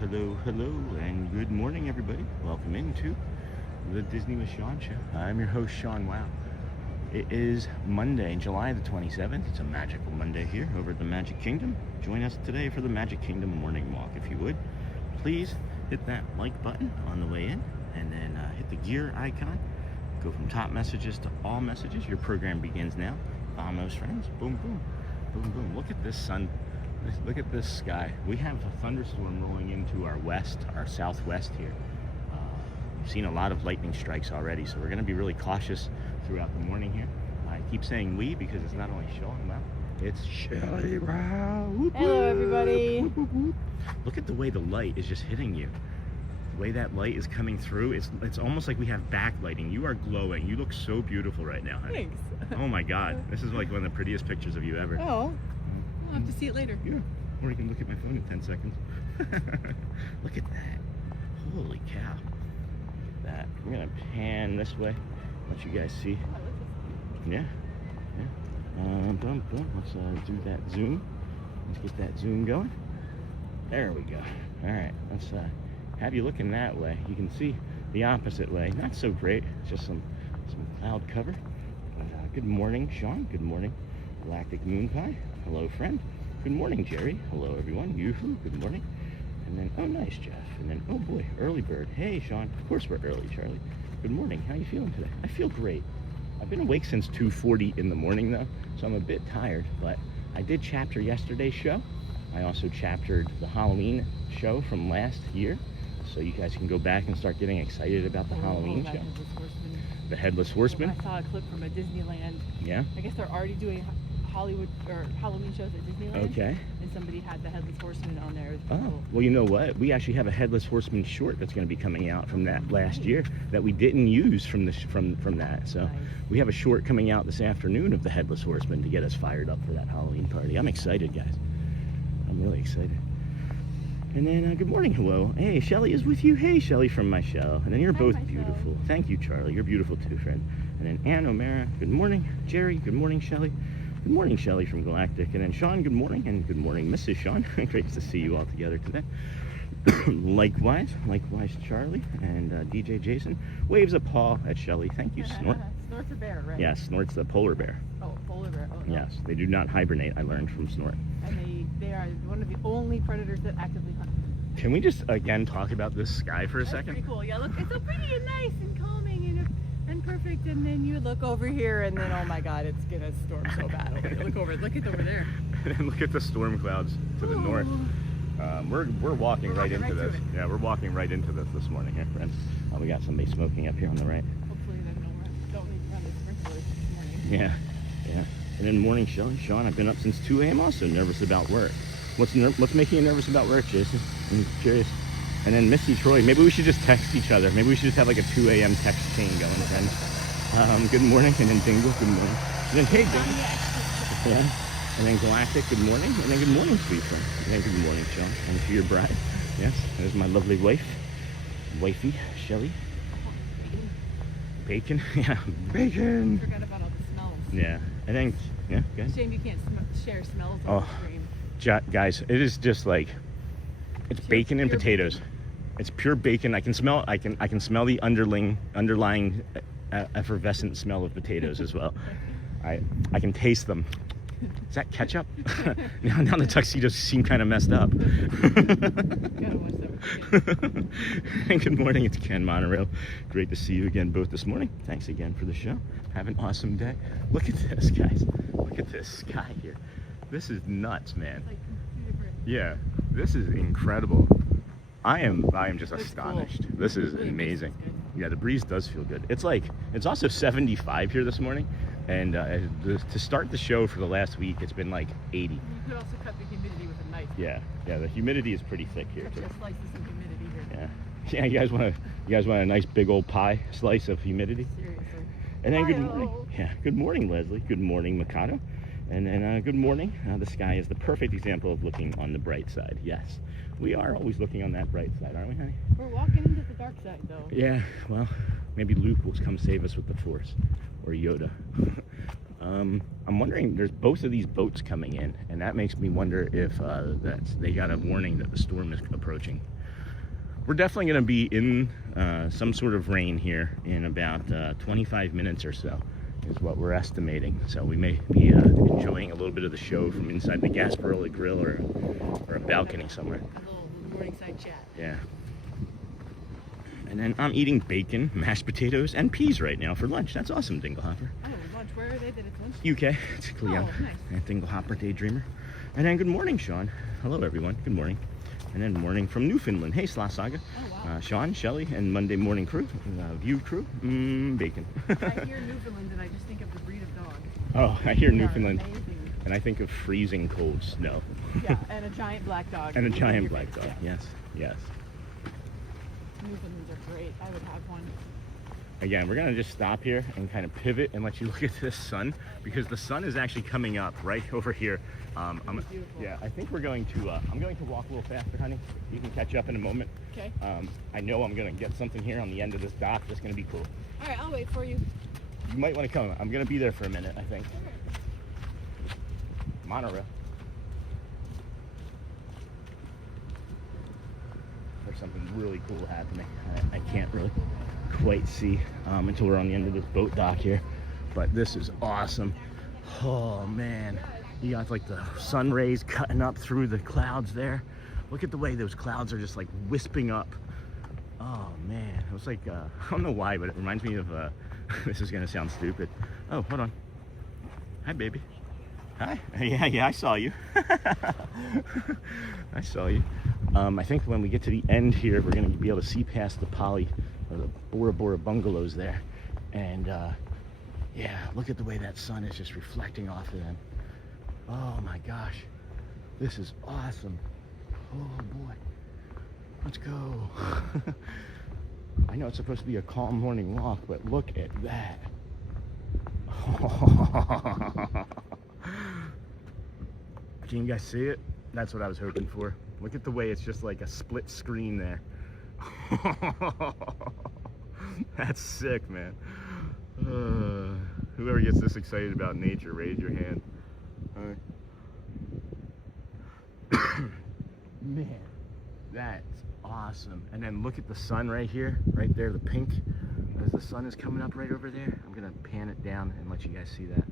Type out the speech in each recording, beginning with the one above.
Hello, and good morning, everybody. Welcome into the Disney with Sean show. I'm your host, Sean. Wow. It is Monday, July the 27th. It's a magical Monday here over at the Magic Kingdom. Join us today for the Magic Kingdom morning walk, if you would. Please hit that like button on the way in, and then hit the gear icon. Go from top messages to all messages. Your program begins now. Vamos, friends. Boom, boom, boom, boom. Look at this sun. Look at this sky. We have a thunderstorm rolling into our southwest here. We've seen a lot of lightning strikes already, so we're going to be really cautious throughout the morning here. I keep saying we because it's not only Sean, wow, it's Shelley. Wow. Hello, everybody. Look at the way the light is just hitting you. The way that light is coming through, it's almost like we have backlighting. You are glowing. You look so beautiful right now, honey. Thanks. Oh my God, this is like one of the prettiest pictures of you ever. Oh. I'll have to see it later. Yeah, or you can look at my phone in 10 seconds. Look at that. Holy cow. Look at that. I'm going to pan this way, let you guys see. Yeah. Boom. Let's do that zoom. Let's get that zoom going. There we go. All right, let's have you looking that way. You can see the opposite way. Not so great. It's just some cloud cover. Good morning, Sean. Good morning, Galactic Moon Pie. Hello, friend. Good morning, Jerry. Hello, everyone. Yoo-hoo. Good morning. And then, oh, nice, Jeff. And then, oh boy, early bird. Hey, Sean. Of course we're early, Charlie. Good morning. How you feeling today? I feel great. I've been awake since 2:40 in the morning, though, so I'm a bit tired. But I did chapter yesterday's show. I also chaptered the Halloween show from last year, so you guys can go back and start getting excited about the Halloween show. The Headless Horseman. I saw a clip from a Disneyland. Yeah. I guess they're already doing Hollywood or Halloween shows at Disneyland. Okay. And somebody had the Headless Horseman on there. Oh, cool. well, you know what? We actually have a Headless Horseman short that's going to be coming out from that last year that we didn't use from that. So nice. We have a short coming out this afternoon of the Headless Horseman to get us fired up for that Halloween party. I'm excited, guys. I'm really excited. And then, good morning, hello. Hey, Shelley is with you. Hey, Shelley from my shell. And then you're both beautiful. Thank you, Charlie. You're beautiful too, friend. And then Ann O'Mara, good morning. Jerry, good morning, Shelley. Good morning, Shelley from Galactic. And then Sean, good morning. And good morning, Mrs. Sean. Great to see you all together today. Likewise, Charlie. And DJ Jason waves a paw at Shelley. Thank you, Snort. Snort's a bear, right? Yeah, Snort's the polar bear. Oh, polar bear. Oh, no. Yes, they do not hibernate, I learned from Snort. And they are one of the only predators that actively hunt. Can we just, again, talk about this sky for a second? That's pretty cool. Yeah, look, it's so pretty and nice and calming and perfect. And then you look over here and then, oh my God, it's going to storm so bad over here. Look at over there. And look at the storm clouds to the north. We're walking right into this. Yeah, we're walking right into this morning here, friends. We got somebody smoking up here on the right. Hopefully they don't need to run the sprinklers this morning. Yeah. And then morning, Sean, I've been up since 2 a.m. also nervous about work. What's making you nervous about work, Jason? I'm curious. And then Missy Troy, maybe we should just text each other. Maybe we should just have like a 2 a.m. text chain going, friends. Good morning, and then Dingle, good morning. And then hey, Dingle. Yeah. And then Galactic, good morning. And then good morning, sweet friend. And then good morning, Sean. And to your bride. Yes, there's my lovely wifey, Shelley. Bacon. Yeah, bacon. I forgot about all the smells. Yeah. And then, yeah, good. Shame you can't share smells on the stream. Guys, it is just like it's bacon and potatoes. Bacon. It's pure bacon. I can smell the underlying effervescent smell of potatoes as well. I can taste them. Is that ketchup? now the tuxedos seem kind of messed up. Good morning, it's Ken Monorail. Great to see you again both this morning. Thanks again for the show. Have an awesome day. Look at this, guys. Look at this sky here. This is nuts, man. Yeah, this is incredible. I am just astonished. Cool. This is amazing. Yeah, the breeze does feel good. It's also 75 here this morning, and to start the show for the last week, it's been like 80. You could also cut the humidity with a knife. Yeah, the humidity is pretty thick here too. Slices of humidity here. Yeah, you guys want a nice big old pie slice of humidity? Seriously. And then good morning. Yeah, good morning, Leslie. Good morning, Mikado. And then good morning. The sky is the perfect example of looking on the bright side. Yes, we are always looking on that bright side, aren't we, honey? We're walking into the dark side, though. Yeah, well, maybe Luke will come save us with the Force, or Yoda. I'm wondering, there's both of these boats coming in, and that makes me wonder if they got a warning that the storm is approaching. we're definitely going to be in some sort of rain here in about 25 minutes or so is what we're estimating. So we may be enjoying a little bit of the show from inside the Gasparilla Grill or a balcony somewhere. A little morningside chat. Yeah. And then I'm eating bacon, mashed potatoes, and peas right now for lunch. That's awesome, Dinglehopper. Oh, lunch. Where are they that it's lunch? UK. It's Cleo. Oh, nice. And Dinglehopper Daydreamer. And then good morning, Sean. Hello, everyone. Good morning. And then morning from Newfoundland. Hey, Slaw Saga. Oh, wow. Sean, Shelley, and Monday morning crew. View crew. Bacon. I hear Newfoundland and I just think of the breed of dog. Oh, I hear They are Newfoundland. amazing. And I think of freezing cold snow. Yeah, and a giant black dog. And a in giant your black face, dog. yeah. Yes, yes. Newfoundlands are great. I would have one. Again, we're gonna just stop here and kind of pivot and let you look at this sun, because the sun is actually coming up right over here. Beautiful. Yeah, I think we're going to, I'm going to walk a little faster, honey. You can catch up in a moment. Okay. I know I'm gonna get something here on the end of this dock that's gonna be cool. All right, I'll wait for you. You might wanna come. I'm gonna be there for a minute, I think. Monorail. There's something really cool happening. I can't really quite see until we're on the end of this boat dock here, but this is awesome. Oh man, you got like the sun rays cutting up through the clouds there. Look at the way those clouds are just like wisping up. Oh man, it was like I don't know why, but it reminds me of this is gonna sound stupid. Oh, hold on. Hi, baby. Hi. Yeah, I saw you. I saw you. I think when we get to the end here, we're going to be able to see past the Bora Bora bungalows there. And yeah, look at the way that sun is just reflecting off of them. Oh my gosh. This is awesome. Oh boy. Let's go. I know it's supposed to be a calm morning walk, but look at that. Can you guys see it? That's what I was hoping for. Look at the way it's just like a split screen there. That's sick, man. Whoever gets this excited about nature, raise your hand. Man, that's awesome. And then look at the sun right here, right there, the pink. As the sun is coming up right over there, I'm gonna pan it down and let you guys see that.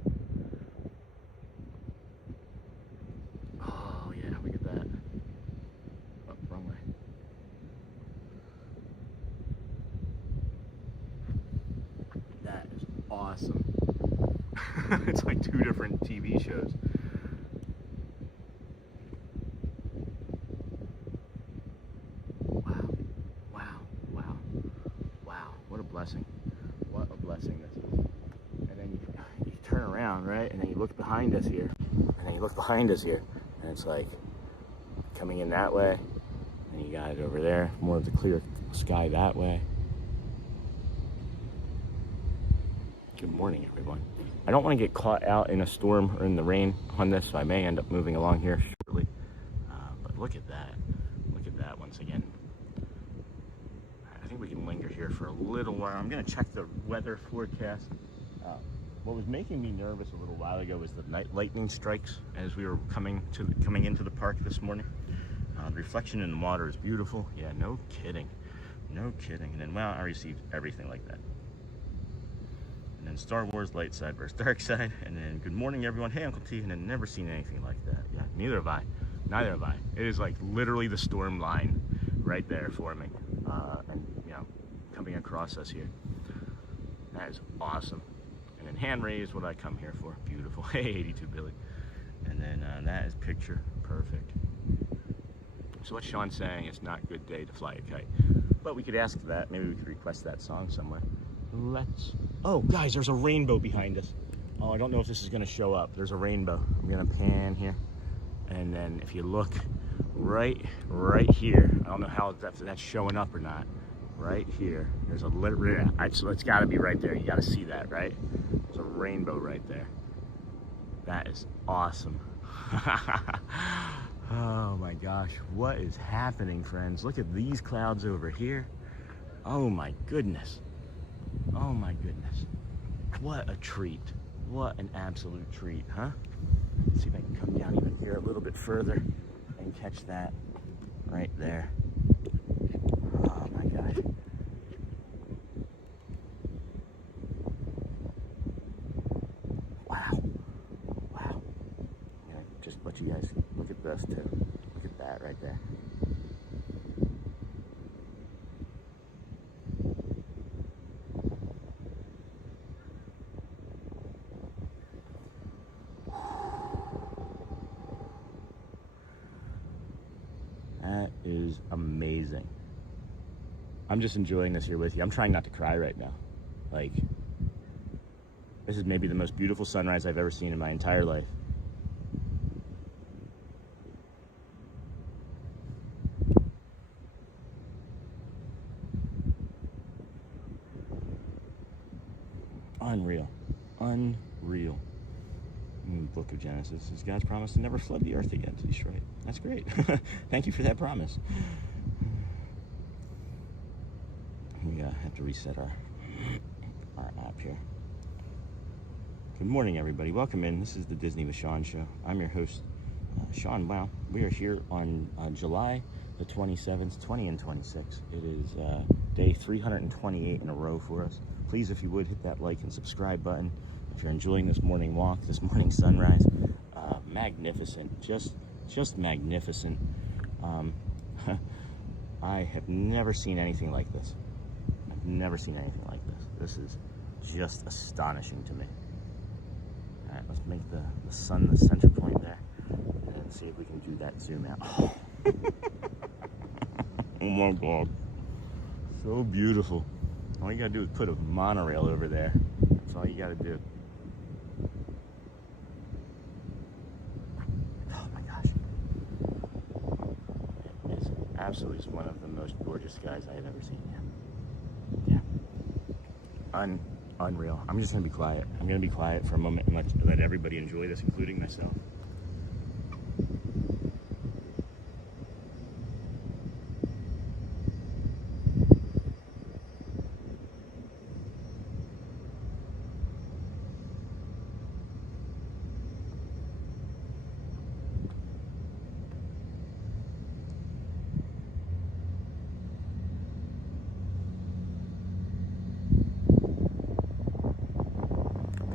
Oh yeah, look at that. Oh, wrong way. That is awesome. It's like two different TV shows. Wow, wow, wow, wow. What a blessing. What a blessing this is. And then you turn around, right? And then you look behind us here. And then you look behind us here. And it's like coming in that way. And you got it over there. More of the clear sky that way. Good morning, everyone. I don't want to get caught out in a storm or in the rain on this, so I may end up moving along here shortly. But look at that. Look at that once again. I think we can linger here for a little while. I'm going to check the weather forecast. What was making me nervous a little while ago was the night lightning strikes as we were coming into the park this morning. The reflection in the water is beautiful. Yeah, no kidding. No kidding. And then, well, I received everything like that. And then Star Wars light side versus dark side. And then good morning, everyone. Hey, Uncle T. And then never seen anything like that. Yeah, neither have I. Neither have I. It is like literally the storm line right there for me. And, you know, coming across us here. That is awesome. And then hand raised, what I come here for. Beautiful. Hey, 82 Billy. And then that is picture perfect. So what Sean's saying, it's not a good day to fly a kite. But we could ask that. Maybe we could request that song somewhere. Let's... Oh, guys, there's a rainbow behind us. Oh, I don't know if this is going to show up. There's a rainbow. I'm going to pan here. And then if you look right here, I don't know how that's showing up or not. Right here, there's a little... It's got to be right there. You got to see that, right? There's a rainbow right there. That is awesome. Oh my gosh, what is happening, friends? Look at these clouds over here. Oh my goodness. Oh my goodness. What a treat. What an absolute treat, huh? Let's see if I can come down even here a little bit further and catch that right there. you guys look at this too. Look at that right there. That is amazing. I'm just enjoying this here with you. I'm trying not to cry right now. Like, this is maybe the most beautiful sunrise I've ever seen in my entire life. Unreal. Unreal. Book of Genesis is God's promise to never flood the earth again, to destroy it. That's great. Thank you for that promise. We have to reset our app here. Good morning, everybody. Welcome in. This is the Disney with Sean show. I'm your host, Sean. Wow, we are here on July the 27th, 20 and 26. It is day 328 in a row for us. Please, if you would, hit that like and subscribe button. If you're enjoying this morning walk, this morning sunrise, magnificent, just magnificent. I have never seen anything like this. I've never seen anything like this. This is just astonishing to me. All right, let's make the sun the center point there and see if we can do that zoom out. Oh my God, so beautiful. All you gotta do is put a monorail over there. That's all you gotta do. Oh my gosh. It is absolutely one of the most gorgeous skies I have ever seen. Yeah. Unreal. I'm just gonna be quiet. I'm gonna be quiet for a moment and let everybody enjoy this, including myself.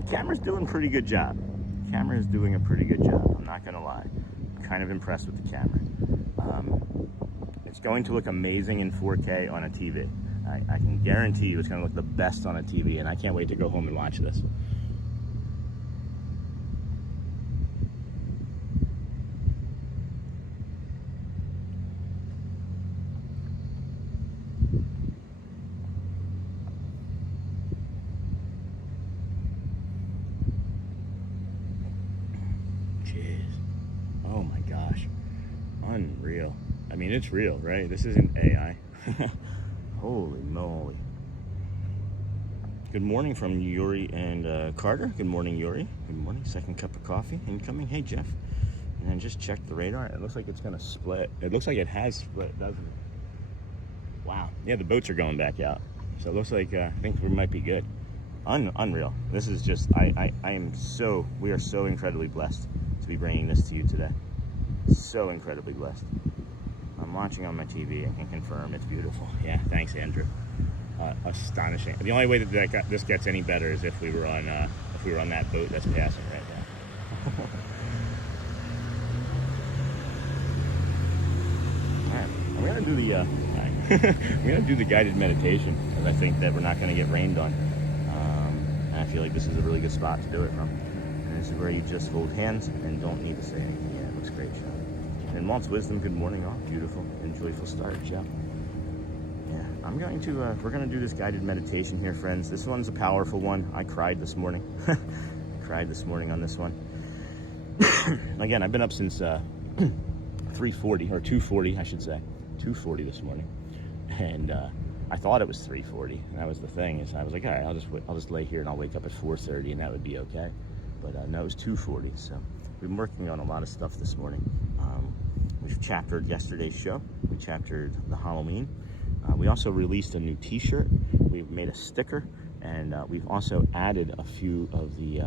Camera's doing a pretty good job. Camera is doing a pretty good job. I'm not gonna lie. I'm kind of impressed with the camera. It's going to look amazing in 4K on a TV. I can guarantee you it's gonna look the best on a TV, and I can't wait to go home and watch this. Oh my gosh, unreal. I mean, it's real, right? This isn't AI. Holy moly. Good morning from Yuri and Carter. Good morning, Yuri. Good morning. Second cup of coffee incoming. Hey, Jeff. And then just check the radar. It looks like it's gonna split. It looks like it has split, doesn't it? Wow. Yeah, the boats are going back out. So it looks like I think we might be good. Unreal. This is just, we are so incredibly blessed to be bringing this to you today. So incredibly blessed. I'm watching on my TV. I can confirm it's beautiful. Yeah, thanks, Andrew. Astonishing. The only way that this gets any better is if we were on that boat that's passing right now. All right, I'm gonna do the I'm gonna do the guided meditation, because I think that we're not gonna get rained on. And I feel like this is a really good spot to do it from. And this is where you just hold hands and don't need to say anything. Yeah, it looks great, Shelley. And Walt's wisdom, good morning all. Beautiful and joyful start, Shelley. Yeah, we're gonna do this guided meditation here, friends. This one's a powerful one. I cried this morning. Cried this morning on this one. Again, I've been up since 3:40 or 2:40, I should say. 2:40 this morning. And I thought it was 3:40, and that was the thing. Is I was like, all right, I'll just lay here and I'll wake up at 4:30, and that would be okay. But no, it was 2:40. So we've been working on a lot of stuff this morning. We've chaptered yesterday's show. We chaptered the Halloween. We also released a new T-shirt. We've made a sticker, and we've also added a few of the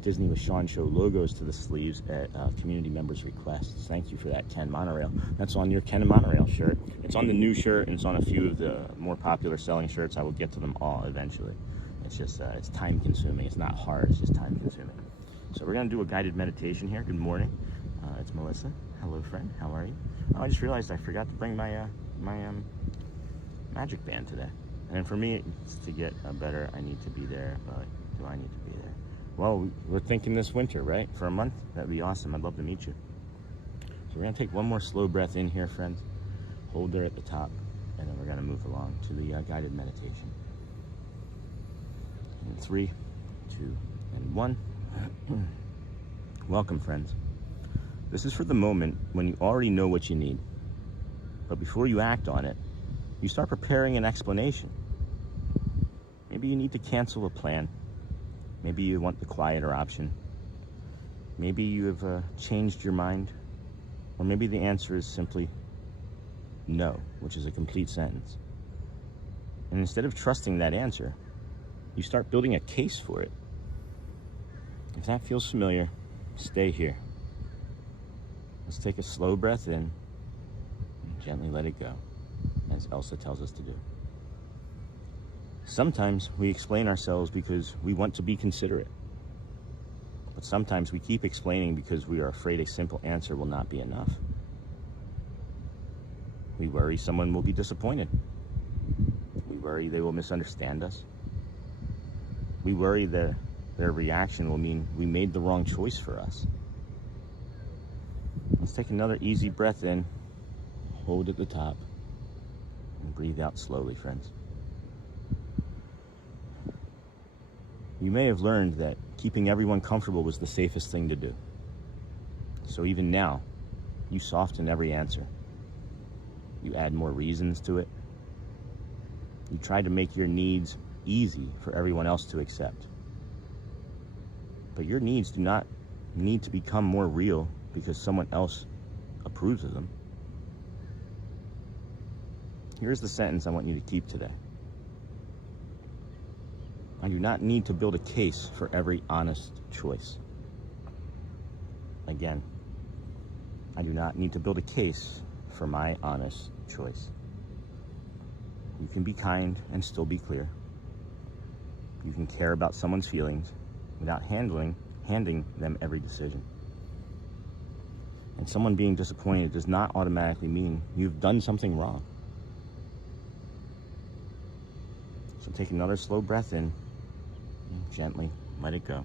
Disney with Sean show logos to the sleeves at community members' requests. Thank you for that, Ken Monorail. That's on your Ken Monorail shirt. It's on the new shirt, and it's on a few of the more popular selling shirts. I will get to them all eventually. It's just, it's time consuming. It's not hard, it's just time consuming. So we're gonna do a guided meditation here. Good morning. That's Melissa. Hello, friend. How are you? Oh, I just realized I forgot to bring my magic band today. And then for me, it's to get better, I need to be there. But do I need to be there? Well, we're thinking this winter, right? For a month? That'd be awesome. I'd love to meet you. So we're going to take one more slow breath in here, friends. Hold there at the top. And then we're going to move along to the guided meditation. In 3, 2, and 1. Welcome, friends. This is for the moment when you already know what you need. But before you act on it, you start preparing an explanation. Maybe you need to cancel a plan. Maybe you want the quieter option. Maybe you have changed your mind. Or maybe the answer is simply no, which is a complete sentence. And instead of trusting that answer, you start building a case for it. If that feels familiar, stay here. Let's take a slow breath in and gently let it go, as Elsa tells us to do. Sometimes we explain ourselves because we want to be considerate. But sometimes we keep explaining because we are afraid a simple answer will not be enough. We worry someone will be disappointed. We worry they will misunderstand us. We worry that their reaction will mean we made the wrong choice for us. Let's take another easy breath in, hold at the top, and breathe out slowly, friends. You may have learned that keeping everyone comfortable was the safest thing to do. So even now, you soften every answer. You add more reasons to it. You try to make your needs easy for everyone else to accept. But your needs do not need to become more real because someone else approves of them. Here's the sentence I want you to keep today. I do not need to build a case for every honest choice. Again, I do not need to build a case for my honest choice. You can be kind and still be clear. You can care about someone's feelings without handing them every decision. And someone being disappointed does not automatically mean you've done something wrong. So take another slow breath in and gently let it go.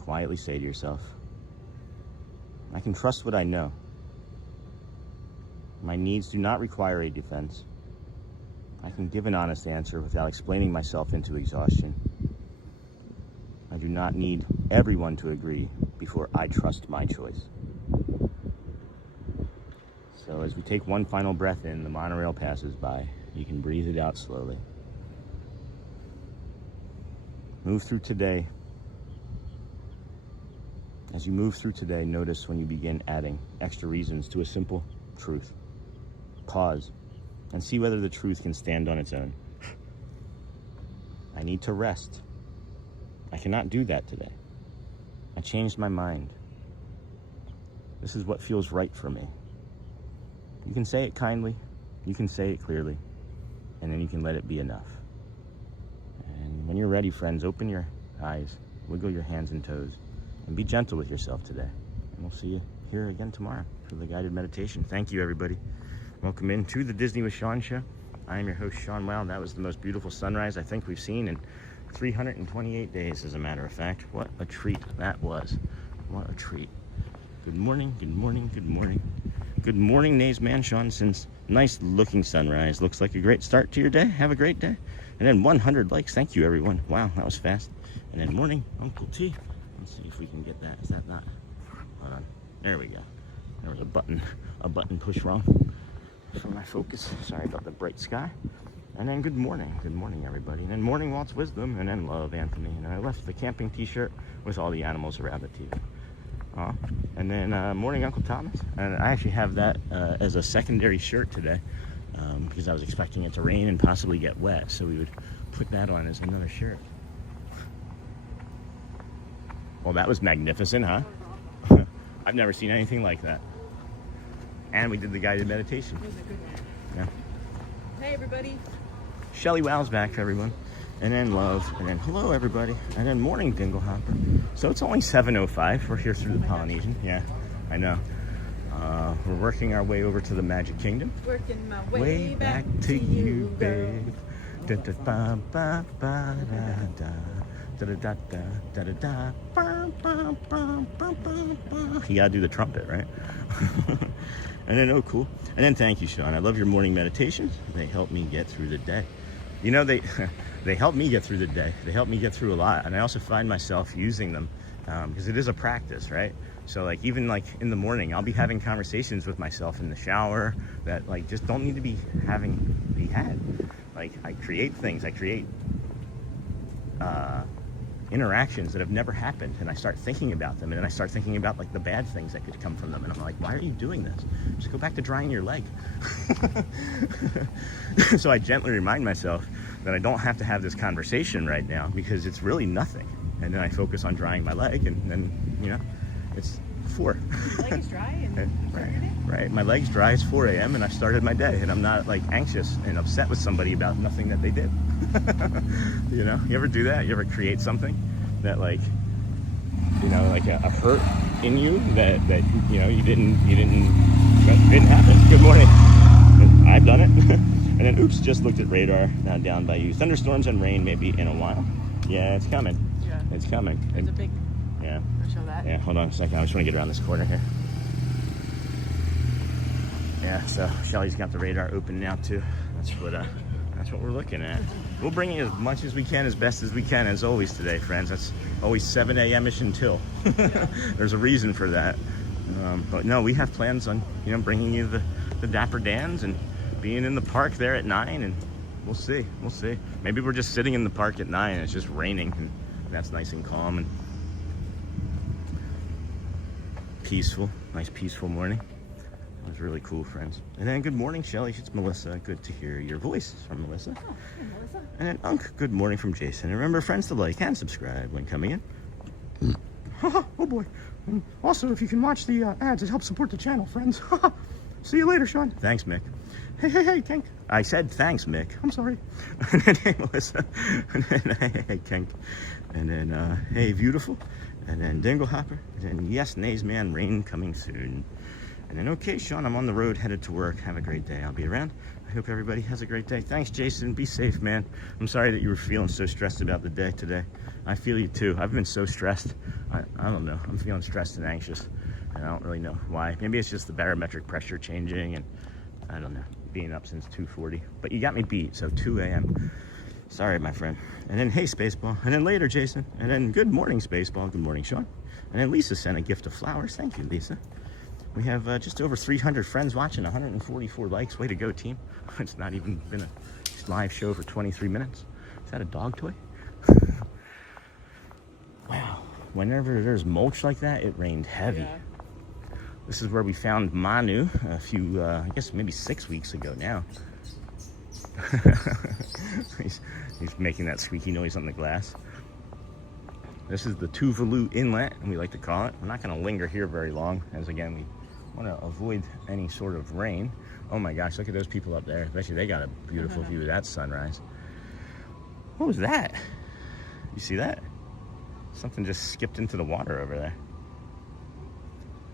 Quietly say to yourself, I can trust what I know. My needs do not require a defense. I can give an honest answer without explaining myself into exhaustion. I do not need everyone to agree before I trust my choice. So as we take one final breath in, the monorail passes by. You can breathe it out slowly. Move through today. As you move through today, notice when you begin adding extra reasons to a simple truth. Pause and see whether the truth can stand on its own. I need to rest. I cannot do that today. I changed my mind. This is what feels right for me. You can say it kindly, you can say it clearly, and then you can let it be enough. And when you're ready, friends, open your eyes, wiggle your hands and toes, and be gentle with yourself today. And we'll see you here again tomorrow for the guided meditation. Thank you, everybody. Welcome into the Disney with Sean show. I am your host, Sean. Wow, that was the most beautiful sunrise I think we've seen in 328 days, as a matter of fact. What a treat that was. What a treat. Good morning, good morning, good morning. Good morning, Nays Man Sean. Since nice looking sunrise. Looks like a great start to your day. Have a great day. And then 100 likes. Thank you, everyone. Wow, that was fast. And then morning, Uncle T. Let's see if we can get that. Is that not? Hold on. There we go. There was a button push wrong for my focus. Sorry about the bright sky. And then good morning, everybody. And then morning Walt's wisdom, and then love, Anthony. And I left the camping t-shirt with all the animals around it too. And then morning Uncle Thomas. And I actually have that as a secondary shirt today because I was expecting it to rain and possibly get wet. So we would put that on as another shirt. Well, that was magnificent, huh? I've never seen anything like that. And we did the guided meditation. It was a good one. Yeah. Hey, everybody. Shelley Wow's back, everyone. And then love. And then hello, everybody. And then morning Dingle Hopper. So it's only 7:05. We're here through the Polynesian. Yeah, I know. We're working our way over to the Magic Kingdom. Working my Way back to you, babe. Da da ba ba ba da da da da da da da da ba ba ba ba ba. You gotta do the trumpet, right? And then, oh, cool. And then, thank you, Sean. I love your morning meditations. They help me get through the day. You know, they help me get through the day. They help me get through a lot, and I also find myself using them because it is a practice, right? So like even like in the morning, I'll be having conversations with myself in the shower that like just don't need to be had. Like I create things, I create interactions that have never happened, and I start thinking about them, and then I start thinking about like the bad things that could come from them, and I'm like, why are you doing this? Just go back to drying your leg. So I gently remind myself that I don't have to have this conversation right now because it's really nothing, and then I focus on drying my leg, and then, you know, it's 4. Your leg is dry and right. My leg's dry. It's 4 a.m. and I started my day, and I'm not like anxious and upset with somebody about nothing that they did. You know, you ever do that? You ever create something that like, you know, like a hurt in you that you know you didn't happen. Good morning. I've done it. And then oops, just looked at radar down by you. Thunderstorms and rain maybe in a while. Yeah, it's coming. Yeah, it's coming. There's a big. Yeah. Show that. Yeah, hold on a second. I just want to get around this corner here. Yeah, so Shelley's got the radar open now too. That's what we're looking at. We'll bring you as much as we can, as best as we can, as always today, friends. That's always 7 a.m.ish until. Yeah. There's a reason for that. But no, we have plans on, you know, bringing you the Dapper Dans and being in the park there at 9, and we'll see. Maybe we're just sitting in the park at 9 and it's just raining, and that's nice and calm and peaceful. Nice peaceful morning. It was really cool, friends. And then good morning, Shelley. It's Melissa. Good to hear your voice from Melissa. Oh, hey, Melissa. And then Unc, good morning from Jason. And remember, friends, to like and subscribe when coming in. Oh boy. And also, if you can watch the ads, it helps support the channel, friends. See you later, Sean. Thanks, Mick. Hey, Kink. I said thanks, Mick. I'm sorry. And then, hey, Melissa. And then, hey, Kink. And then, hey, beautiful. And then Dinglehopper. And then, yes, Nays Man, rain coming soon. And then, okay, Sean, I'm on the road, headed to work. Have a great day. I'll be around. I hope everybody has a great day. Thanks, Jason. Be safe, man. I'm sorry that you were feeling so stressed about the day today. I feel you, too. I've been so stressed. I don't know. I'm feeling stressed and anxious, and I don't really know why. Maybe it's just the barometric pressure changing, and I don't know, being up since 2:40. But you got me beat, so 2 a.m. Sorry, my friend. And then, hey, Spaceball. And then later, Jason. And then good morning, Spaceball. Good morning, Sean. And then Lisa sent a gift of flowers. Thank you, Lisa. We have just over 300 friends watching, 144 likes. Way to go, team. It's not even been a live show for 23 minutes. Is that a dog toy? Wow. Whenever there's mulch like that, it rained heavy. Yeah. This is where we found Manu a few, I guess maybe 6 weeks ago now. he's making that squeaky noise on the glass. This is the Tuvalu Inlet, and we like to call it. We're not going to linger here very long, as again, we want to avoid any sort of rain. Oh my gosh, look at those people up there. I bet you they got a beautiful view of that sunrise. What was that? You see that? Something just skipped into the water over there.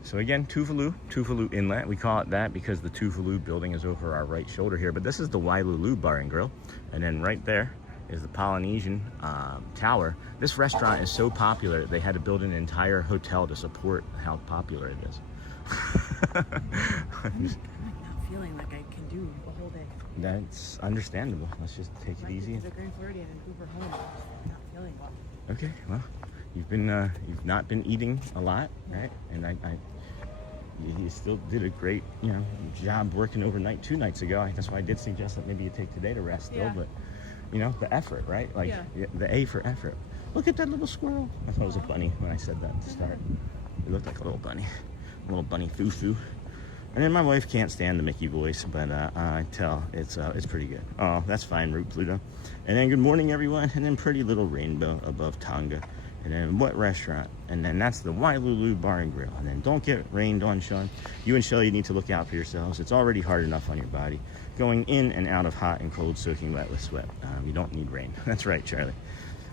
So again, Tuvalu Inlet. We call it that because the Tuvalu building is over our right shoulder here. But this is the Wailulu Bar and Grill. And then right there is the Polynesian Tower. This restaurant is so popular, they had to build an entire hotel to support how popular it is. I'm not feeling like I can do the whole day. That's understandable. Let's just take it easy. The Grand Floridian and Uber home. I'm not feeling well. Okay, well, you've not been eating a lot, right? And you still did a great, you know, job working overnight 2 nights ago. That's why I did suggest that maybe you take today to rest still, but you know, the effort, right? Like the A for effort. Look at that little squirrel. I thought it was a bunny when I said that at the start. It looked like a little bunny foo-foo. And then my wife can't stand the Mickey voice, but I tell it's pretty good. Oh, that's fine, Root Pluto. And then good morning, everyone. And then pretty little rainbow above Tonga. And then what restaurant? And then that's the Wailulu Bar and Grill. And then don't get rained on, Sean. You and Shelley need to look out for yourselves. It's already hard enough on your body. Going in and out of hot and cold, soaking wet with sweat. You don't need rain. That's right, Charlie.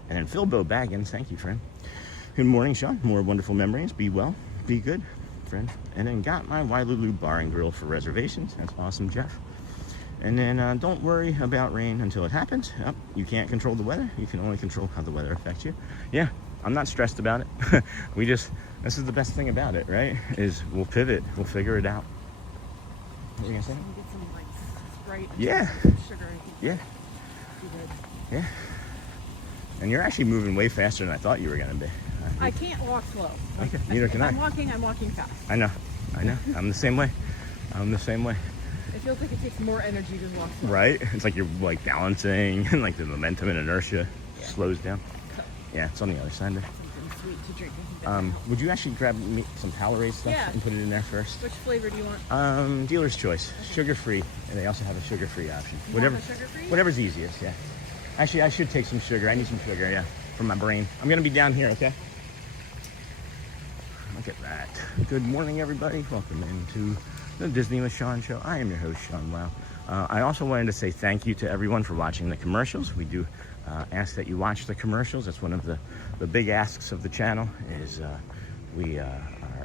And then Philbo Baggins, thank you, friend. Good morning, Sean. More wonderful memories. Be well. Be good, friend. And then got my Wailulu Bar and Grill for reservations. That's awesome, Jeff. And then don't worry about rain until it happens. Oh, you can't control the weather. You can only control how the weather affects you. Yeah, I'm not stressed about it. This is the best thing about it, right? Is we'll pivot. We'll figure it out. What are you gonna say? Get some like Sprite. Yeah. Sugar. Yeah. Be good. Yeah. And you're actually moving way faster than I thought you were gonna be. I can't walk slow. Okay, neither can I. I'm walking fast. I know. I'm the same way. It feels like it takes more energy to walk slow. Right? It's like you're like balancing and like the momentum and inertia slows down. So, Yeah, it's on the other side there. something sweet to drink. I think that'd Would you actually grab me some Powerade stuff Yeah. and put it in there first? be- Which flavor do you want? Dealer's choice, sugar-free, and they also have a sugar-free option. You want the sugar-free? Whatever's easiest. Yeah. Actually, I should take some sugar. I need some sugar. Yeah, for my brain. I'm gonna be down here. Okay. Look at that. Good morning, everybody. Welcome into the Disney with Sean show. I am your host, Sean Wow. I also wanted to say thank you to everyone for watching the commercials. We do ask that you watch the commercials. That's one of the big asks of the channel. Is we are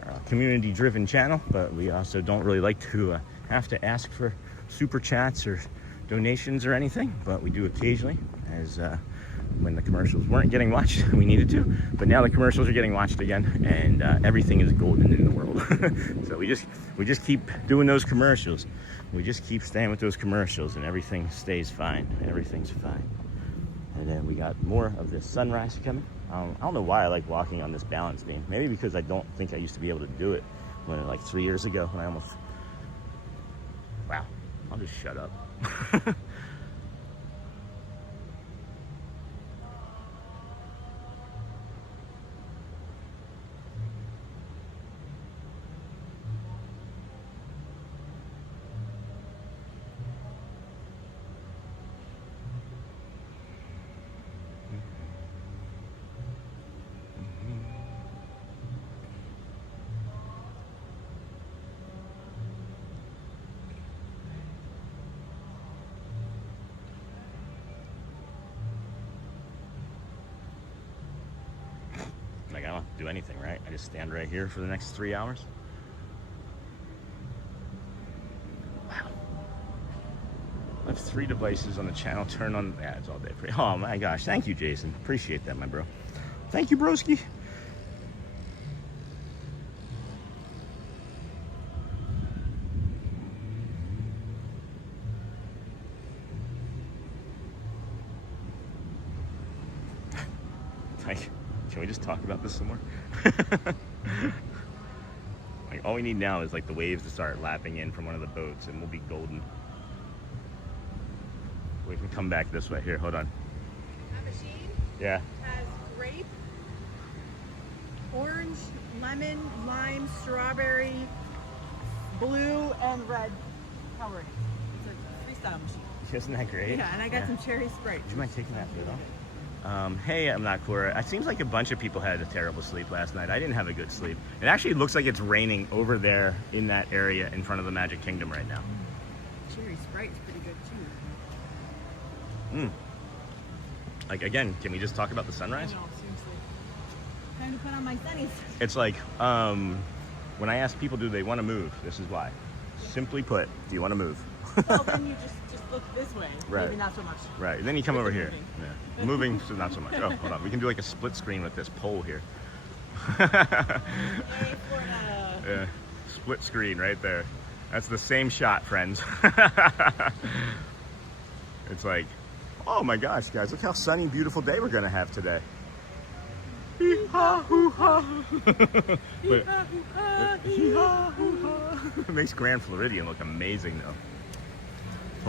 a community-driven channel, but we also don't really like to have to ask for super chats or donations or anything. But we do occasionally, as when the commercials weren't getting watched, we needed to, but now the commercials are getting watched again, and everything is golden in the world. So we just keep doing those commercials. We just keep staying with those commercials, and everything stays fine. Everything's fine. And then we got more of this sunrise coming. I don't know why I like walking on this balance beam. Maybe because I don't think I used to be able to do it when, like 3 years ago, when I almost. Wow, I'll just shut up. Like, I don't have to do anything, right? I just stand right here for the next 3 hours. Wow. I have 3 devices on the channel. Turn on the ads all day. Oh my gosh. Thank you, Jason. Appreciate that, my bro. Thank you, broski. Like, can we just talk about this some more? Like, all we need now is like the waves to start lapping in from one of the boats, and we'll be golden. We can come back this way. Here, hold on. That machine Yeah. has grape, orange, lemon, lime, strawberry, blue, and red coloring. It's a freestyle machine. Isn't that great? Yeah, and I got some cherry Sprite. Would you mind taking that food off? Hey, I'm not Cora. It seems like a bunch of people had a terrible sleep last night. I didn't have a good sleep. It actually looks like it's raining over there in that area in front of the Magic Kingdom right now. Cherry Sprite's pretty good too. Like, again, can we just talk about the sunrise? I know, seriously. Time to put on my sunnies. It's like, when I ask people, do they want to move? This is why. Simply put, do you want to move? Well, then you just look this way. Right. Maybe not so much. Right, then you come With over the here. moving. Yeah. Moving, so not so much. Oh, hold on. We can do like a split screen with this pole here. Yay, Florida. Yeah, split screen right there. That's the same shot, friends. It's like, oh my gosh, guys, look how sunny, beautiful day we're gonna have today. Hee-haw, hoo-haw. Wait. Hee-haw, hoo-haw. It makes Grand Floridian look amazing, though.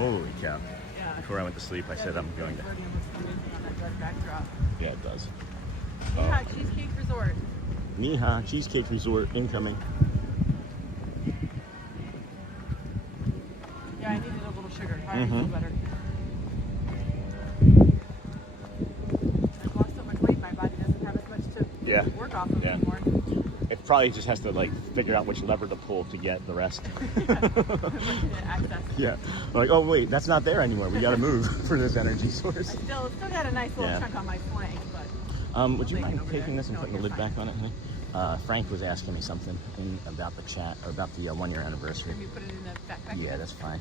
Holy cow. Yeah. Before I went to sleep, I said I'm going to. Floridian looks amazing on that red backdrop. Yeah, it does. Yeah, Cheesecake Resort. Niha, Cheesecake Resort incoming. Yeah, I needed a little sugar. I already feel better. I've lost so much weight, my body doesn't have as much to work off of anymore. It probably just has to like figure out which lever to pull to get the rest. Access. Yeah. Like, oh wait, that's not there anymore. We got to move for this energy source. Still got a nice little chunk on my flank, but Would you mind taking this and putting the lid back on it, honey? Frank was asking me something about the chat, or about the 1 year anniversary. Can you put it in the backpack? Yeah, that's fine.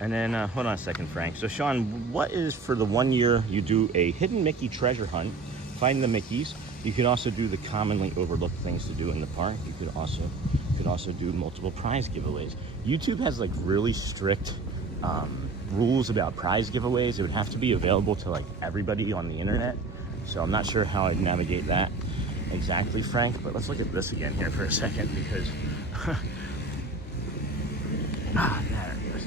And then, hold on a second, Frank. So, Sean, what is for the 1 year you do a hidden Mickey treasure hunt, find the Mickeys. You could also do the commonly overlooked things to do in the park. You could also do multiple prize giveaways. YouTube has like really strict rules about prize giveaways. It would have to be available to like everybody on the internet. So I'm not sure how I'd navigate that exactly, Frank, but let's look at this again here for a second because there it goes.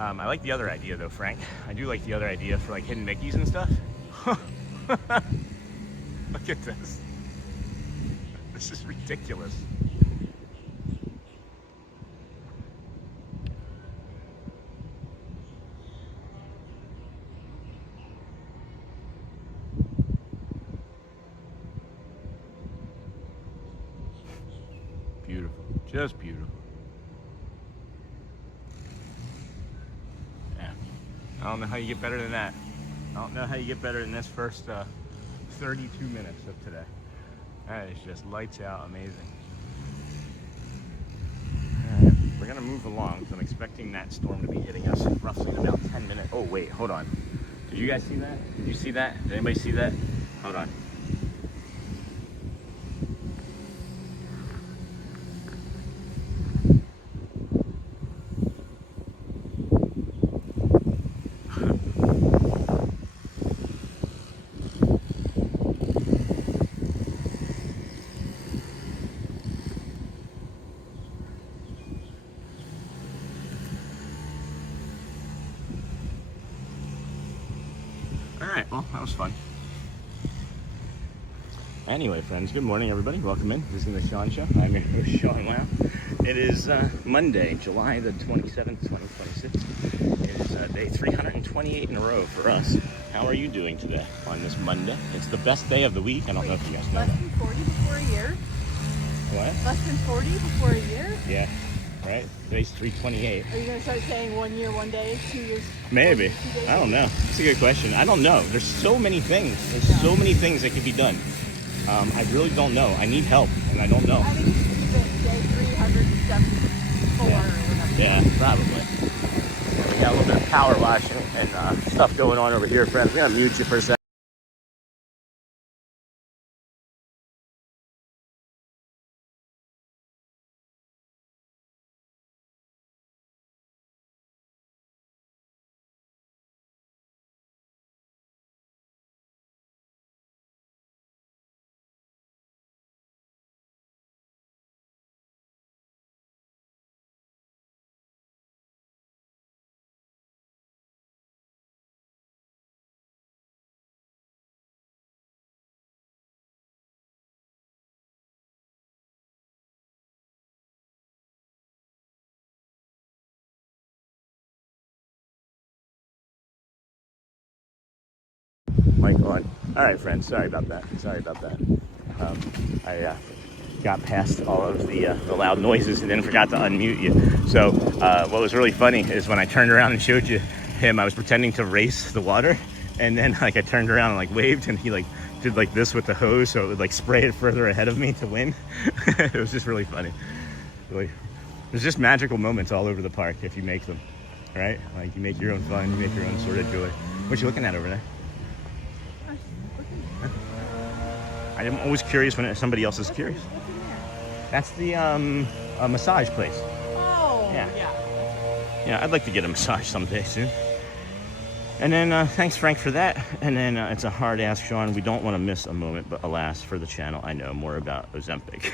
I like the other idea though, Frank. I do like the other idea for like hidden Mickeys and stuff. Look at this. This is ridiculous. Beautiful, just beautiful. Yeah, I don't know how you get better than that. I don't know how you get better than this first 32 minutes of today. That is just lights out amazing. Alright, we're gonna move along, so I'm expecting that storm to be hitting us roughly in about 10 minutes. Oh wait, hold on. Did you guys see that? Did you see that? Did anybody see that? Hold on. Alright, well, that was fun. Anyway, friends, good morning, everybody. Welcome in. This is the Sean Show. I'm your host, Sean Wow. It is Monday, July the 27th, 2026. It is day 328 in a row for us. How are you doing today on this Monday? It's the best day of the week. I don't know if you guys know Less that. than 40 before a year? What? Less than 40 before a year? Yeah, right? Today's 328. Are you going to start saying 1 year, 1 day, 2 years? Maybe. 2 days? I don't know. It's a good question. I don't know. There's so many things. There's so many things that could be done. I really don't know. I need help, and I don't know. I think you should keep it day 374 or whatever. Yeah, probably. Yeah, we got a little bit of power washing and stuff going on over here, friends. I'm going to mute you for a second. Mic on. All right, friends. Sorry about that. I got past all of the loud noises and then forgot to unmute you. So what was really funny is when I turned around and showed you him, I was pretending to race the water, and then like I turned around and like waved, and he like did like this with the hose, so it would like spray it further ahead of me to win. It was just really funny. Really, there's just magical moments all over the park if you make them, right? Like you make your own fun, you make your own sort of joy. What you looking at over there? I'm always curious when somebody else is curious. What's in there? That's the massage place. Oh, Yeah. yeah. Yeah, I'd like to get a massage someday soon. And then thanks, Frank, for that. And then it's a hard ask, Sean. We don't want to miss a moment, but alas, for the channel, I know more about Ozempic.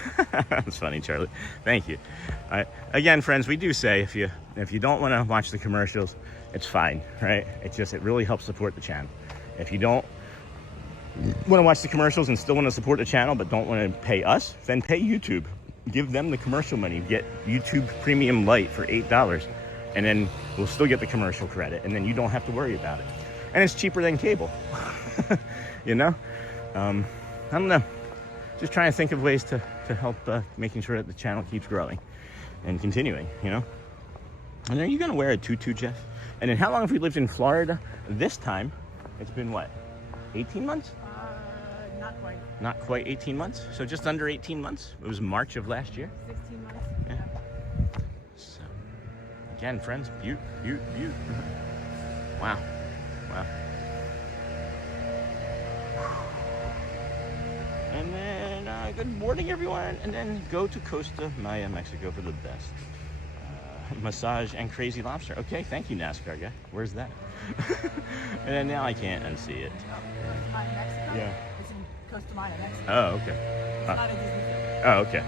That's funny, Charlie. Thank you. All right. Again, friends, we do say if you don't want to watch the commercials, it's fine, right? It really helps support the channel. If you don't want to watch the commercials and still want to support the channel but don't want to pay us, then pay YouTube. Give them the commercial money. Get YouTube Premium Lite for $8, and then we'll still get the commercial credit, and then you don't have to worry about it. And it's cheaper than cable. You know? I don't know. Just trying to think of ways to help making sure that the channel keeps growing and continuing, you know? And are you going to wear a tutu, Jeff? And then how long have we lived in Florida? This time, It's been what, 18 months? Not quite. Not quite 18 months, so just under 18 months. It was March of last year. 16 months. Yeah. So, again, friends, Butte. Wow. And then, good morning, everyone. And then go to Costa Maya, Mexico for the best massage and crazy lobster. Okay, thank you, NASCAR guy. Where's that? And then now I can't unsee it. Costa Maya, Mexico? Yeah. It's in Costa Maya, Mexico. Oh, okay. It's not a Disney film. Oh, okay.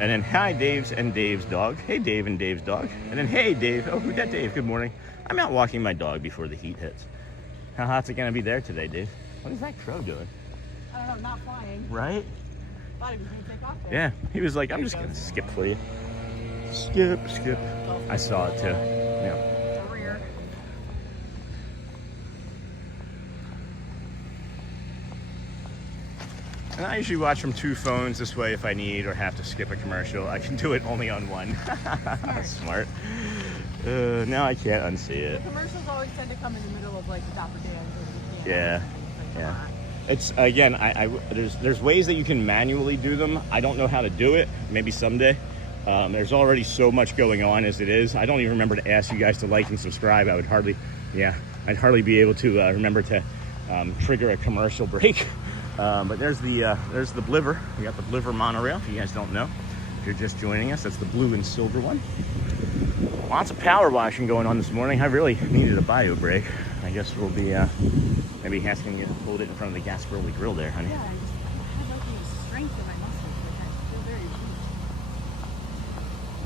And then hi, Dave's and Dave's dog. Hey, Dave and Dave's dog. And then hey, Dave. Oh, we got Dave. Good morning. I'm out walking my dog before the heat hits. How hot's it gonna be there today, Dave? What is that crow doing? I don't know, not flying. Right? Thought he was gonna take off there. Yeah. He was like, I'm just gonna skip for you. Skip. I saw it too. Yeah. The rear. And I usually watch from 2 phones. This way, if I need or have to skip a commercial, I can do it only on one. Smart. Now I can't unsee it. The commercials always tend to come in the middle of like the Dapper Dans or the Yeah. Like, Yeah. It's again, there's ways that you can manually do them. I don't know how to do it. Maybe someday. There's already so much going on as it is. I don't even remember to ask you guys to like and subscribe. I'd hardly be able to remember to trigger a commercial break. But there's the Bliver. We got the Bliver Monorail. If you guys don't know, if you're just joining us, that's the blue and silver one. Lots of power washing going on this morning. I really needed a bio break. I guess we'll be maybe asking you to hold it in front of the gas grill there, honey. Yeah, I had like the strength in my muscles. Like I feel very weak.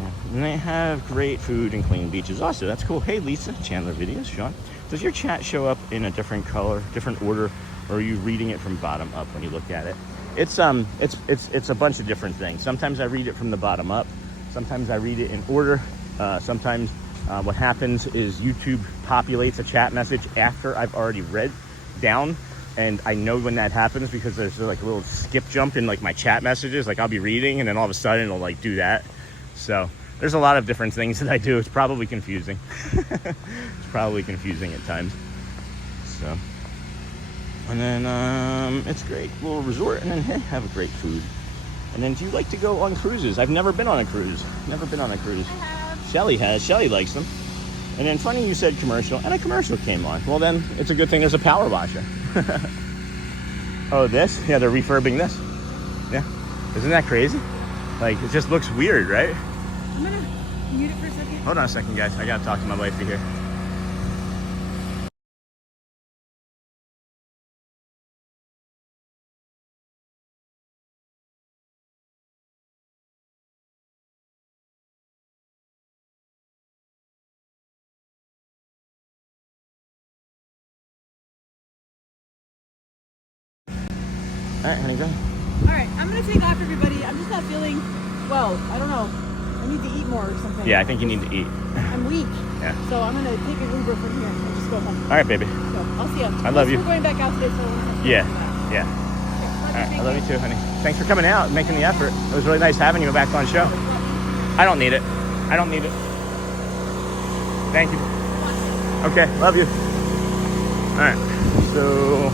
Yeah. And they have great food and clean beaches also. That's cool. Hey, Lisa, Chandler Videos, Sean. Does your chat show up in a different color, different order, or are you reading it from bottom up when you look at it? It's a bunch of different things. Sometimes I read it from the bottom up. Sometimes I read it in order. Sometimes what happens is YouTube populates a chat message after I've already read down, and I know when that happens because there's like a little skip jump in like my chat messages. Like I'll be reading and then all of a sudden it'll like do that. So there's a lot of different things that I do. It's probably confusing. It's probably confusing at times. So, and then it's great little resort, and then hey, have a great food. And then do you like to go on cruises? I've never been on a cruise. Never been on a cruise. I have. Shelley has. Shelley likes them. And then funny you said commercial, and a commercial came on. Well then, it's a good thing there's a power washer. Oh, this? Yeah, they're refurbing this. Yeah. Isn't that crazy? Like, it just looks weird, right? I'm gonna mute it for a second. Hold on a second, guys. I gotta talk to my wifey here. All right, honey, go. All right, I'm gonna take off, everybody. I'm just not feeling well. I don't know. I need to eat more or something. Yeah, I think you need to eat. I'm weak. Yeah. So I'm gonna take an Uber from here and just go home. All right, baby. So I'll see you. I love you. We're going back out today, so Yeah. All right, I love you too, honey. Thanks for coming out and making the effort. It was really nice having you back on show. I don't need it. Thank you. Okay, love you. All right, so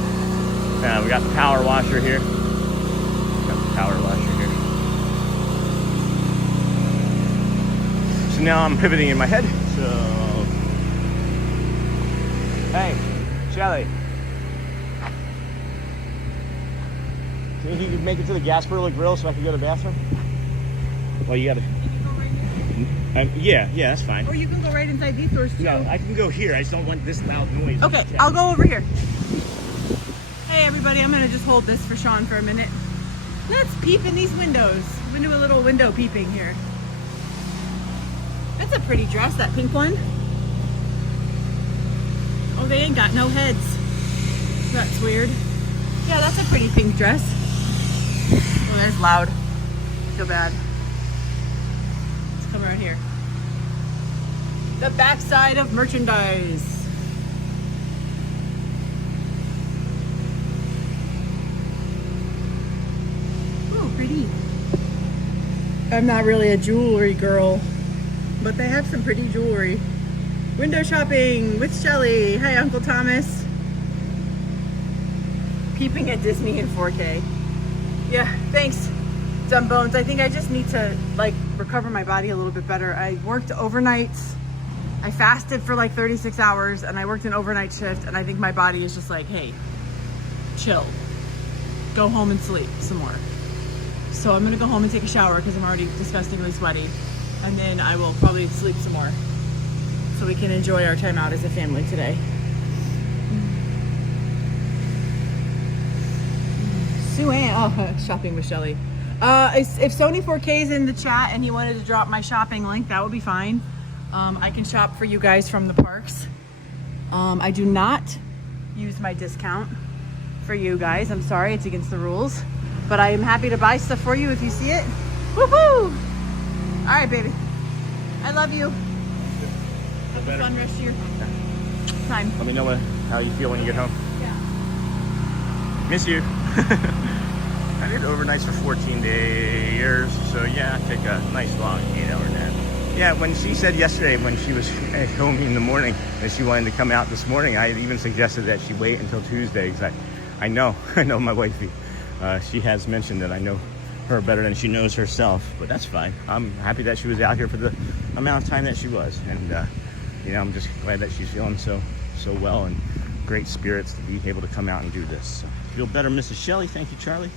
we got the power washer here. So now I'm pivoting in my head. So, hey, Shelley. Do you think you can make it to the grill so I can go to the bathroom? Well, you gotta. Yeah, that's fine. Or you can go right inside these doors too. No, I can go here. I just don't want this loud noise. Okay, I'll go over here. Hey everybody, I'm gonna just hold this for Sean for a minute. Let's peep in these windows. I'm gonna do a little window peeping here. That's a pretty dress, that pink one. Oh, they ain't got no heads. That's weird. Yeah, that's a pretty pink dress. Oh, that's loud. I feel bad. Let's come around here. The backside of merchandise. Oh, pretty. I'm not really a jewelry girl, but they have some pretty jewelry. Window shopping with Shelley. Hi, Uncle Thomas. peeping at Disney in 4K. Yeah, thanks, Dumb Bones. I think I just need to like recover my body a little bit better. I worked overnights. I fasted for like 36 hours and I worked an overnight shift, and I think my body is just like, hey, chill. Go home and sleep some more. So I'm gonna go home and take a shower because I'm already disgustingly sweaty. And then I will probably sleep some more so we can enjoy our time out as a family today. Sue Ann, oh, shopping with Shelley. If Sony 4K is in the chat and he wanted to drop my shopping link, that would be fine. I can shop for you guys from the parks. I do not use my discount for you guys. I'm sorry, it's against the rules. But I am happy to buy stuff for you if you see it. Woohoo! All right, baby. I love you. Have a fun rest of your time. Let me know how you feel when you get home. Yeah. Miss you. I did overnights for 14 days, so yeah, take a nice long 8-hour nap. Yeah, when she said yesterday when she was at home in the morning that she wanted to come out this morning, I even suggested that she wait until Tuesday, because I know my wifey. She has mentioned that I know her better than she knows herself, but that's fine. I'm happy that she was out here for the amount of time that she was, and you know, I'm just glad that she's feeling so well and great spirits to be able to come out and do this. So, feel better, Mrs. Shelley. Thank you, Charlie.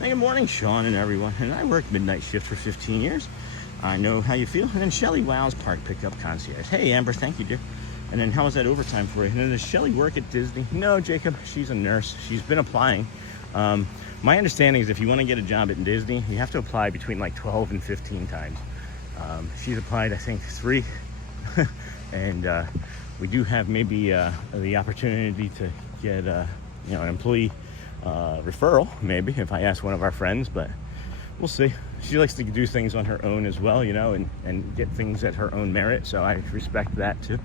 And good morning, Sean and everyone. And I worked midnight shift for 15 years. I know how you feel. And then Shelley Wow's Park Pickup Concierge. Hey, Amber, thank you, dear. And then how was that overtime for you? And then does Shelley work at Disney? No, Jacob, she's a nurse. She's been applying. My understanding is if you want to get a job at Disney, you have to apply between like 12 and 15 times. She's applied, I think, 3. And we do have maybe the opportunity to get you know, an employee referral, maybe, if I ask one of our friends, but we'll see. She likes to do things on her own as well, you know, and get things at her own merit, so I respect that too.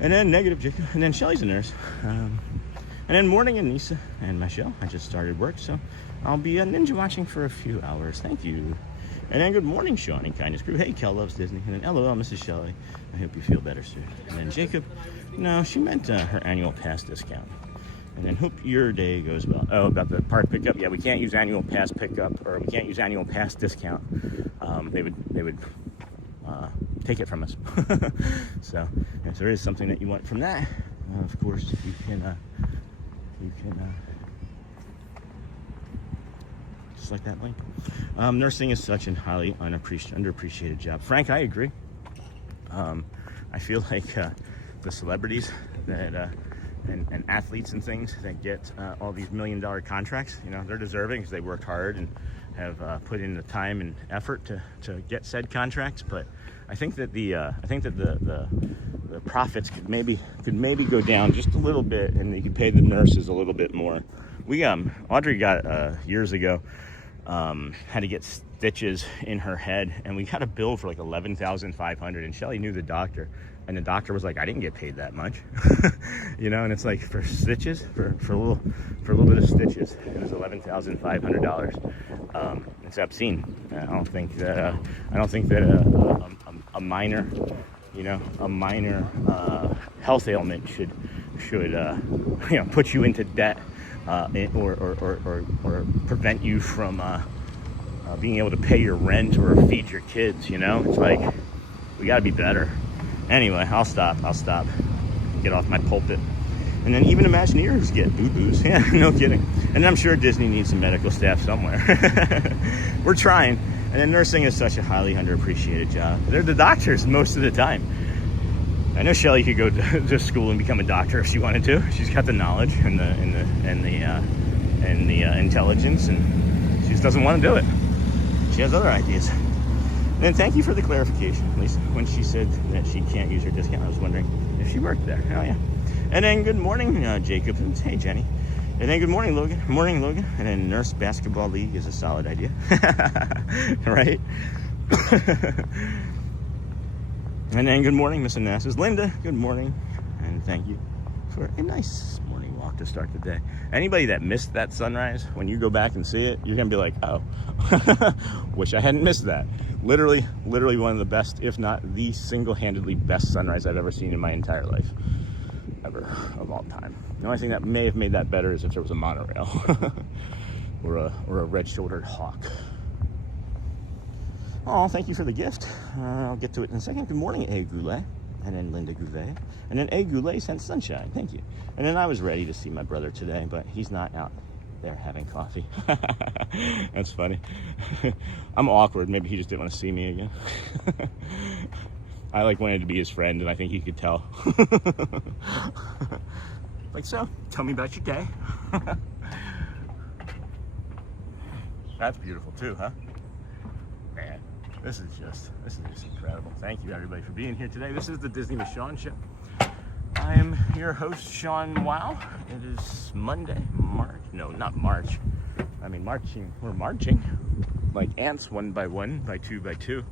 And then negative Jacob, and then Shelley's a nurse. And then morning, Anissa and Michelle. I just started work, so I'll be ninja watching for a few hours. Thank you. And then good morning, Shawnee Kindness Crew. Hey, Kel loves Disney. And then LOL, Mrs. Shelley. I hope you feel better soon. And then Jacob. No, she meant her annual pass discount. And then hope your day goes well. Oh, about the park pickup. Yeah, we can't use annual pass pickup, or we can't use annual pass discount. They would take it from us. So if there is something that you want from that, of course you can just like that link. Nursing is such a highly underappreciated job. Frank, I agree. I feel like the celebrities that and athletes and things that get all these $1 million contracts, you know, they're deserving because they worked hard and have put in the time and effort to get said contracts. But I think that the profits could maybe go down just a little bit, and you could pay the nurses a little bit more. We Audrey got years ago had to get stitches in her head, and we got a bill for like $11,500, and Shelley knew the doctor, and the doctor was like, I didn't get paid that much. You know, and it's like for stitches, for a little bit of stitches, it was $11,500. It's obscene. I don't think that a minor, you know, health ailment should you know, put you into debt or prevent you from being able to pay your rent or feed your kids. You know, it's like we got to be better. Anyway, I'll stop. Get off my pulpit. And then even Imagineers get boo-boos. Yeah, no kidding. And I'm sure Disney needs some medical staff somewhere. We're trying. And then nursing is such a highly underappreciated job. They're the doctors most of the time. I know Shelley could go to school and become a doctor if she wanted to. She's got the knowledge and the intelligence, and she just doesn't want to do it. She has other ideas. And thank you for the clarification. At least when she said that she can't use her discount, I was wondering if she worked there. Oh yeah. And then good morning, Jacob. Hey, Jenny. And then good morning, Logan. Morning, Logan. And then nurse basketball league is a solid idea. Right? And then good morning, Miss Onassis. Linda, good morning. And thank you for a nice morning walk to start the day. Anybody that missed that sunrise, when you go back and see it, you're going to be like, oh, wish I hadn't missed that. Literally one of the best, if not the single-handedly best sunrise I've ever seen in my entire life. Ever, of all time. The only thing that may have made that better is if there was a monorail or a red-shouldered hawk. Oh, thank you for the gift. I'll get to it in a second. Good morning, A. Goulet. And then Linda Goulet. And then A. Goulet sent sunshine. Thank you. And then I was ready to see my brother today, but he's not out there having coffee. That's funny. I'm awkward. Maybe he just didn't want to see me again. I wanted to be his friend, and I think he could tell. Like, so, tell me about your day. That's beautiful too, huh? Man, this is just incredible. Thank you everybody for being here today. This is the Disney with Sean show. I am your host, Sean Wow. It is Monday, no, not March. I mean, we're marching like ants, one by one, by two by two.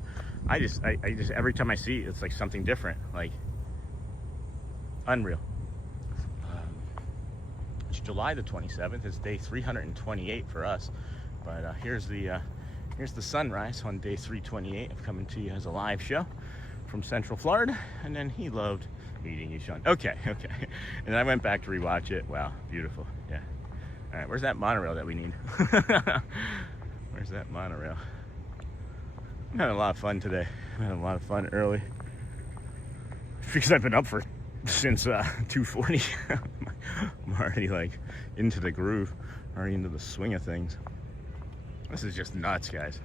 I just every time I see it, it's like something different, like unreal. It's July the 27th. It's day 328 for us. But here's the sunrise on day 328 of coming to you as a live show from Central Florida. And then he loved meeting you, Sean. Okay. And then I went back to rewatch it. Wow, beautiful. Yeah. All right, where's that monorail that we need? Where's that monorail? I'm having a lot of fun today. I'm having a lot of fun early because I've been up since 2:40. I'm already like into the groove, already into the swing of things. This is just nuts, guys.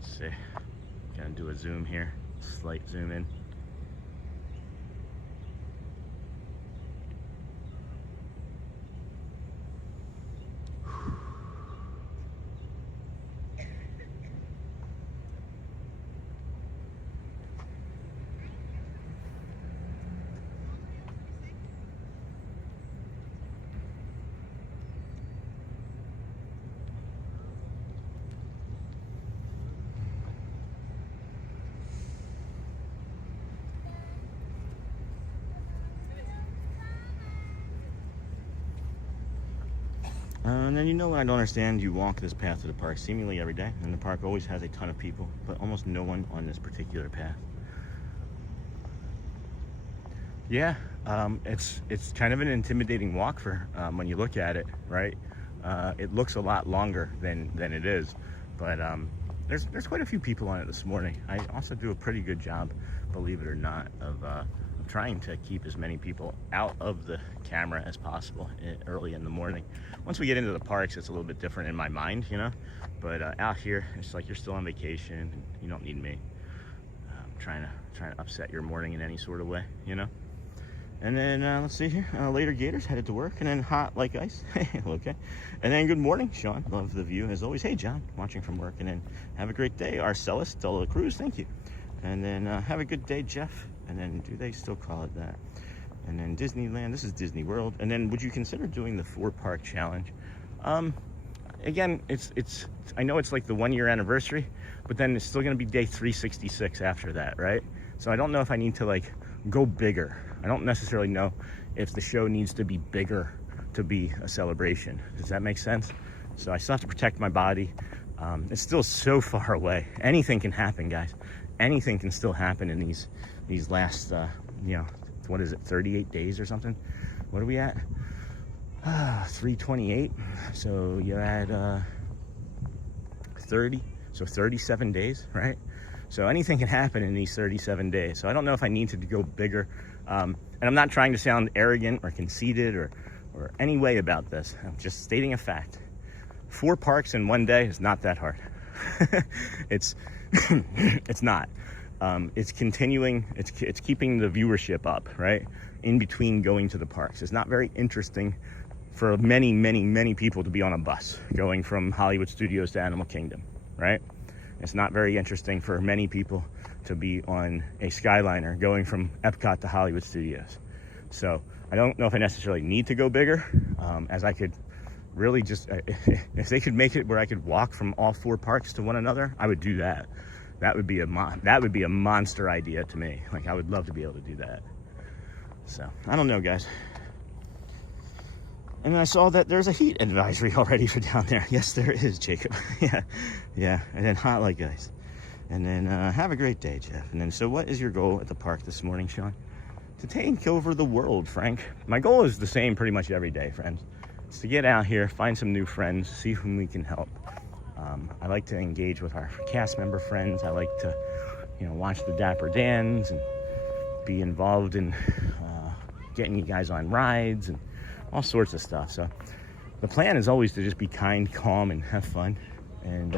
Let's see. Gonna do a zoom here, slight zoom in. And then, you know what I don't understand? You walk this path to the park seemingly every day, and the park always has a ton of people, but almost no one on this particular path. Yeah, it's kind of an intimidating walk for when you look at it, right? It looks a lot longer than it is, but there's quite a few people on it this morning. I also do a pretty good job, believe it or not, of trying to keep as many people out of the camera as possible early in the morning. Once we get into the parks, it's a little bit different in my mind, you know, but out here it's like you're still on vacation and you don't need me trying to upset your morning in any sort of way, you know. And then let's see here, later Gators headed to work, and then hot like ice. Okay. And then good morning, Sean, love the view as always. Hey John, watching from work. And then have a great day, Arcelis Della Cruz, thank you. And then have a good day, Jeff. And then, do they still call it that? And then Disneyland, this is Disney World. And then, would you consider doing the 4-park challenge? Again, I know it's like the 1-year anniversary, but then it's still gonna be day 366 after that, right? So I don't know if I need to like go bigger. I don't necessarily know if the show needs to be bigger to be a celebration. Does that make sense? So I still have to protect my body. It's still so far away. Anything can happen, guys. Anything can still happen in these last, you know, what is it, 38 days or something? What are we at? 328. So you're at 30, so 37 days, right? So anything can happen in these 37 days. So I don't know if I need to go bigger. And I'm not trying to sound arrogant or conceited or any way about this. I'm just stating a fact. 4 parks in 1 day is not that hard. It's not. It's continuing, it's keeping the viewership up, right? In between going to the parks. It's not very interesting for many people to be on a bus going from Hollywood Studios to Animal Kingdom, right? It's not very interesting for many people to be on a Skyliner going from Epcot to Hollywood Studios. So I don't know if I necessarily need to go bigger, as I could really just, if they could make it where I could walk from all 4 parks to one another, I would do that. That would be a monster idea to me. Like, I would love to be able to do that. So I don't know, guys. And I saw that there's a heat advisory already for down there. Yes, there is, Jacob. Yeah. And then hot like ice. And then have a great day, Jeff. And then, so what is your goal at the park this morning, Sean? To take over the world, Frank. My goal is the same pretty much every day, friends. It's to get out here, find some new friends, see whom we can help. I like to engage with our cast member friends. I like to, watch the Dapper Dans and be involved in getting you guys on rides and all sorts of stuff. So the plan is always to just be kind, calm, and have fun. And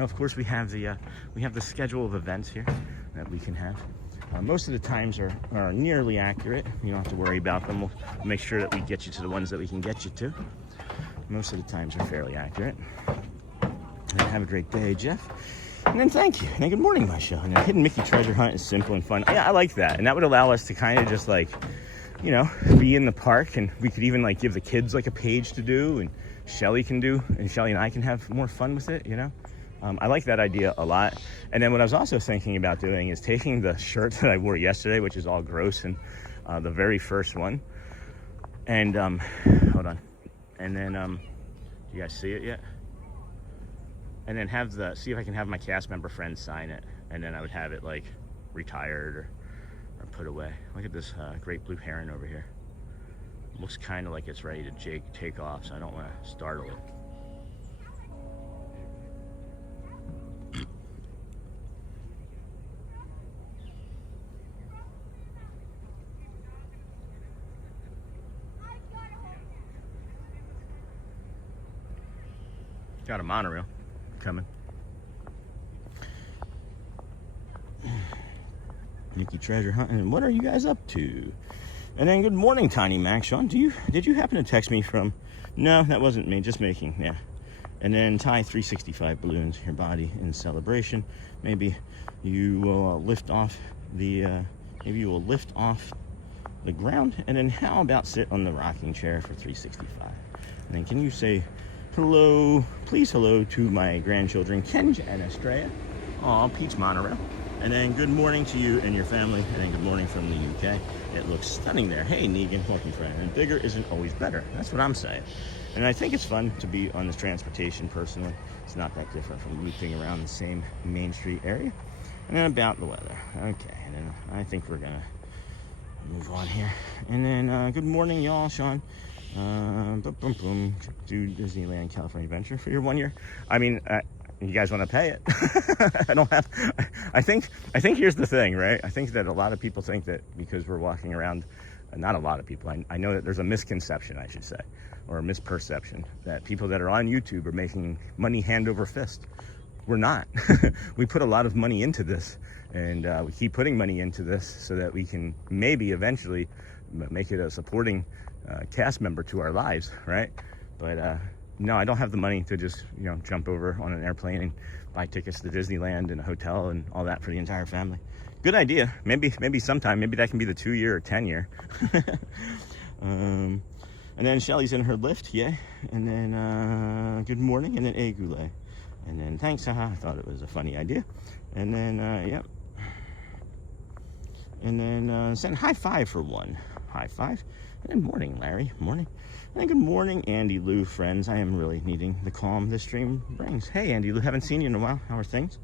of course, we have the schedule of events here that we can have. Most of the times are nearly accurate. You don't have to worry about them. We'll make sure that we get you to the ones that we can get you to. Most of the times are fairly accurate. And have a great day, Jeff. And then thank you. And good morning, my show. And Hidden Mickey Treasure Hunt is simple and fun. Yeah, I like that. And that would allow us to kind of just be in the park, and we could even give the kids a page to do, and Shelley can do, and Shelley and I can have more fun with it, I like that idea a lot. And then what I was also thinking about doing is taking the shirt that I wore yesterday, which is all gross, and the very first one, and hold on, and then do you guys see it yet? And then see if I can have my cast member friends sign it, and then I would have it retired or put away. Look at this great blue heron over here. Looks kind of like it's ready to take off, so I don't want to startle it. Got a monorail coming. Mickey treasure hunting. And what are you guys up to? And then good morning, Tiny Mac. Sean, did you happen to text me from? No, that wasn't me. Just making. Yeah. And then tie 365 balloons. Your body in celebration. Maybe you will lift off the. Maybe you will lift off the ground. And then how about sit on the rocking chair for 365? And then can you say hello, please hello to my grandchildren, Kenja and Estrella. Aw, Pete's Monorail. And then good morning to you and your family. And then good morning from the UK. It looks stunning there. Hey, Negan, welcome, friend. And bigger isn't always better. That's what I'm saying. And I think it's fun to be on this transportation personally. It's not that different from looping around the same Main Street area. And then about the weather. Okay, and then I think we're gonna move on here. And then good morning, y'all, Sean. To Disneyland California Adventure for your 1 year. I mean, you guys want to pay it? I think here's the thing, right? I think that a lot of people think that because we're walking around, not a lot of people, I know that there's a misconception, I should say, or a misperception, that people that are on YouTube are making money hand over fist. We're not. We put a lot of money into this, and we keep putting money into this so that we can maybe eventually make it a supporting cast member to our lives, right? But no, I don't have the money to just jump over on an airplane and buy tickets to Disneyland and a hotel and all that for the entire family. Good idea. Maybe sometime. Maybe that can be the 2 year or 10 year. And then Shelley's in her lift, yeah. And then good morning, and then a goulet. And then thanks, haha. I thought it was a funny idea. And then yep. And then send high five for one. High five. And then morning, Larry. Morning. And then good morning, Andy Lou, friends. I am really needing the calm this stream brings. Hey, Andy Lou, haven't seen you in a while. How are things?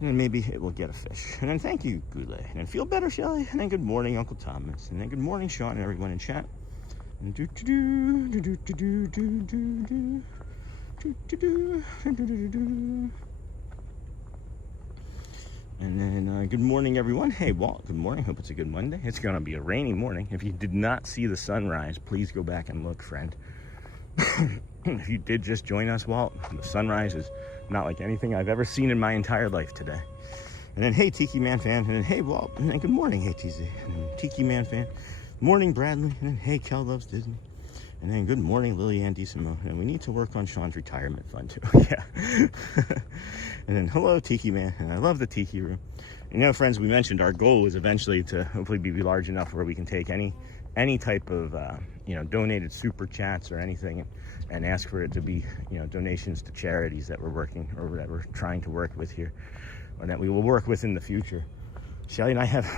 And then maybe it will get a fish. And then thank you, Goulet. And then feel better, Shelley. And then good morning, Uncle Thomas. And then good morning, Sean, and everyone in chat. And And then good morning, everyone. Hey, Walt, good morning. Hope it's a good Monday. It's going to be a rainy morning. If you did not see the sunrise, please go back and look, friend. If you did just join us, Walt, the sunrise is not like anything I've ever seen in my entire life today. And then, hey, Tiki Man fan. And then, hey, Walt. And then, good morning, hey, TZ. And then, Tiki Man fan. Morning, Bradley. And then, hey, Kel loves Disney. And then, good morning, Lily Ann DeSimo. And we need to work on Sean's retirement fund, too. Yeah. And then, hello, Tiki Man. And I love the Tiki room. You know, friends, we mentioned our goal is eventually to hopefully be large enough where we can take any type of, donated super chats or anything and ask for it to be, donations to charities that we're working or that we're trying to work with here or that we will work with in the future. Shelley and I have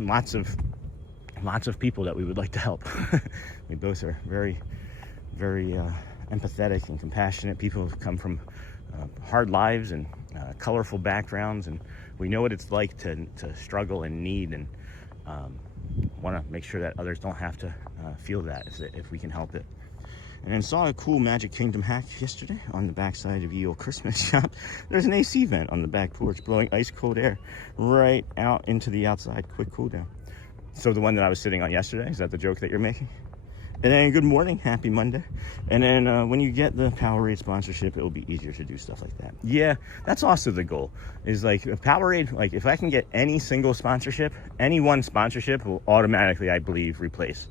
lots of people that we would like to help. We both are very, very empathetic and compassionate people who come from hard lives and colorful backgrounds, and we know what it's like to struggle and need, and want to make sure that others don't have to feel that if we can help it. And then saw a cool Magic Kingdom hack yesterday on the backside of Ye Olde Christmas shop. There's an AC vent on the back porch blowing ice cold air right out into the outside quick cool down. So the one that I was sitting on yesterday, is that the joke that you're making? And then good morning, happy Monday. And then when you get the Powerade sponsorship, it'll be easier to do stuff like that. Yeah, that's also the goal, is like Powerade, like if I can get any single sponsorship, any one sponsorship will automatically, I believe, replace.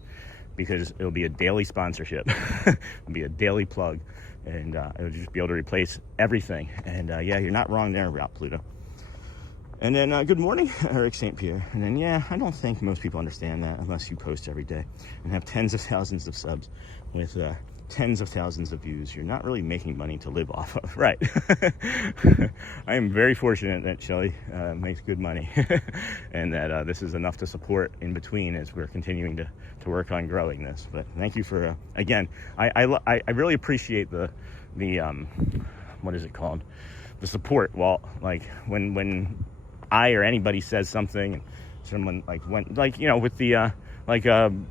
Because it'll be a daily sponsorship, it'll be a daily plug, and it'll just be able to replace everything. And yeah, you're not wrong there, Route Pluto. And then good morning, Eric St. Pierre. And then yeah, I don't think most people understand that unless you post every day and have tens of thousands of subs with tens of thousands of views. You're not really making money to live off of, right? I am very fortunate that Shelley makes good money and that this is enough to support in between as we're continuing to work on growing this. But thank you for again, I really appreciate the what is it called, the support. Well, like when I or anybody says something, and someone like went like, you know, with the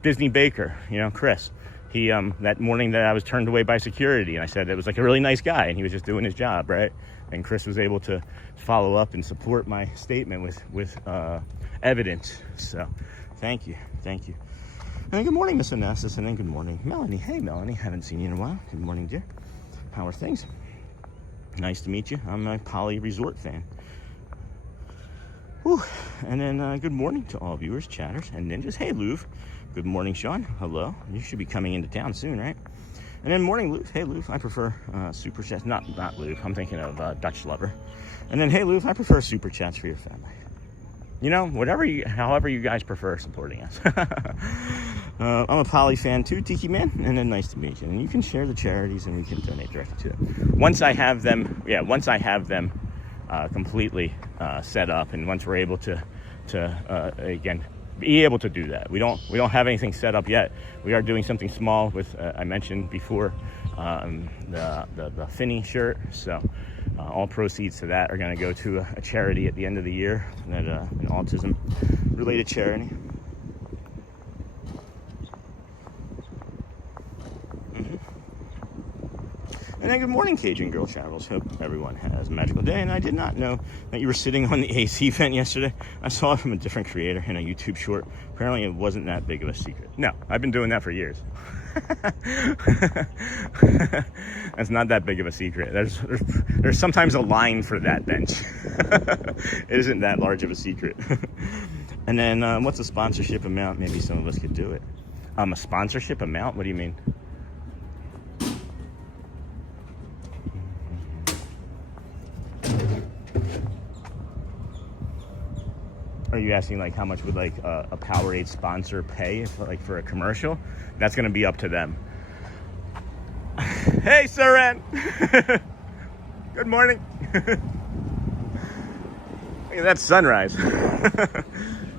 Disney Baker, you know, Chris, he that morning that I was turned away by security, and I said it was like a really nice guy and he was just doing his job, right? And Chris was able to follow up and support my statement with evidence. So thank you. And good morning, Miss Onassis, and then good morning, Melanie. Hey, Melanie, haven't seen you in a while. Good morning, dear. How are things? Nice to meet you. I'm a Poly Resort fan. Whew. And then good morning to all viewers, chatters, and ninjas. Hey, Louv. Good morning, Sean. Hello. You should be coming into town soon, right? And then morning, Louv. Hey, Louv. I prefer super chats. Not Louv. I'm thinking of Dutch Lover. And then hey, Louv. I prefer super chats for your family. You know, however you guys prefer supporting us. I'm a Poly fan too, Tiki Man, and then nice to meet you. And you can share the charities, and we can donate directly to them. Once I have them completely set up, and once we're able to again be able to do that. We don't have anything set up yet. We are doing something small with I mentioned before the Finny shirt. So all proceeds to that are going to go to a charity at the end of the year, that an autism related charity. And then good morning, Cajun Girl Travels. Hope everyone has a magical day. And I did not know that you were sitting on the AC vent yesterday. I saw it from a different creator in a YouTube short. Apparently it wasn't that big of a secret. No, I've been doing that for years. That's not that big of a secret. There's sometimes a line for that bench. It isn't that large of a secret. And then what's a sponsorship amount? Maybe some of us could do it. A sponsorship amount? What do you mean? Are you asking like how much would like a Powerade sponsor pay for a commercial? That's gonna be up to them. Hey, Seren. Good morning. Look at that sunrise.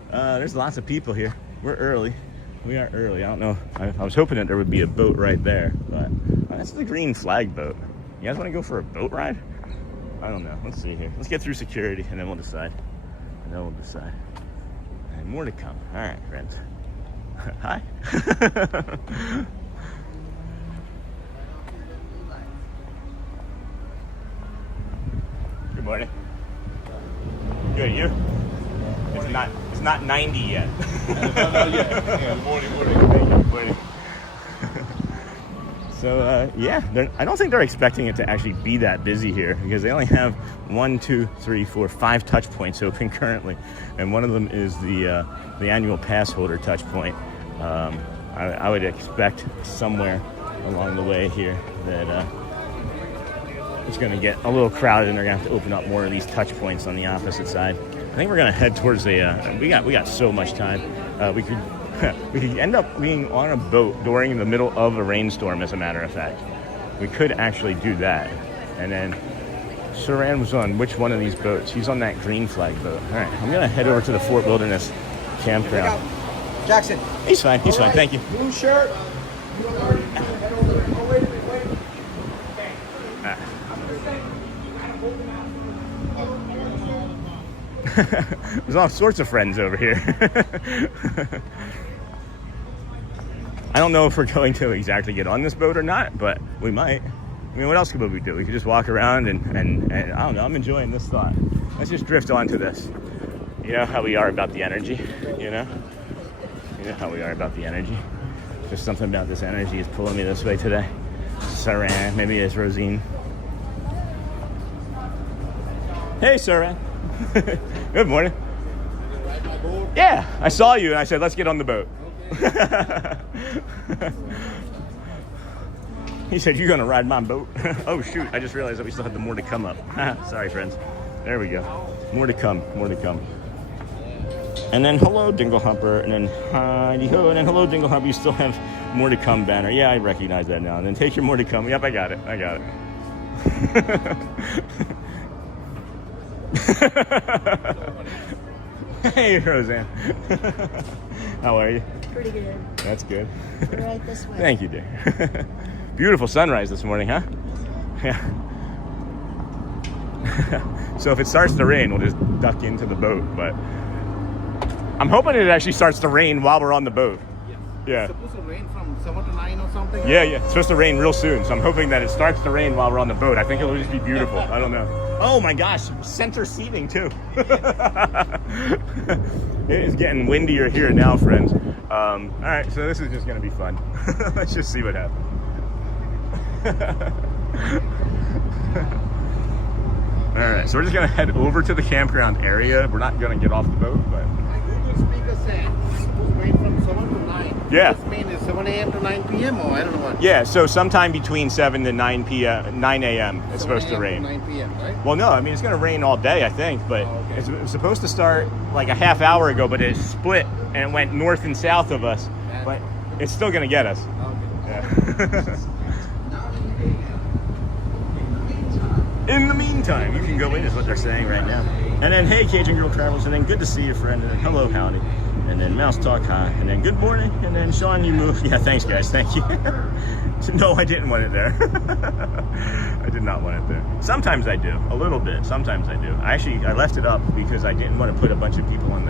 There's lots of people here. We're early. We are early. I don't know. I was hoping that there would be a boat right there, but that's the green flag boat. You guys want to go for a boat ride? I don't know. Let's see here. Let's get through security and then we'll decide. And more to come. All right, friends. Hi. Good morning. Good, you? It's not 90 yet. Not yet. Yeah, morning. Morning. So yeah, I don't think they're expecting it to actually be that busy here because they only have 1, 2, 3, 4, 5 touch points open currently, and one of them is the annual pass holder touch point. I would expect somewhere along the way here that it's going to get a little crowded, and they're going to have to open up more of these touch points on the opposite side. I think we're going to head towards the. We got so much time. We could end up being on a boat during the middle of a rainstorm, as a matter of fact. We could actually do that. And then Saran was on which one of these boats? He's on that green flag boat. All right, I'm going to head over to the Fort Wilderness campground. Jackson. He's fine, fine. Thank you. Blue shirt. There's all sorts of friends over here. I don't know if we're going to exactly get on this boat or not, but we might. I mean, what else could we do? We could just walk around and I don't know, I'm enjoying this thought. Let's just drift onto this. You know how we are about the energy, you know? You know how we are about the energy. Just something about this energy is pulling me this way today. Saran, maybe it's Rosine. Hey, Saran. Good morning. Yeah, I saw you and I said, let's get on the boat. He said, you're gonna ride my boat? Oh shoot, I just realized that we still had the more to come up. Sorry, friends. There we go. More to come, more to come. And then hello, Dinglehopper, and then hi-de-ho, and then hello, Dinglehopper, you still have more to come banner. Yeah, I recognize that now. And then take your more to come. Yep, I got it, I got it. Hey, Roseanne. How are you? Pretty good. That's good. We're right this way. Thank you, dear. Beautiful sunrise this morning, huh? Yeah. So if it starts to rain, we'll just duck into the boat, but I'm hoping it actually starts to rain while we're on the boat. Yeah. It's supposed to rain from 7 to 9 or something? Yeah, it's supposed to rain real soon, so I'm hoping that it starts to rain while we're on the boat. I think it'll just be beautiful. I don't know. Oh my gosh, center seating too. It is getting windier here now, friends. All right, so this is just gonna be fun. Let's just see what happens. All right, so we're just gonna head over to the campground area. We're not gonna get off the boat, but My Google speaker said it's supposed to rain from 7 to 9. Yeah. This means it's 7 a.m. to 9 p.m. or I don't know what. yeah, so sometime between 7 to 9 p.m., 9 a.m. it's 7 supposed to a.m. rain. 9 p.m., right? Well, no, I mean, it's going to rain all day, I think, but Oh, okay. it's supposed to start like a half hour ago, but it split and it went north and south of us, but it's still going to get us. Okay. Yeah. In the meantime, you can go in, is what they're saying right now. And then, hey, Cajun Girl Travels, and then good to see you, friend, and then hello, howdy. And then Mouse Talk, hi. And then good morning, and then Sean, you move. Yeah, thanks, guys, thank you. No, I didn't want it there. I did not want it there. Sometimes I do, a little bit, sometimes I do. I left it up because I didn't want to put a bunch of people in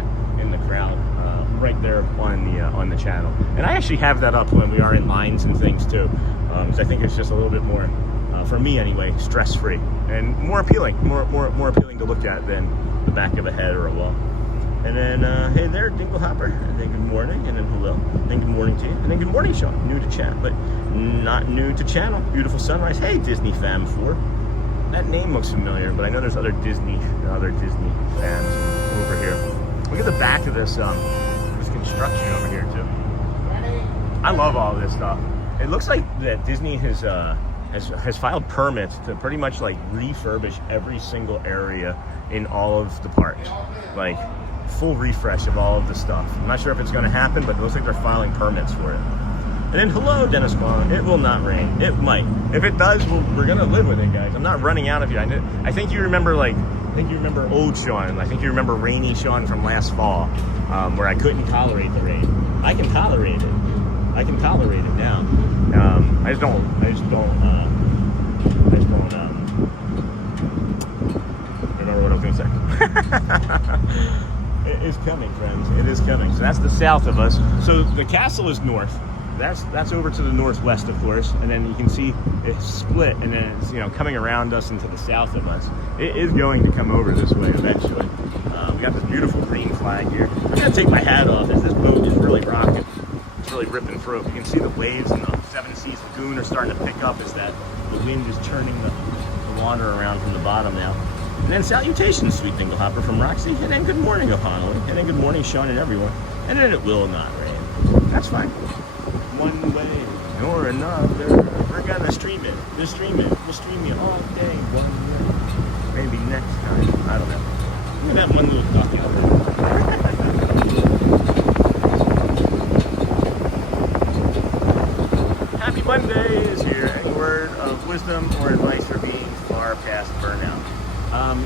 the crowd right there on the channel. And I actually have that up when we are in lines and things too. Because I think it's just a little bit more, for me anyway, stress-free and more appealing, more appealing to look at than the back of a head or a wall. And then, hey there, Dinglehopper, and then good morning, and then hello, and then good morning to you, and then good morning, Sean, new to chat, but not new to channel. Beautiful sunrise. Hey, Disney Fam 4. That name looks familiar, but I know there's other Disney fans over here. Look at the back of this construction over here too. I love all this stuff. It looks like that Disney has filed permits to pretty much like refurbish every single area in all of the parks, like full refresh of all of the stuff. I'm not sure if it's going to happen, but it looks like they're filing permits for it. And then hello, Dennis Bond. It will not rain. It might. If it does, we're going to live with it, guys. I'm not running out of you. I think you remember old Sean. I think you remember rainy Sean from last fall, where I couldn't tolerate the rain. I can tolerate it. I can tolerate it now. I just don't remember what I was going to say. It is coming, friends. It is coming. So that's the south of us. So the castle is north. That's over to the northwest, of course. And then you can see it's split, and then it's coming around us into the south of us. It is going to come over this way eventually. We got this beautiful green flag here. I'm gonna take my hat off as this boat is really rocking. It's really ripping through. You can see the waves in the Seven Seas Lagoon are starting to pick up as the wind is turning the water around from the bottom now. And then salutations, sweet Dinglehopper from Roxy. And then good morning, O'Connell. And then good morning, Sean and everyone. And then it will not rain. That's fine. One way or another. We're gonna stream it. We'll stream it. We'll stream you all day. One way. Maybe next time. I don't know. Look at that one little duck out there. Happy Monday is here. Any word of wisdom or advice for being far past burnout?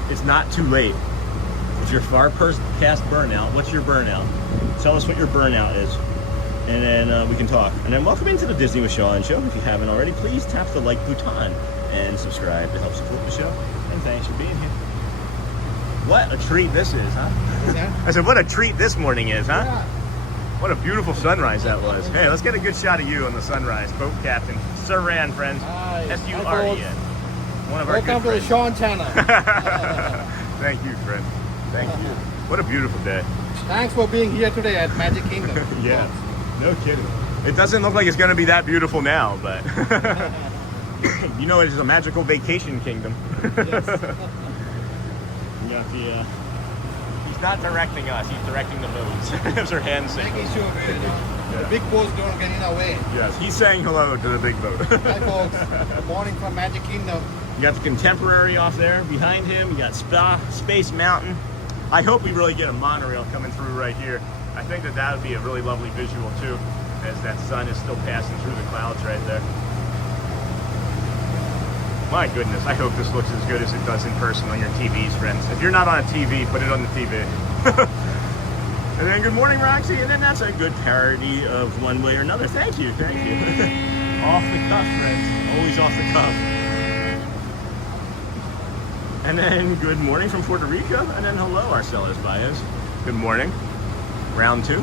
It's not too late. If you're far past burnout, what's your burnout? Tell us what your burnout is, and then we can talk. And then welcome into the Disney with Sean show. If you haven't already, please tap the like button and subscribe to help support the show. And thanks for being here. What a treat this is, huh? I said, what a treat this morning is, huh? Yeah. What a beautiful sunrise that was. Hey, let's get a good shot of you on the sunrise. Boat captain, Suran, friends. Hi. S-U-R-E-N. One of our Welcome good to the friends. Sean channel. Thank you, friend. Thank you. What a beautiful day. Thanks for being here today at Magic Kingdom. Yeah, no kidding. It doesn't look like it's going to be that beautiful now, but you know, it is a magical vacation kingdom. Yes. You got the, he's not directing us, he's directing the boats. Those are hand signals. Making sure the big boats don't get in our way. Yes, he's saying hello to the big boat. Hi folks, good morning from Magic Kingdom. You got the Contemporary off there behind him. You got Space Mountain. I hope we really get a monorail coming through right here. I think that that would be a really lovely visual too, as that sun is still passing through the clouds right there. My goodness, I hope this looks as good as it does in person on your TVs, friends. If you're not on a TV, put it on the TV. And then good morning, Roxy. And then that's a good parody of One Way or Another. Thank you, thank you. Off the cuff, friends. Always off the cuff. And then good morning from Puerto Rico. And then hello, Arcelas Baez. Good morning. Round 2.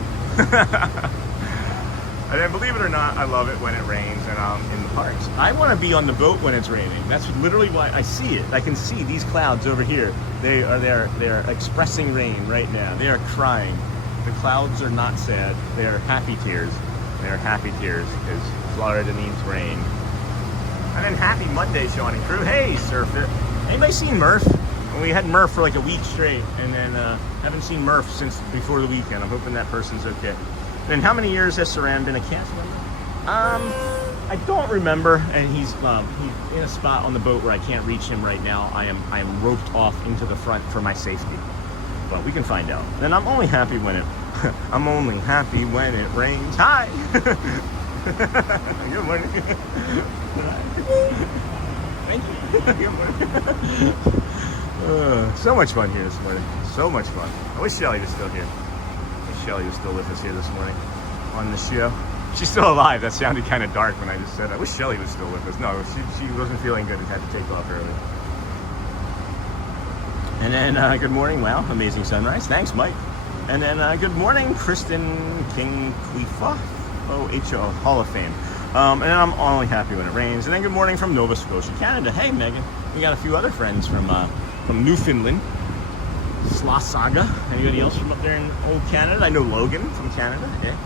And then believe it or not, I love it when it rains and I'm in the parks. I want to be on the boat when it's raining. That's literally why I see it. I can see these clouds over here. They are expressing rain right now. They are crying. The clouds are not sad. They are happy tears. They are happy tears because Florida means rain. And then happy Monday, Sean and crew. Hey, Surf It. Anybody seen Murph? We had Murph for like a week straight, and then haven't seen Murph since before the weekend. I'm hoping that person's okay. And how many years has Saran been a cast member? I don't remember, and he's in a spot on the boat where I can't reach him right now. I am roped off into the front for my safety, but we can find out. Then I'm only happy when it I'm only happy when it rains. Hi. Good morning. Thank you. Good morning. So much fun here this morning. So much fun. I wish Shelley was still here. Shelley was still with us here this morning on the show. She's still alive. That sounded kind of dark when I just said that. I wish Shelley was still with us. No, she wasn't feeling good and had to take off early. And then good morning. Wow, amazing sunrise. Thanks, Mike. And then good morning, Kristen King Quifa, OHO Hall of Fame. And I'm only happy when it rains. And then good morning from Nova Scotia, Canada. Hey, Megan. We got a few other friends from Newfoundland. Sloth Saga. Anybody else from up there in old Canada? I know Logan from Canada. Yeah.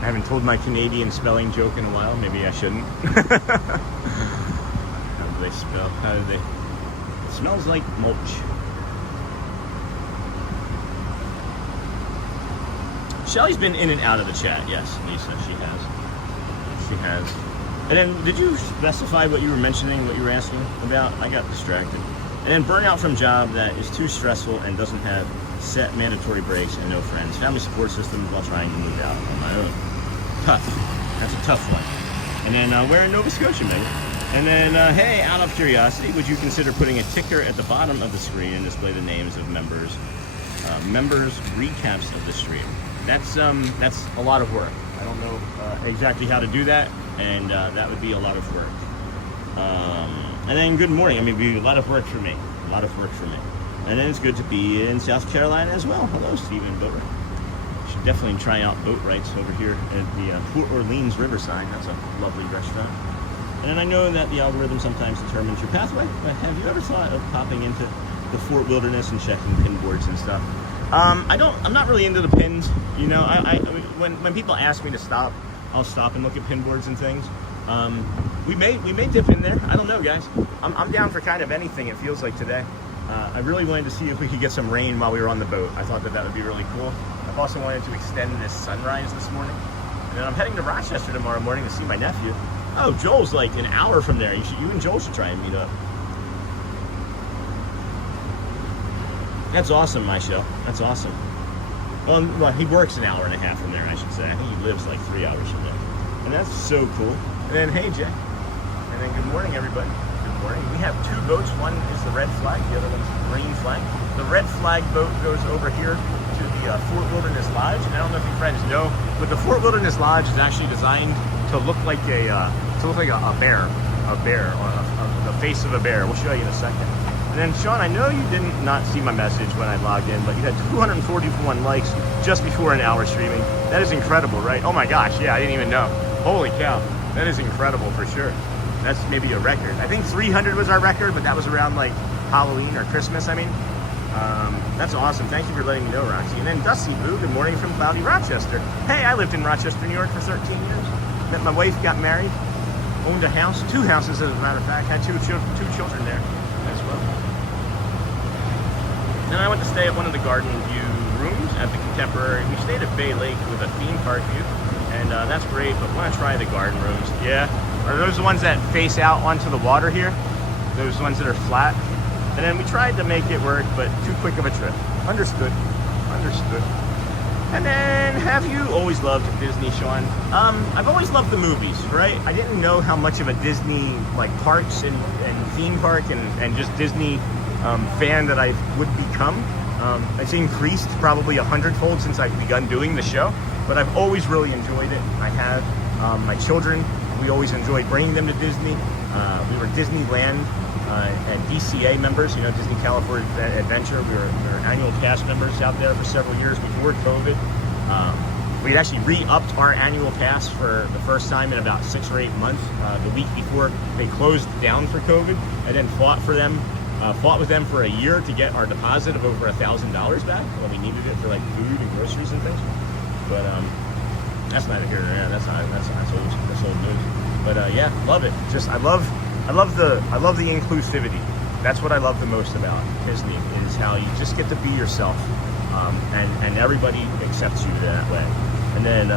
I haven't told my Canadian spelling joke in a while. Maybe I shouldn't. How do they spell? How do they? It smells like mulch. Shelley's been in and out of the chat. Yes, Lisa, she has. She has. And then, did you specify what you were mentioning? What you were asking about? I got distracted. And then burnout from job that is too stressful and doesn't have set mandatory breaks and no friends. Family support systems while trying to move out on my own. Tough. That's a tough one. And then we're in Nova Scotia, maybe. And then, hey, out of curiosity, would you consider putting a ticker at the bottom of the screen and display the names of members recaps of the stream? That's a lot of work. I don't know exactly how to do that, and that would be a lot of work. And then good morning. I mean, it'd be a lot of work for me. A lot of work for me. And then it's good to be in South Carolina as well. Hello, Stephen Boater. Should definitely try out boat rides over here at the Port Orleans Riverside. That's a lovely restaurant. And then I know that the algorithm sometimes determines your pathway, but have you ever thought of popping into the Fort Wilderness and checking pin boards and stuff? I'm not really into the pins. You know, when people ask me to stop, I'll stop and look at pin boards and things. We may dip in there. I don't know, guys. I'm down for kind of anything. It feels like today. I really wanted to see if we could get some rain while we were on the boat. I thought that would be really cool. I've also wanted to extend this sunrise this morning. And then I'm heading to Rochester tomorrow morning to see my nephew. Oh, Joel's like an hour from there. You and Joel should try and meet up. That's awesome, my show. That's awesome. Well, he works an hour and a half from there, I should say. I think he lives like 3 hours from there. And that's so cool. And then, hey, Jay. And then good morning, everybody. Good morning. We have two boats. One is the red flag. The other one's the green flag. The red flag boat goes over here to the Fort Wilderness Lodge. And I don't know if you friends know, but the Fort Wilderness Lodge is actually designed to look like a bear. A bear, on the face of a bear. We'll show you in a second. And then Sean, I know you didn't not see my message when I logged in, but you had 241 likes just before an hour streaming. That is incredible, right? Oh my gosh, yeah, I didn't even know. Holy cow, that is incredible for sure. That's maybe a record. I think 300 was our record, but that was around like Halloween or Christmas, I mean. That's awesome. Thank you for letting me know, Roxy. And then Dusty Boo, good morning from cloudy Rochester. Hey, I lived in Rochester, New York for 13 years. Met my wife, got married, owned a house, 2 houses as a matter of fact, had two children there as well. Then I went to stay at one of the Garden View rooms at the Contemporary. We stayed at Bay Lake with a theme park view, and that's great, but want to try the garden rooms. Yeah, are those the ones that face out onto the water here? Those ones that are flat? And then we tried to make it work, but too quick of a trip. Understood. Understood. And then, have you always loved Disney, Sean? I've always loved the movies, right? I didn't know how much of a Disney, like, parks and theme park and just Disney fan that I would become. It's increased probably 100-fold since I've begun doing the show, but I've always really enjoyed it. I have my children. We always enjoyed bringing them to Disney. We were Disneyland and DCA members, you know, Disney California Adventure. We were annual cast members out there for several years before COVID. We actually re-upped our annual pass for the first time in about 6 or 8 months, the week before they closed down for COVID, and then fought with them for a year to get our deposit of over $1,000 back when we needed it for like food and groceries and things. But that's neither here nor there. That's old news. But yeah, love it. Just I love the inclusivity. That's what I love the most about Disney, is how you just get to be yourself, and everybody accepts you that way. And then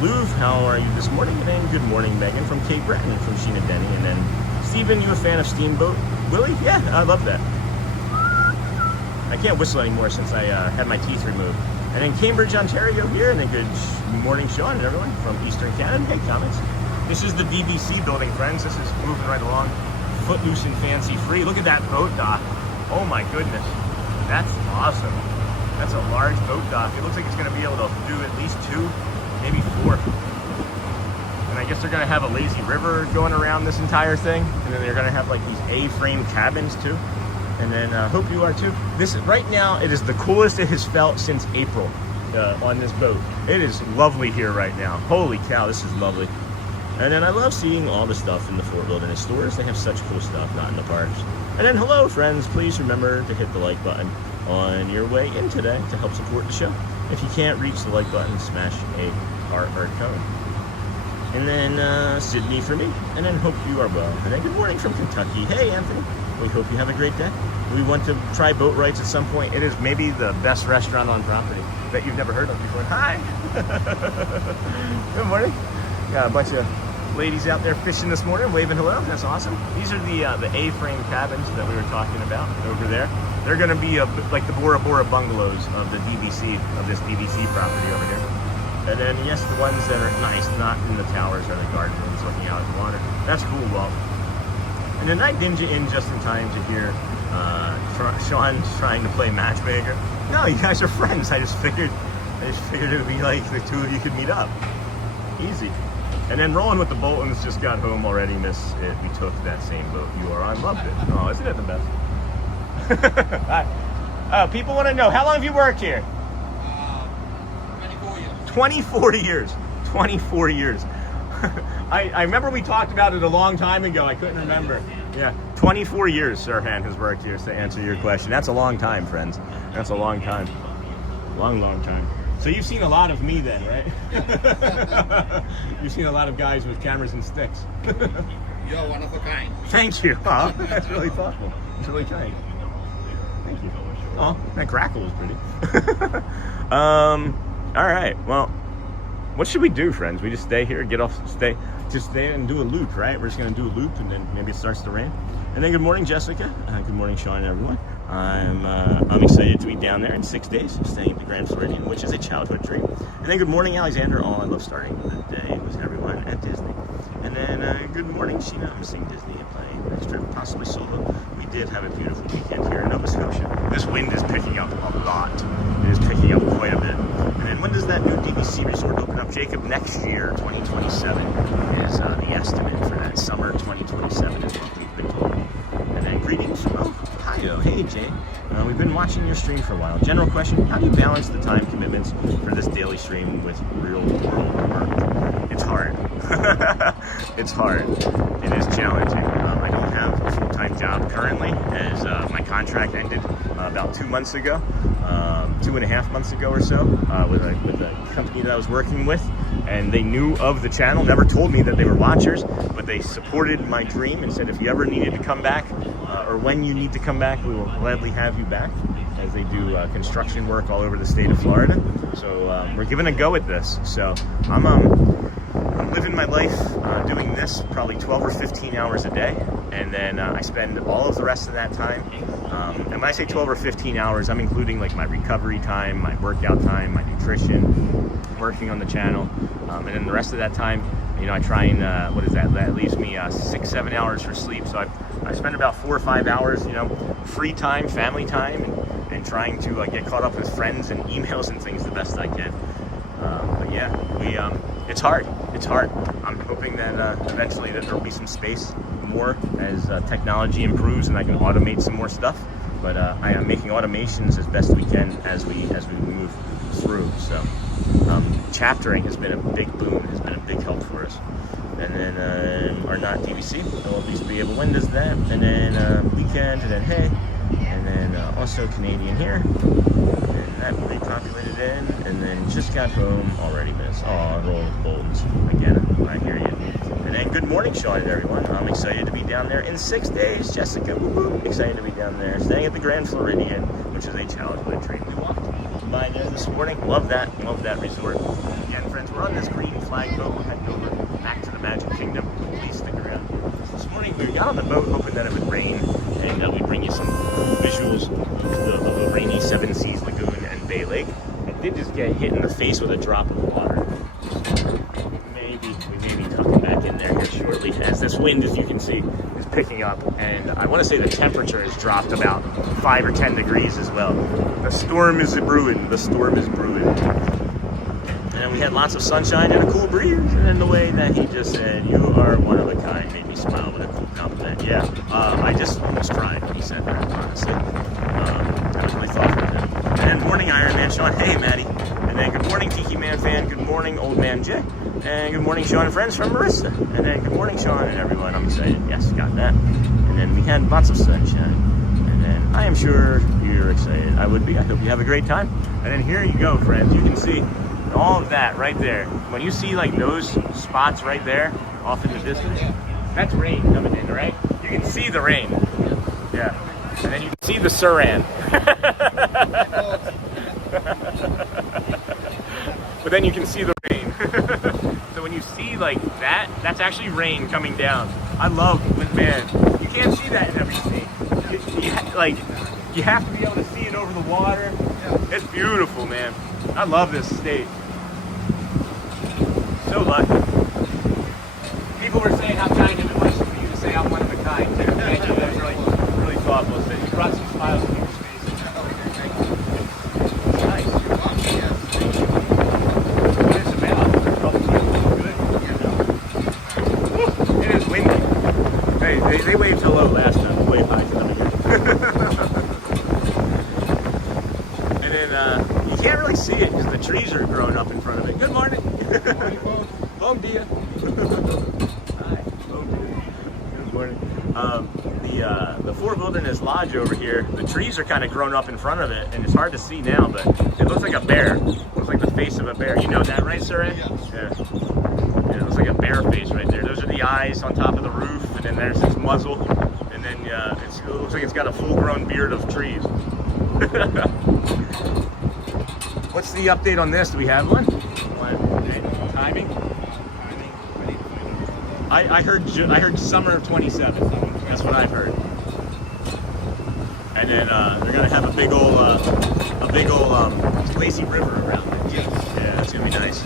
Louvre, how are you this morning? And then good morning, Megan from Cape Breton and from Sheena Denny. And then Steven, you a fan of Steamboat Willie? Yeah, I love that. I can't whistle anymore since I had my teeth removed. And then Cambridge, Ontario here. And then good morning, Sean and everyone from Eastern Canada. Hey, comments. This is the DVC building, friends. This is moving right along. Footloose and fancy free. Look at that boat dock. Oh my goodness. That's awesome. That's a large boat dock. It looks like it's going to be able to do at least 2, maybe 4. And I guess they're going to have a lazy river going around this entire thing. And then they're going to have like these A-frame cabins too. And then hope you are too. This is, right now, it is the coolest it has felt since April on this boat. It is lovely here right now. Holy cow, this is lovely. And then I love seeing all the stuff in the Fort Wilderness stores. They have such cool stuff, not in the parks. And then hello, friends. Please remember to hit the like button on your way in today to help support the show. If you can't reach the like button, smash a heart or cone. And then Sydney for me. And then hope you are well. And then good morning from Kentucky. Hey, Anthony. We hope you have a great day. We want to try boat rides at some point. It is maybe the best restaurant on property that you've never heard of before. Hi. Good morning. Got a bunch of ladies out there fishing this morning, waving hello. That's awesome. These are the A-frame cabins that we were talking about over there. They're going to be like the Bora Bora bungalows of the DVC, of this DVC property over here. And then, yes, the ones that are nice, not in the towers, are the garden rooms looking out at the water. That's cool, Walt. And then I dinged you in just in time to hear Sean trying to play matchmaker. No, you guys are friends. I just figured it would be like the two of you could meet up. Easy. And then Rolling with the Boltons just got home already, miss it. We took that same boat you are on. Loved it. Oh, isn't it the best? People want to know, how long have you worked here? 24 years. 24 years. 24 years. I remember we talked about it a long time ago. I couldn't remember. Yeah, 24 years Sirhan has worked here, to answer your question. That's a long time, friends. That's a long time. Long time. So you've seen a lot of me then, right? You've seen a lot of guys with cameras and sticks. You're one of a kind. Thank you. Oh, that's really thoughtful. It's really kind. Thank you. Oh, that crackle was pretty. All right. Well, what should we do, friends? We just stay here, just stay and do a loop, right? We're just going to do a loop, and then maybe it starts to rain. And then good morning, Jessica. Good morning, Sean and everyone. I'm excited to be down there in 6 days, staying at the Grand Floridian, which is a childhood dream. And then good morning, Alexander. Oh, I love starting the day with everyone at Disney. And then good morning, Sheena. I'm seeing Disney and playing next trip, possibly solo. We did have a beautiful weekend here in Nova Scotia. This wind is picking up a lot. It is picking up quite a bit. And then when does that new DVC resort open up, Jacob? Next year, 2027 is the estimate for that. Summer 2027 is what we've been told. And then greetings. Oh, we've been watching your stream for a while. General question, how do you balance the time commitments for this daily stream with real world work? It's hard. It's hard. It is challenging. I don't have a full-time job currently, as my contract ended about 2 months ago, 2.5 months ago or so, with a company that I was working with, and they knew of the channel, never told me that they were watchers, but they supported my dream and said if you ever needed to come back, or when you need to come back, we will gladly have you back, as they do construction work all over the state of Florida. So we're giving a go at this. So I'm living my life doing this probably 12 or 15 hours a day, and then I spend all of the rest of that time, and when I say 12 or 15 hours, I'm including like my recovery time, my workout time, my nutrition, working on the channel, and then the rest of that time, you know, I try and what is that? That leaves me 6-7 hours for sleep. So I spend about 4 or 5 hours, you know, free time, family time, and trying to get caught up with friends and emails and things the best I can. But yeah, it's hard. It's hard. I'm hoping that eventually that there'll be some space more as technology improves and I can automate some more stuff. But I am making automations as best we can as we move through. So chaptering has been a big boon, has been a big help for us. And then or not DVC, we'll at least be able. When does that? And then weekend, and then hey, and then also Canadian here. And that repopulated in, and then just got home already missed. Oh, rolling bolts again. I hear you. And then good morning, Sean and everyone. I'm excited to be down there in 6 days. Jessica, woo-woo. Excited to be down there, staying at the Grand Floridian, which is a childhood dream. We walked by there this morning. Love that resort. Again, friends, we're on this green flag boat. We're heading over back to the Magic Kingdom. Please stick around. This morning we got on the boat hoping that it would rain, and we'd bring you some cool visuals of the rainy Seven Seas Lagoon and Bay Lake. It did just get hit in the face with a drop of water. We may be tucking back in there here shortly, as this wind, as you can see, is picking up, and I want to say the temperature has dropped about 5 or 10 degrees as well. The storm is brewing. The storm is brewing. And we had lots of sunshine and a cool breeze, and then the way that he just said, "You are one of a kind," made me smile with a cool compliment. Yeah, I just almost cried when he said that, honestly. That was really thoughtful of him. And then morning Iron Man Sean, hey Maddie. And then good morning Tiki Man fan, good morning Old Man Jay. And good morning Sean and friends from Marissa. And then good morning Sean and everyone, I'm excited. Yes, got that. And then we had lots of sunshine. And then I am sure you're excited. I would be. I hope you have a great time. And then here you go, friends. You can see all of that right there. When you see like those spots right there off in the distance, that's rain coming in, right? You can see the rain. Yeah. And then you can see the Suran. But then you can see the rain. So when you see like that, that's actually rain coming down. I love when, man, you can't see that in every scene. You have to be able to see it over the water. It's beautiful, man. I love this state. So lucky. People were saying how kind of it was for you to say I'm one of a kind too. Thank you. That was really, really thoughtful. So you brought some smiles to people's faces. Nice. What is it about? Good. It is windy. Hey, they waved hello last time. We'll wave hi to them again. And then you can't really see it because the trees are growing up in front of it. Good morning. Home dear. Hi. Home dear. Good morning. The Fort Wilderness Lodge over here, the trees are kind of grown up in front of it, and it's hard to see now, but it looks like a bear. It looks like the face of a bear. You know that, right, Sir? Yes. Yeah. Yeah, it looks like a bear face right there. Those are the eyes on top of the roof, and then there's its muzzle, and then it looks like it's got a full-grown beard of trees. What's the update on this? Do we have one? Timing? I heard summer of 27. That's what I've heard. And then they're gonna have a big old lazy river around it. Yes. Yeah, that's gonna be nice.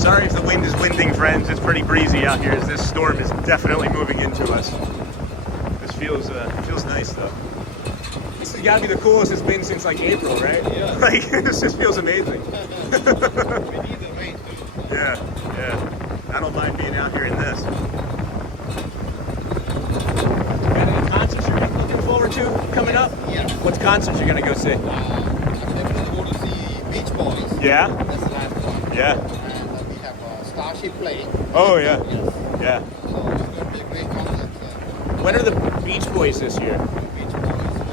Sorry if the wind is winding, friends. It's pretty breezy out here as this storm is definitely moving into us. This feels nice though. This has got to be the coolest it's been since like April, right? Yeah. Like this just feels amazing. We need the rain too. Yeah. I don't mind being out here in this. Got any concerts you're looking forward to? coming up? Yes. What concerts you gonna go see? I'm definitely going to see Beach Boys. Yeah? That's the last one. Yeah. And we have Starship playing. Oh yeah. Yes. Yeah. So it's going to be a great concert. When are the Beach Boys this year? Beach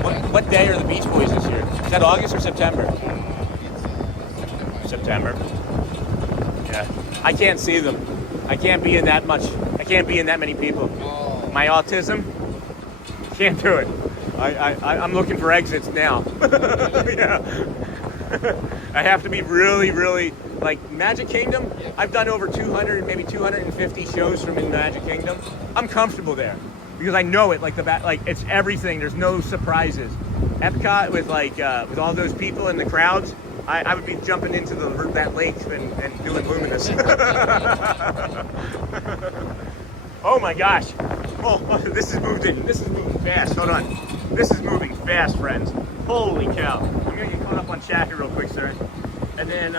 Boys. What day are the Beach Boys this year? Is that August or September? It's September. Yeah. I can't see them. I can't be in that many people. Oh. My autism can't do it. I'm looking for exits now. Yeah. I have to be really, really like Magic Kingdom. I've done over 200, maybe 250 shows from in Magic Kingdom. I'm comfortable there because I know it like the back. Like it's everything. There's no surprises. Epcot with with all those people in the crowds. I would be jumping into that lake and doing Luminous. Oh my gosh. Oh, this is moving fast. Hold on. This is moving fast, friends. Holy cow. I'm gonna get caught up on chat here real quick, sir. And then,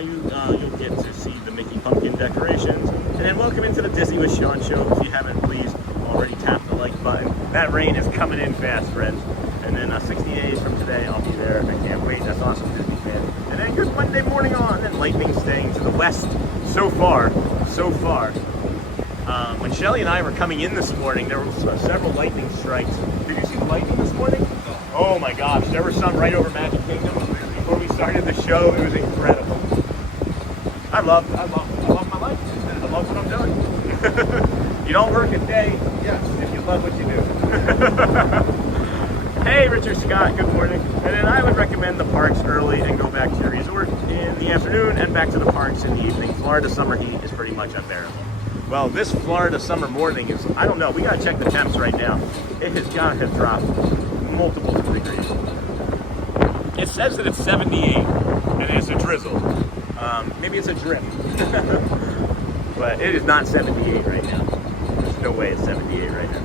you'll get to see the Mickey Pumpkin decorations. And then welcome into the Disney with Sean show. If you haven't, please already tap the like button. That rain is coming in fast, friends. And then 60 days from today, I'll be there. I can't wait. That's awesome, Disney fan. And then good Monday morning on. And then lightning staying to the west. So far. When Shelley and I were coming in this morning, there were several lightning strikes. Did you see the lightning this morning? Oh my gosh, there were some right over Magic Kingdom. Before we started the show, it was incredible. I love my life. I love what I'm doing. You don't work a day if you love what you do. Hey, Richard Scott, good morning. And then I would recommend the parks early and go back to the resort in the afternoon and back to the parks in the evening. Florida summer heat is pretty much unbearable. Well, this Florida summer morning is, I don't know, we gotta check the temps right now. It has gotta have dropped multiple degrees. It says that it's 78, and it's a drizzle. Maybe it's a drip. But it is not 78 right now. There's no way it's 78 right now.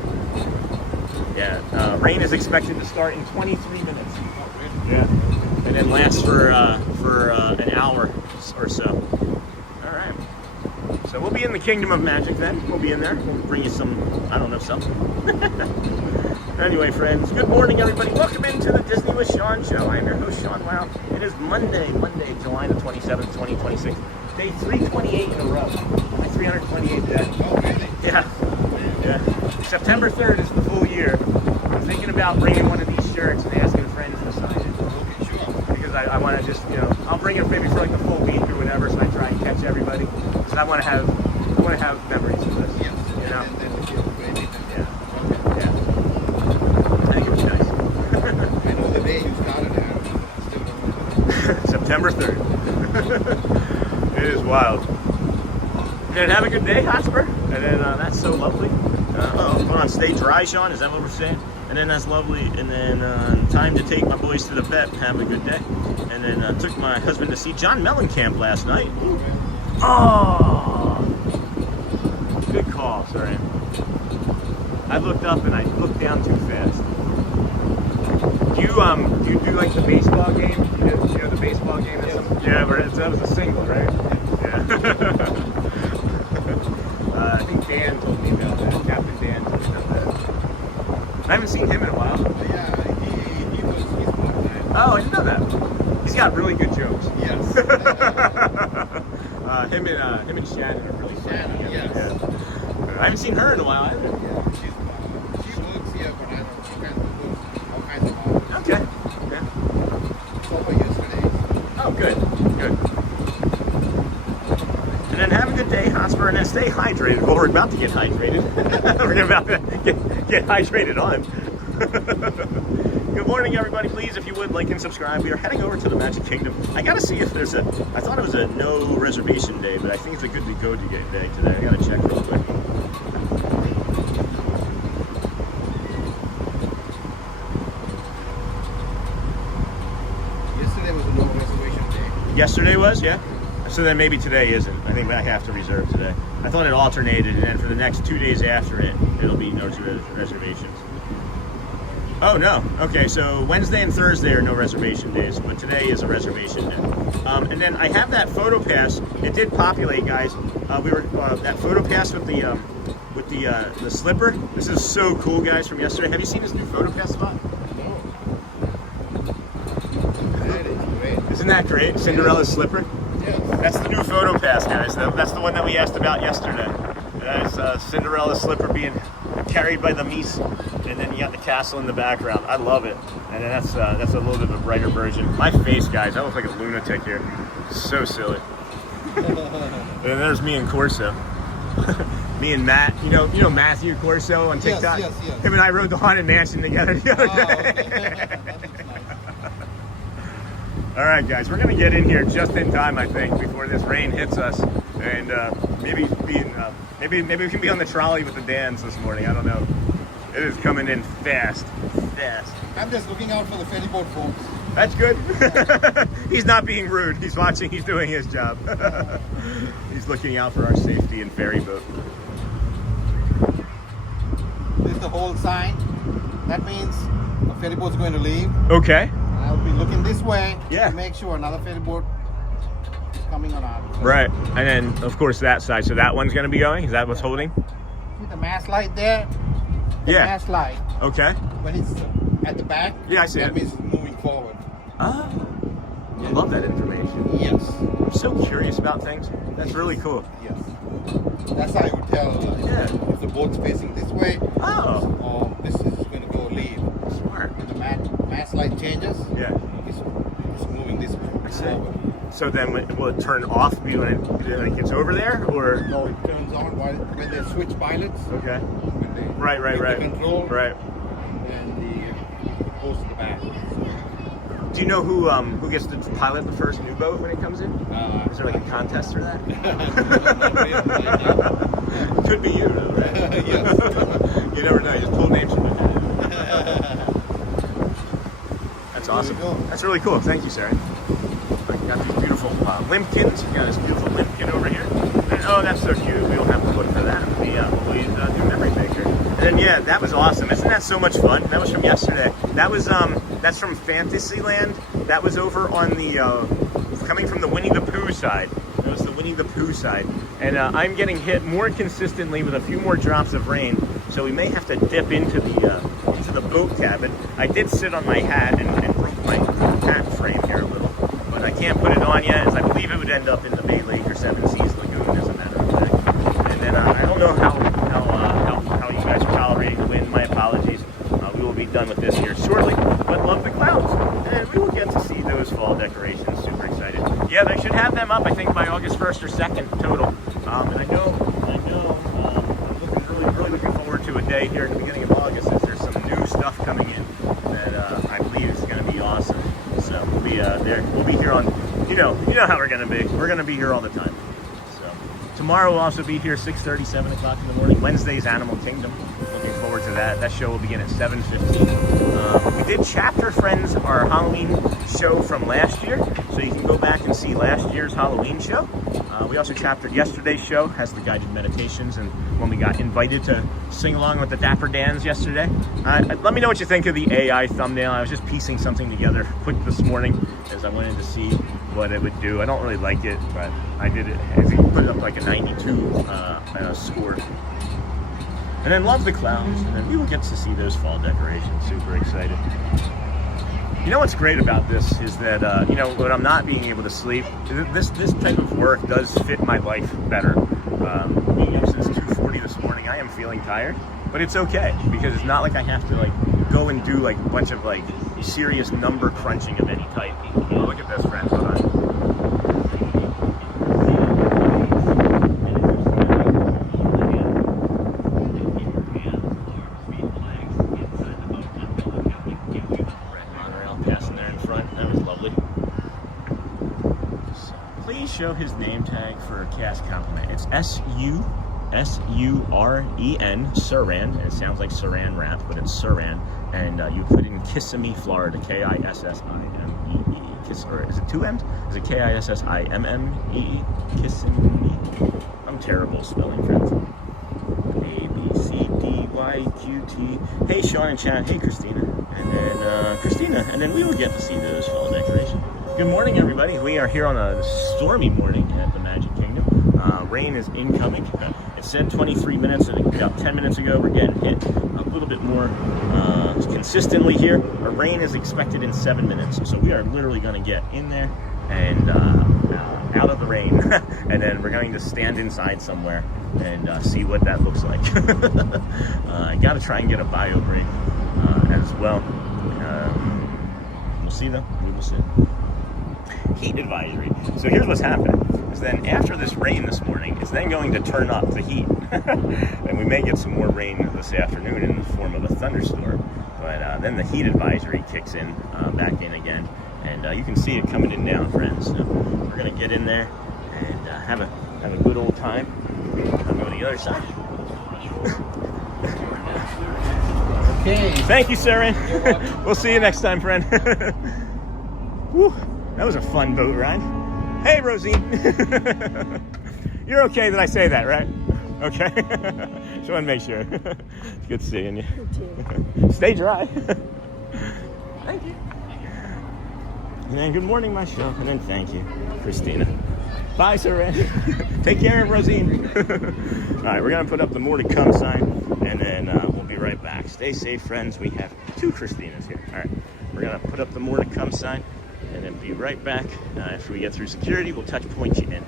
Yeah, rain is expected to start in 23 minutes. Yeah, and then last for an hour or so. All right. So we'll be in the Kingdom of Magic then. We'll be in there. We'll bring you some, I don't know, something. Anyway, friends, good morning, everybody. Welcome into the Disney with Sean show. I'm your host, Sean. Wow. It is Monday, July the 27th, 2026. Day 328 in a row. My 328th day. Oh, really? Yeah. September 3rd is the full year. I'm thinking about bringing one of these shirts and asking friends to sign it. Okay, sure. Because I want to just, I'll bring it maybe for like the full week or whatever, so I try and catch everybody. Because I want to have memories of this. Yes. You know? And then if you're ready, then I think it was nice. I know the day you started and I still don't know. September 3rd. It is wild. And then have a good day, Hotspur. And then that's so lovely. Hold on, stay dry, Sean. Is that what we're saying? And then that's lovely. And then time to take my boys to the vet. Have a good day. And then took my husband to see John Mellencamp last night. Oh, good call. Sorry. I looked up and I looked down too fast. Do you do like the baseball game? You know the baseball game? Yes. Yeah, but that was a single, right? Yeah. I think Dan told me about that. Captain Dan told me about that. I haven't seen him in a while. Yeah, he's part-time. Oh, I didn't know that. He's got really good jokes. Yes. Him and Shannon are really funny. Shannon, yes. Yeah. I haven't seen her in a while either. Yeah, she works here, but I don't know. She works all kinds of hours. Okay. Yeah. Over yesterday. Oh, good. And then have a good day, Hotspur, and then stay hydrated. Well, we're about to get hydrated. We're about to get hydrated on. Good morning, everybody. Please, if you would, like and subscribe. We are heading over to the Magic Kingdom. I gotta see if there's I thought it was a no reservation day, but I think it's a good to go day today. I gotta check real quick. Yesterday was a no reservation day. Yesterday was, yeah? So then maybe today isn't. I think I have to reserve today. I thought it alternated, and then for the next 2 days after it, it'll be no reservations. Oh, no. Okay, so Wednesday and Thursday are no reservation days, but today is a reservation day. And then I have that photo pass. It did populate, guys. We were that photo pass with the slipper. This is so cool, guys, from yesterday. Have you seen this new photo pass spot? No. Isn't that great? Cinderella's slipper. Yes. That's the new photo pass, guys. That's the one that we asked about yesterday. That's Cinderella's slipper being carried by the Mies, and then you got the castle in the background. I love it. And then that's a little bit of a brighter version. My face, guys, I look like a lunatic here. So silly. And there's me and Corso. Me and Matt. You know Matthew Corso on TikTok? Yes. Him and I rode the Haunted Mansion together the other day. Okay. All right, guys, we're gonna get in here just in time, I think, before this rain hits us, and maybe we can be on the trolley with the Dans this morning. I don't know. It is coming in fast. I'm just looking out for the ferry boat folks. That's good. He's not being rude. He's watching. He's doing his job. He's looking out for our safety in ferry boat. This is the whole sign. That means a ferry boat's going to leave. Okay. I'll be looking this way Yeah. to make sure another ferry boat is coming on our side. Right, and then of course that side. So that one's gonna be going. Is that what's holding? See the mast light there? The Yeah. mast light. Okay. When it's at the back, Yeah, I see that it. means it's moving forward. Oh, I love that information. Yes. I'm so curious about things. That's really cool. Yes. That's how you would tell Yeah. if the boat's facing this way Oh, or this is going to go leave. smart. When the mast light changes, Yeah. it's moving this way see. forward. So then will it turn off when it gets over there, or? No, it turns on when they switch pilots. Okay. When they Right. take the control, Right. and it goes to the back. Do you know who gets to pilot the first new boat when it comes in? Is there like a contest for that? Could be you, though, right? Yes. You never know. You just pull names from it. That's awesome. There you go. That's really cool. Thank you, Sarah. You got these beautiful limpkins. You got this beautiful limpkin over here. And, oh, that's so cute. We don't have to look for that. We always do memory maker. And then yeah, that was awesome. Isn't that so much fun? That was from yesterday. That was that's from Fantasyland. That was over on the coming from the Winnie the Pooh side. That was the Winnie the Pooh side. And I'm getting hit more consistently with a few more drops of rain. So we may have to dip into the boat cabin. I did sit on my hat and broke my hat frame here a little, but I can't put it on yet, as I believe it would end up in the Bay Lake or Seven Seas Lagoon, as a matter of fact. And then I don't know how you guys are tolerating the wind. My apologies. We will be done with this here shortly, but love the clouds, and we will get to see those fall decorations. Super excited. Yeah, they should have them up, I think, by August 1st or 2nd total. And I know. I'm really looking forward to a day here in the beginning of August, as there's some new stuff coming in that I believe is going to be awesome. So we'll be here on, you know how we're going to be. We're going to be here all the time. So tomorrow we'll also be here 6:30, 7 o'clock in the morning. Wednesday's Animal Kingdom. Looking forward to that. That show will begin at 7:15. We did Chapter Friends, our Halloween show from last year, so you can go back and see last year's Halloween show. We also chaptered yesterday's show, has the guided meditations, and when we got invited to sing along with the Dapper Dans yesterday. Let me know what you think of the AI thumbnail. I was just piecing something together quick this morning as I wanted to see what it would do. I don't really like it, but I did it. I think put it up like a 92 score. And then love the clouds, and then we will get to see those fall decorations. Super excited. You know what's great about this is that, when I'm not being able to sleep, this type of work does fit my life better. Being up since 2:40 this morning, I am feeling tired, but it's okay, because it's not like I have to go and do a bunch of serious number crunching of any type. Oh, look at this, friends. Hold on. Show his name tag for a cast compliment. It's S-U-R-E-N, Suran. It sounds like Saran wrap, but it's Suran. And you put in Kissimmee, Florida, K-I-S-S-I-M-E-E. Or is it two M's? Is it K-I-S-S-I-M-M-E-E? Kissimmee. I'm terrible spelling, friends. A-B-C-D-Y-Q-T. Hey, Sean and Chad. Hey, Christina. And then Christina. And then we will get to see those fall decorations. Good morning, everybody. We are here on a stormy morning at the Magic Kingdom. Rain is incoming. It said 23 minutes, and about 10 minutes ago, we're getting hit a little bit more consistently here. Our rain is expected in 7 minutes, so we are literally going to get in there and out of the rain, and then we're going to stand inside somewhere and see what that looks like. I gotta try and get a bio break as well. We'll see though, we will see. Heat advisory. So here's what's happening, is then after this rain this morning, it's then going to turn up the heat. And we may get some more rain this afternoon in the form of a thunderstorm. But then the heat advisory kicks in, back in again. And you can see it coming in now, friends. So we're gonna get in there and have a good old time. I'll go to the other side. Okay. Thank you, Saren. We'll see you next time, friend. Whew, that was a fun boat ride. Hey, Rosine. You're okay that I say that, right? Okay. Just want to make sure. It's good seeing you. You too. Stay dry. Thank you. And then good morning, Michelle. And then thank you, Christina. Bye, Saren. Take care of Rosine. All right, we're going to put up the more to come sign, and then we'll be right back. Stay safe, friends. We have 2 Christinas here. All right, we're going to put up the more to come sign, and then be right back. After we get through security, we'll touch point you in.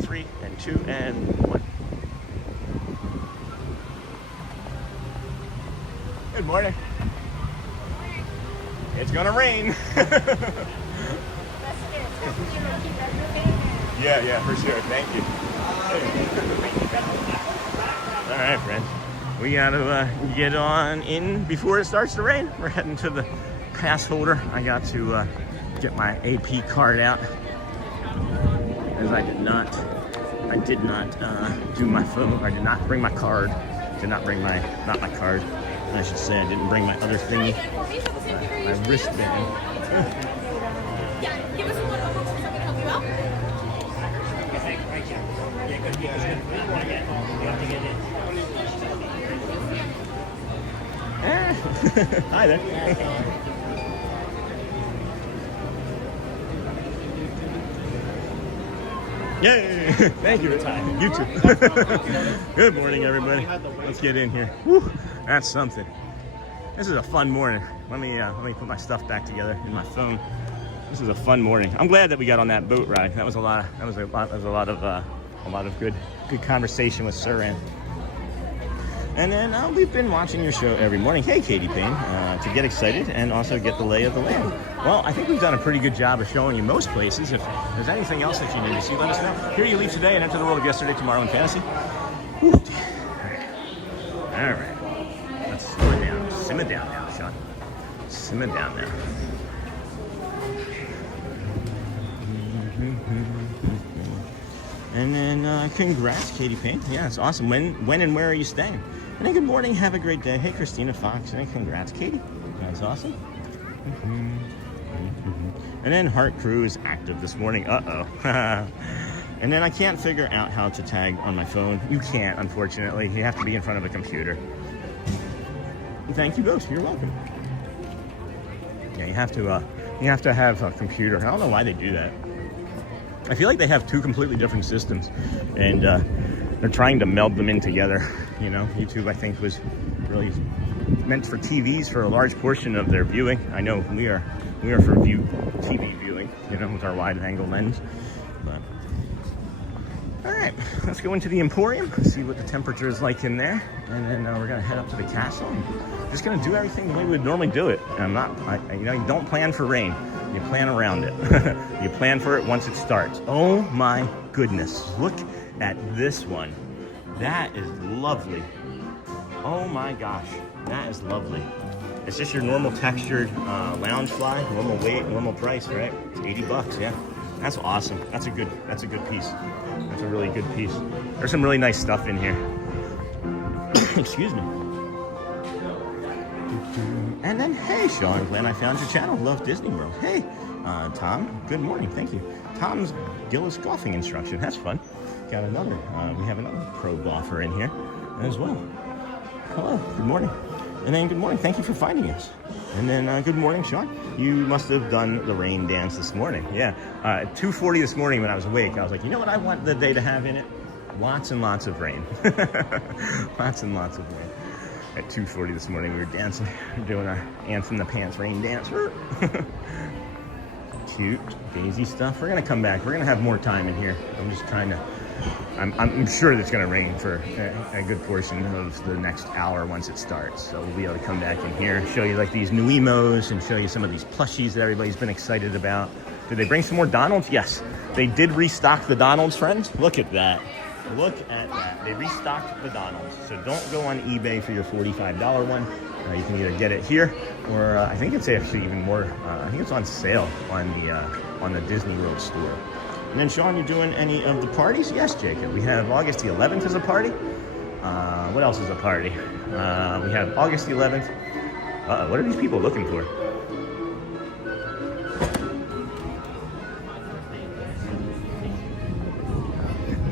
3 and 2 and 1. Good morning. It's gonna rain. Yeah, for sure. Thank you. All right, friends. We gotta get on in before it starts to rain. We're heading to the pass holder. I got to get my AP card out, as I did not do my phone. I did not bring my card. Not my card. I should say I didn't bring my other thingy. My wristband. Yeah, give us a little bit so we can help you out. Hi there. Yay! Thank you. You too. Good morning, everybody. Let's get in here. Whew, that's something. This is a fun morning. Let me put my stuff back together in my phone. This is a fun morning. I'm glad that we got on that boat ride. That was a lot of good conversation with Saran. And then we've been watching your show every morning. Hey, Katie Payne, to get excited and also get the lay of the land. Well, I think we've done a pretty good job of showing you most places. If there's anything else that you need to see, let us know. Here you leave today and enter the world of yesterday, tomorrow, and fantasy. Whew. All right. Let's slow it down. Simmer down now, Sean. Simmer down now. And then congrats, Katie Payne. Yeah, it's awesome. When and where are you staying? And then good morning, have a great day. Hey, Christina Fox. And then congrats, Katie. That's awesome. And then Heart Crew is active this morning. Uh-oh. And then I can't figure out how to tag on my phone. You can't, unfortunately. You have to be in front of a computer. Thank you both. You're welcome. Yeah, you have to have a computer. I don't know why they do that. I feel like they have 2 completely different systems, and they're trying to meld them in together. You know, YouTube, I think, was really meant for TVs for a large portion of their viewing. I know we are for TV viewing, you know, with our wide-angle lens. But all right, let's go into the Emporium, see what the temperature is like in there, and then we're gonna head up to the castle. And just gonna do everything the way we would normally do it. You know, you don't plan for rain. You plan around it. You plan for it once it starts. Oh my goodness. Look at this one. That is lovely. Oh my gosh. That is lovely. It's just your normal textured lounge fly, normal weight, normal price, right? It's $80, yeah. That's awesome. That's a good piece. That's a really good piece. There's some really nice stuff in here. Excuse me. And then, hey, Sean, glad I found your channel. Love Disney World. Hey, Tom, good morning. Thank you. Tom's Gillis golfing instruction. That's fun. Got another. We have another pro golfer in here as well. Hello. Good morning. And then good morning. Thank you for finding us. And then good morning, Sean. You must have done the rain dance this morning. Yeah. At 2:40 this morning when I was awake, I was like, you know what I want the day to have in it? Lots and lots of rain. Lots and lots of rain. At 2:40 this morning, we were dancing. We were doing our Ants in the Pants rain dance. cute daisy stuff. We're gonna come back. We're gonna have more time in here. I'm just trying to. I'm sure it's gonna rain for a good portion of the next hour once it starts. So we'll be able to come back in here, show you like these new emos, and show you some of these plushies that everybody's been excited about. Did they bring some more Donalds? Yes, they did restock the Donalds, friends. Look at that. Look at that. They restocked the Donalds. So don't go on eBay for your $45 one. You can either get it here, or I think it's actually even more. I think it's on sale on the Disney World store. And then, Sean, you doing any of the parties? Yes, Jacob. We have August the 11th as a party. What else is a party? We have August the 11th. What are these people looking for?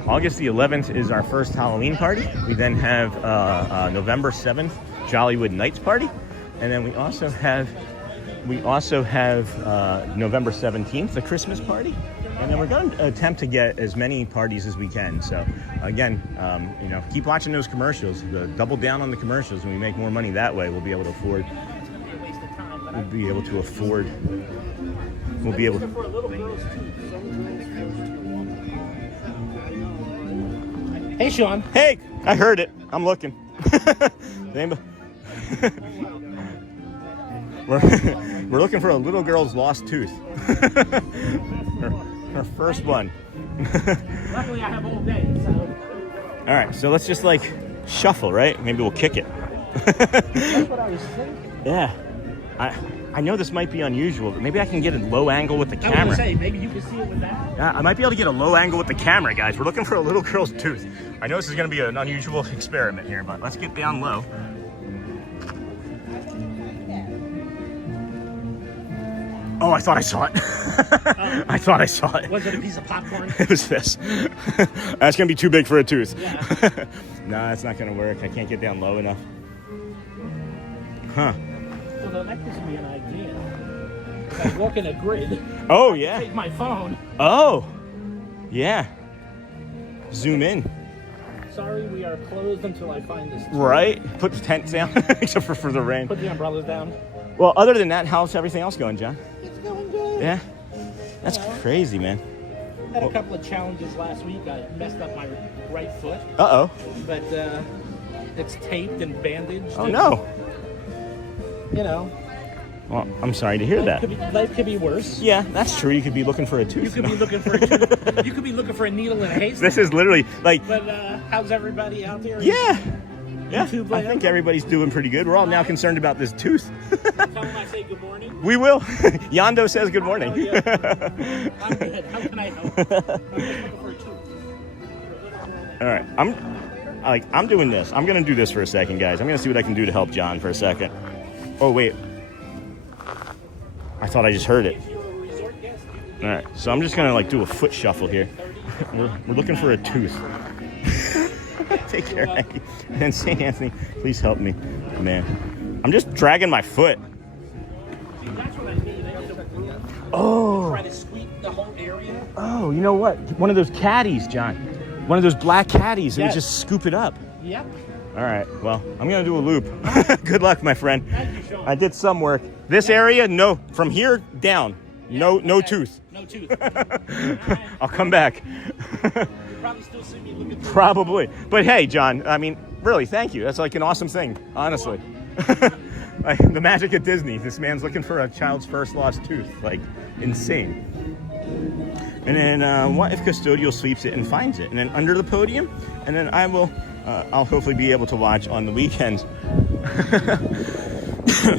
August the 11th is our first Halloween party. We then have November 7th, Jollywood Nights party. And then we also have November 17th, the Christmas party. And then we're going to attempt to get as many parties as we can. So again, keep watching those commercials. Double down on the commercials, and we make more money that way. We'll be able to afford. Hey, Sean. Hey, I heard it. I'm looking. We're looking for a little girl's lost tooth. Her first one. Luckily, I have all day, so. All right, so let's just like shuffle, right? Maybe we'll kick it. That's what I was thinking. Yeah. I know this might be unusual, but maybe I can get a low angle with the camera. I was gonna say, maybe you can see it with that. Yeah, I might be able to get a low angle with the camera, guys. We're looking for a little girl's tooth. I know this is going to be an unusual experiment here, but let's get down low. Oh, I thought I saw it. I thought I saw it. Was it a piece of popcorn? It was this. That's going to be too big for a tooth. Yeah. Nah, it's not going to work. I can't get down low enough. Huh. Well, that gives me an idea. If I walk in a grid. Oh, I can yeah. take my phone. Oh, yeah. Zoom in. Sorry, we are closed until I find this. Right? Put the tent down, except for the rain. Put the umbrellas down. Well, other than that, how's everything else going, John? It's going good. Yeah? That's crazy, man. Had a couple of challenges last week. I messed up my right foot. Uh-oh. But it's taped and bandaged. Oh, no. You know. Well, I'm sorry to hear that. Life could be worse. Yeah, that's true. You could be looking for a tooth. You could be looking for a tooth. You could be looking for a needle in a haystack. This is literally like... But how's everybody out there? Yeah. Yeah, YouTube I think everybody's doing pretty good. We're all now concerned about this tooth. Tell them I say good morning. We will. Yando says good morning. Oh, yeah. I'm good. How can I help? I'm just looking for a tooth. All right, I'm doing this. I'm gonna do this for a second, guys. I'm gonna see what I can do to help John for a second. Oh wait, I thought I just heard it. All right, so I'm just gonna like do a foot shuffle here. We're looking for a tooth. Take care, Maggie. And St. Anthony, please help me, man. I'm just dragging my foot. See, that's what I need. I have to Oh. try to sweep the whole area. Oh, you know what? One of those caddies, John. One of those black caddies. Yes. And just scoop it up. Yep. All right. Well, I'm gonna do a loop. Good luck, my friend. Thank you, Sean. I did some work. This area, no. From here down, no tooth. No tooth. I'll come back. You'll probably still see me looking for Probably. But hey, John, I mean, really, thank you. That's like an awesome thing, honestly. Like the magic of Disney. This man's looking for a child's first lost tooth. Like, insane. And then what if Custodial sweeps it and finds it? And then under the podium? And then I'll hopefully be able to watch on the weekends.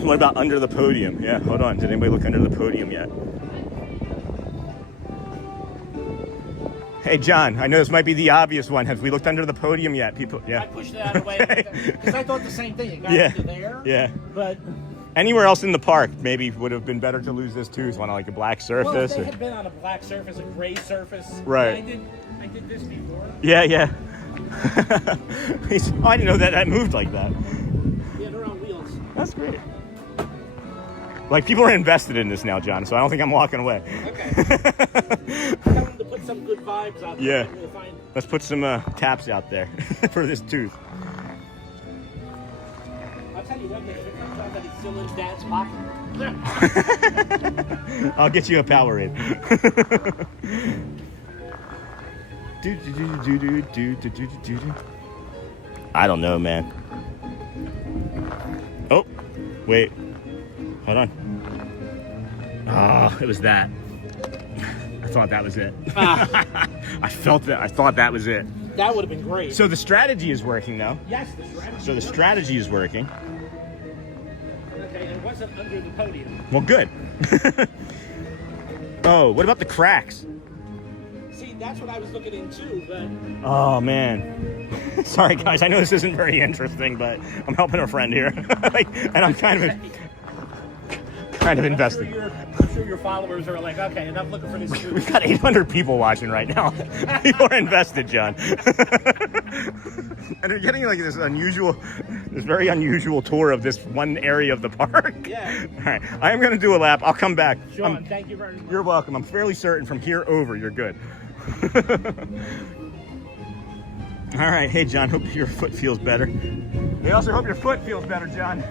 What about under the podium? Yeah, hold on. Did anybody look under the podium yet? Hey, John, I know this might be the obvious one. Have we looked under the podium yet? People, yeah. I pushed it out of the way because I thought the same thing. It got Yeah. into there. Yeah. But Anywhere else in the park maybe would have been better to lose this tooth on like a black well, if surface. they had been on a black surface, a gray surface. Right. I did this before. Yeah. Oh, I didn't know that moved like that. Yeah, they're on wheels. That's great. Like, people are invested in this now, John, so I don't think I'm walking away. Okay. Tell them to put some good vibes out there. Yeah. We'll find. Let's put some taps out there for this tooth. I'll tell you one thing. If it comes out that he's still in Dad's pocket. I'll get you a Powerade. I don't know, man. Oh, wait. Hold on. Oh, it was that. I thought that was it. I felt that. I thought that was it. That would have been great. So the strategy is working, though. Yes, the strategy. So the strategy is working. Okay, and it wasn't under the podium. Well, good. Oh, what about the cracks? See, that's what I was looking into, but... Oh, man. Sorry, guys. I know this isn't very interesting, but I'm helping a friend here. And I'm kind of invested. I'm sure your followers are like, okay, enough looking for this food. We've got 800 people watching right now. People are invested, John. And they're getting like this very unusual tour of this one area of the park. Yeah. All right. I am going to do a lap. I'll come back. Sean, thank you very much. You're welcome. I'm fairly certain from here over, you're good. All right. Hey, John. Hope your foot feels better. We also hope your foot feels better, John.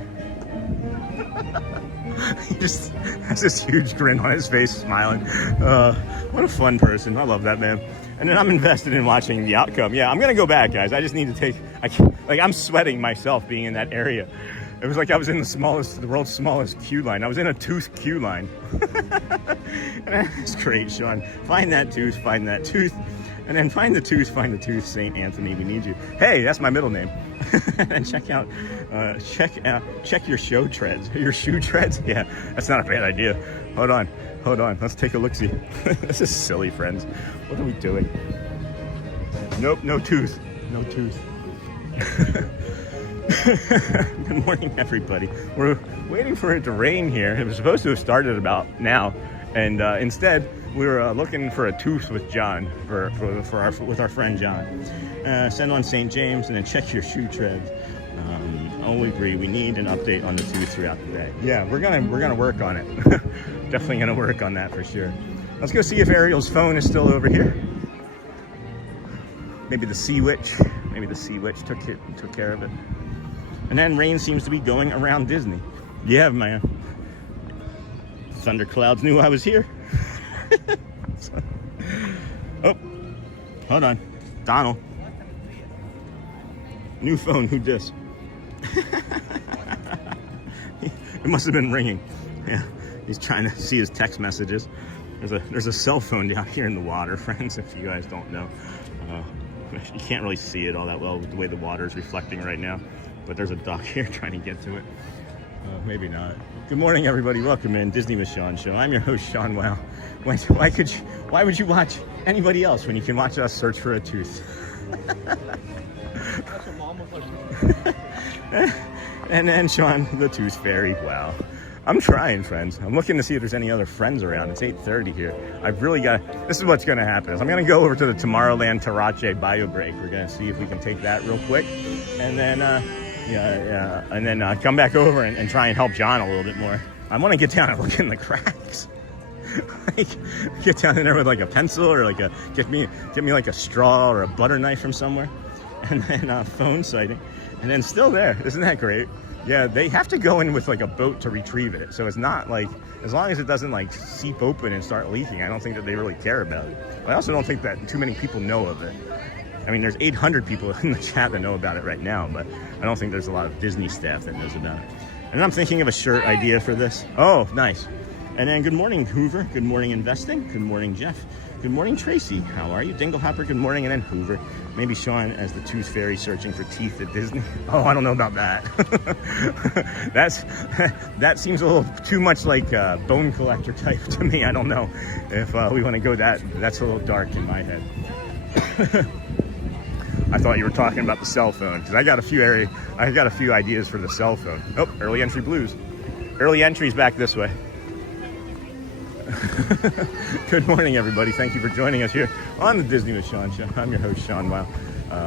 He just has this huge grin on his face, smiling. What a fun person. I love that man. And then I'm invested in watching the outcome. Yeah, I'm going to go back, guys. I just need to I'm sweating myself being in that area. It was like I was in the world's smallest queue line. I was in a tooth queue line. That's great, Sean. Find that tooth, and then find the tooth, St. Anthony, we need you. Hey, that's my middle name. And check your shoe treads. Your shoe treads? Yeah, that's not a bad idea. Hold on. Let's take a look-see. This is silly, friends. What are we doing? Nope, no tooth. Good morning, everybody. We're waiting for it to rain here. It was supposed to have started about now, and instead we were looking for a tooth with John with our friend John. Send on St. James, and then check your shoe treads. Only agree. We need an update on the tooth throughout the day. Yeah, we're gonna work on it. Definitely gonna work on that for sure. Let's go see if Ariel's phone is still over here. Maybe the sea witch took care of it. And then rain seems to be going around Disney. Yeah, man. Thunderclouds knew I was here. Oh, hold on. Donald. New phone, who dis? It must have been ringing. Yeah, he's trying to see his text messages. There's a cell phone down here in the water, friends, if you guys don't know. You can't really see it all that well with the way the water is reflecting right now, but there's a duck here trying to get to it. Maybe not. Good morning, everybody. Welcome in Disney with Sean Show. I'm your host, Sean. Wow. Why would you watch anybody else when you can watch us search for a tooth? And then Sean, the Tooth Fairy. Wow. I'm trying, friends. I'm looking to see if there's any other friends around. It's 8:30 here. I've really got. This is what's going to happen. I'm going to go over to the Tomorrowland Tarache bio break. We're going to see if we can take that real quick, and then and then come back over and try and help John a little bit more. I want to get down and look in the cracks. Like, get down in there with like a pencil or like get me like a straw or a butter knife from somewhere, and then phone sighting, and then still there. Isn't that great? Yeah, they have to go in with like a boat to retrieve it, so it's not like, as long as it doesn't like seep open and start leaking, I don't think that they really care about it. I also don't think that too many people know of it. I mean, there's 800 people in the chat that know about it right now, but I don't think there's a lot of Disney staff that knows about it. And I'm thinking of a shirt idea for this. Oh, nice. And then good morning, Hoover. Good morning, Investing. Good morning, Jeff. Good morning, Tracy. How are you? Dinglehopper, good morning. And then Hoover. Maybe Sean as the Tooth Fairy searching for teeth at Disney. Oh, I don't know about that. That seems a little too much like Bone Collector type to me. I don't know if we want to go that. That's a little dark in my head. I thought you were talking about the cell phone, because I got a few ideas for the cell phone. Oh, early entry blues. Early entry's back this way. Good morning, everybody. Thank you for joining us here on the Disney with Sean Show. I'm your host, Sean Wow.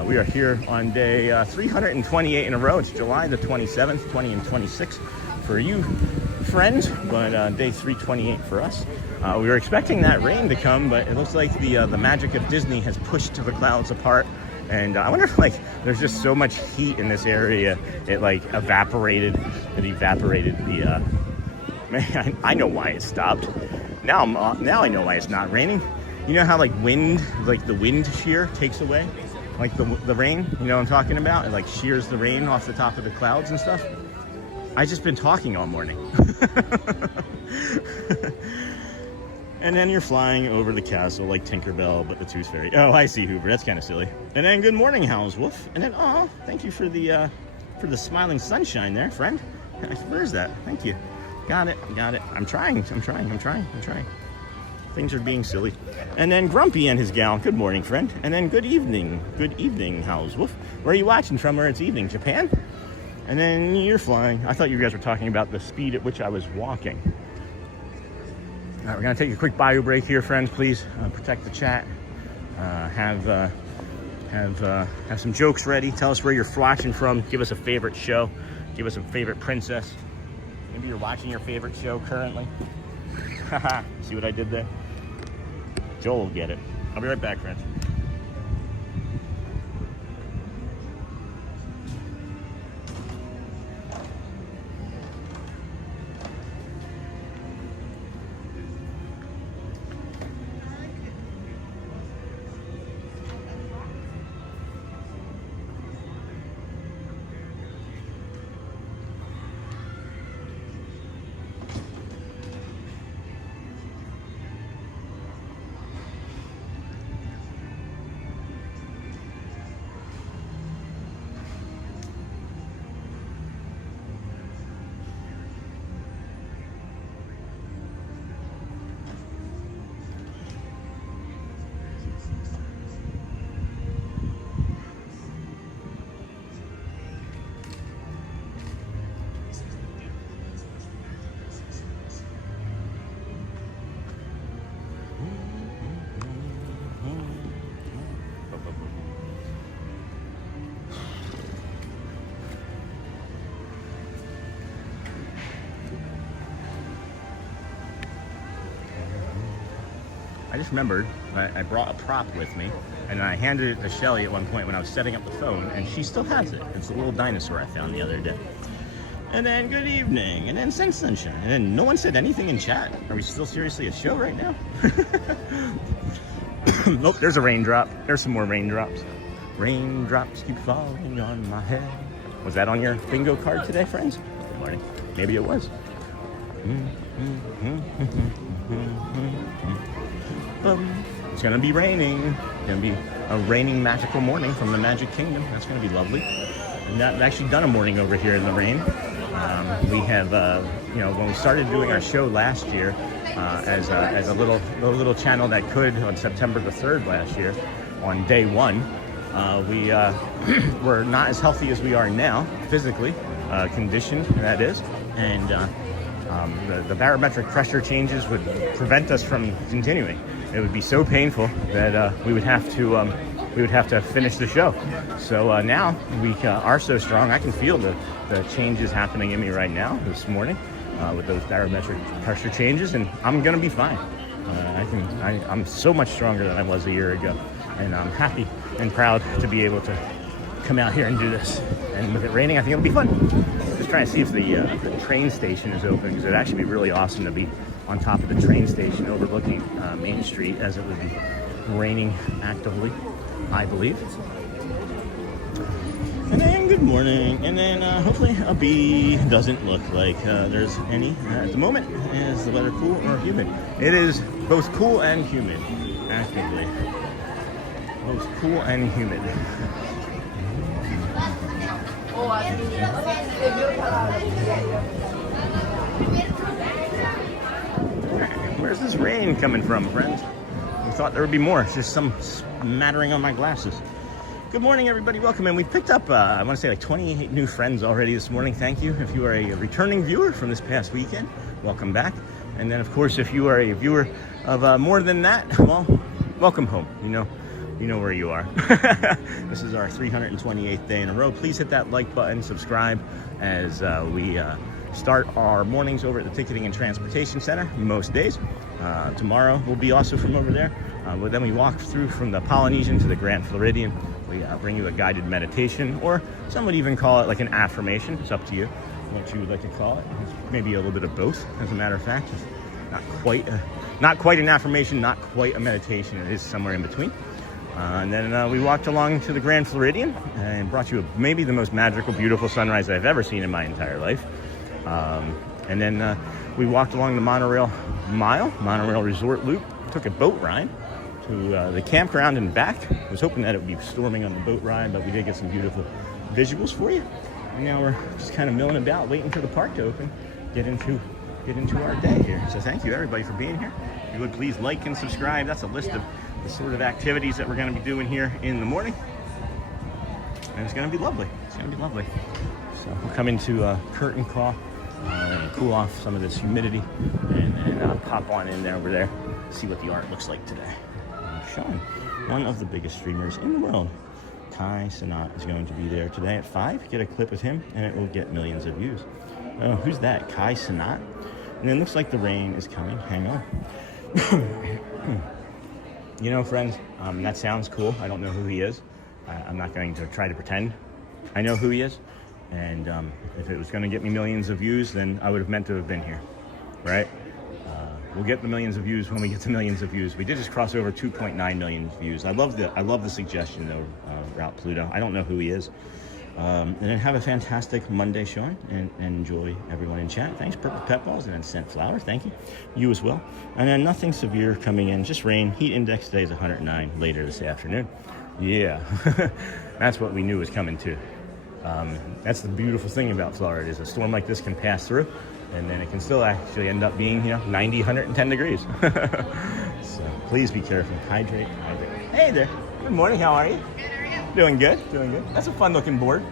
We are here on day 328 in a row. It's July the 27th, 20 and 26 for you friends, but day 328 for us. We were expecting that rain to come, but it looks like the magic of Disney has pushed the clouds apart, And I wonder if like there's just so much heat in this area, it like evaporated the, man, I know why it stopped. Now I know why it's not raining. You know how like the wind shear takes away like the rain, you know what I'm talking about? It like shears the rain off the top of the clouds and stuff. I just been talking all morning. And then you're flying over the castle like Tinkerbell, but the Tooth Fairy. Oh, I see, Hoover. That's kind of silly. And then good morning, Howls Wolf. And then, oh, thank you for the smiling sunshine there, friend. Where's that? Thank you. Got it. I'm trying. Things are being silly. And then Grumpy and his gal. Good morning, friend. And then good evening, Howls Wolf. Where are you watching from where it's evening? Japan? And then you're flying. I thought you guys were talking about the speed at which I was walking. All right, we're gonna take a quick bio break here, friends. Please protect the chat. Have some jokes ready. Tell us where you're watching from. Give us a favorite show. Give us a favorite princess. Maybe you're watching your favorite show currently. See what I did there? Joel will get it. I'll be right back, friends. I just remembered I brought a prop with me, and I handed it to Shelley at one point when I was setting up the phone, and she still has it. It's a little dinosaur I found the other day. And then good evening, and then Sense Sunshine, and then no one said anything in chat. Are we still seriously a show right now? Nope, there's a raindrop. There's some more raindrops. Raindrops keep falling on my head. Was that on your bingo card today, friends? Good morning. Maybe it was. It's gonna be raining. It's gonna be a raining magical morning from the Magic Kingdom. That's gonna be lovely. And I've actually done a morning over here in the rain. We have, when we started doing our show last year as a little channel that could on September the 3rd last year, on day one, we were not as healthy as we are now, physically, conditioned, that is, and the barometric pressure changes would prevent us from continuing. It would be so painful that we would have to finish the show. So now we are so strong. I can feel the changes happening in me right now this morning with those barometric pressure changes, and I'm gonna be fine. I'm so much stronger than I was a year ago, and I'm happy and proud to be able to come out here and do this. And with it raining, I think it'll be fun. Just trying to see if the train station is open, because it'd actually be really awesome to be on top of the train station overlooking Main Street, as it would be raining actively, I believe. And then good morning, and then hopefully a bee doesn't look like there's any at the moment. Is the weather cool or humid? It is both cool and humid, actively. Both cool and humid. Where's this rain coming from, friends? We thought there would be more. It's just some smattering on my glasses. Good morning, everybody. Welcome in. We've picked up, I want to say, like 28 new friends already this morning. Thank you. If you are a returning viewer from this past weekend, welcome back. And then, of course, if you are a viewer of more than that, well, welcome home. You know where you are. This is our 328th day in a row. Please hit that like button, subscribe, as we start our mornings over at the Ticketing and Transportation Center most days. Tomorrow we'll be also from over there. But then we walk through from the Polynesian to the Grand Floridian, We bring you a guided meditation, or some would even call it like an affirmation. It's up to you what you would like to call it. It's maybe a little bit of both, as a matter of fact. It's not quite an affirmation, not quite a meditation. It is somewhere in between. And then we walked along to the Grand Floridian and brought you maybe the most magical, beautiful sunrise I've ever seen in my entire life. And then we walked along the Monorail Resort Loop, took a boat ride to the campground and back. I was hoping that it would be storming on the boat ride, but we did get some beautiful visuals for you. And now we're just kind of milling about, waiting for the park to open, get into our day here. So thank you everybody for being here. If you would please like and subscribe. That's a list of the sort of activities that we're going to be doing here in the morning. And it's going to be lovely. It's going to be lovely. So we'll come into curtain call and cool off some of this humidity, and pop on in there over there, see what the art looks like today. Sean, one of the biggest streamers in the world, Kai Sanat, is going to be there today at 5. Get a clip of him and it will get millions of views. Oh, who's that? Kai Sanat? And it looks like the rain is coming. Hang on. You know, friends, that sounds cool. I don't know who he is. I'm not going to try to pretend I know who he is. And if it was going to get me millions of views, then I would have meant to have been here, right? We'll get the millions of views when we get to millions of views. We did just cross over 2.9 million views. I love the suggestion though, Route Pluto. I don't know who he is. And then have a fantastic Monday, Sean, and enjoy everyone in chat. Thanks, Purple Pet Balls and then Scent Flower. Thank you. You as well. And then nothing severe coming in, just rain. Heat index today is 109 later this afternoon. Yeah, that's what we knew was coming too. That's the beautiful thing about Florida, is a storm like this can pass through, and then it can still actually end up being, 90, 110 degrees. So please be careful. Hydrate. Hey there. Good morning. How are you? Good, how are you? Doing good. That's a fun looking board.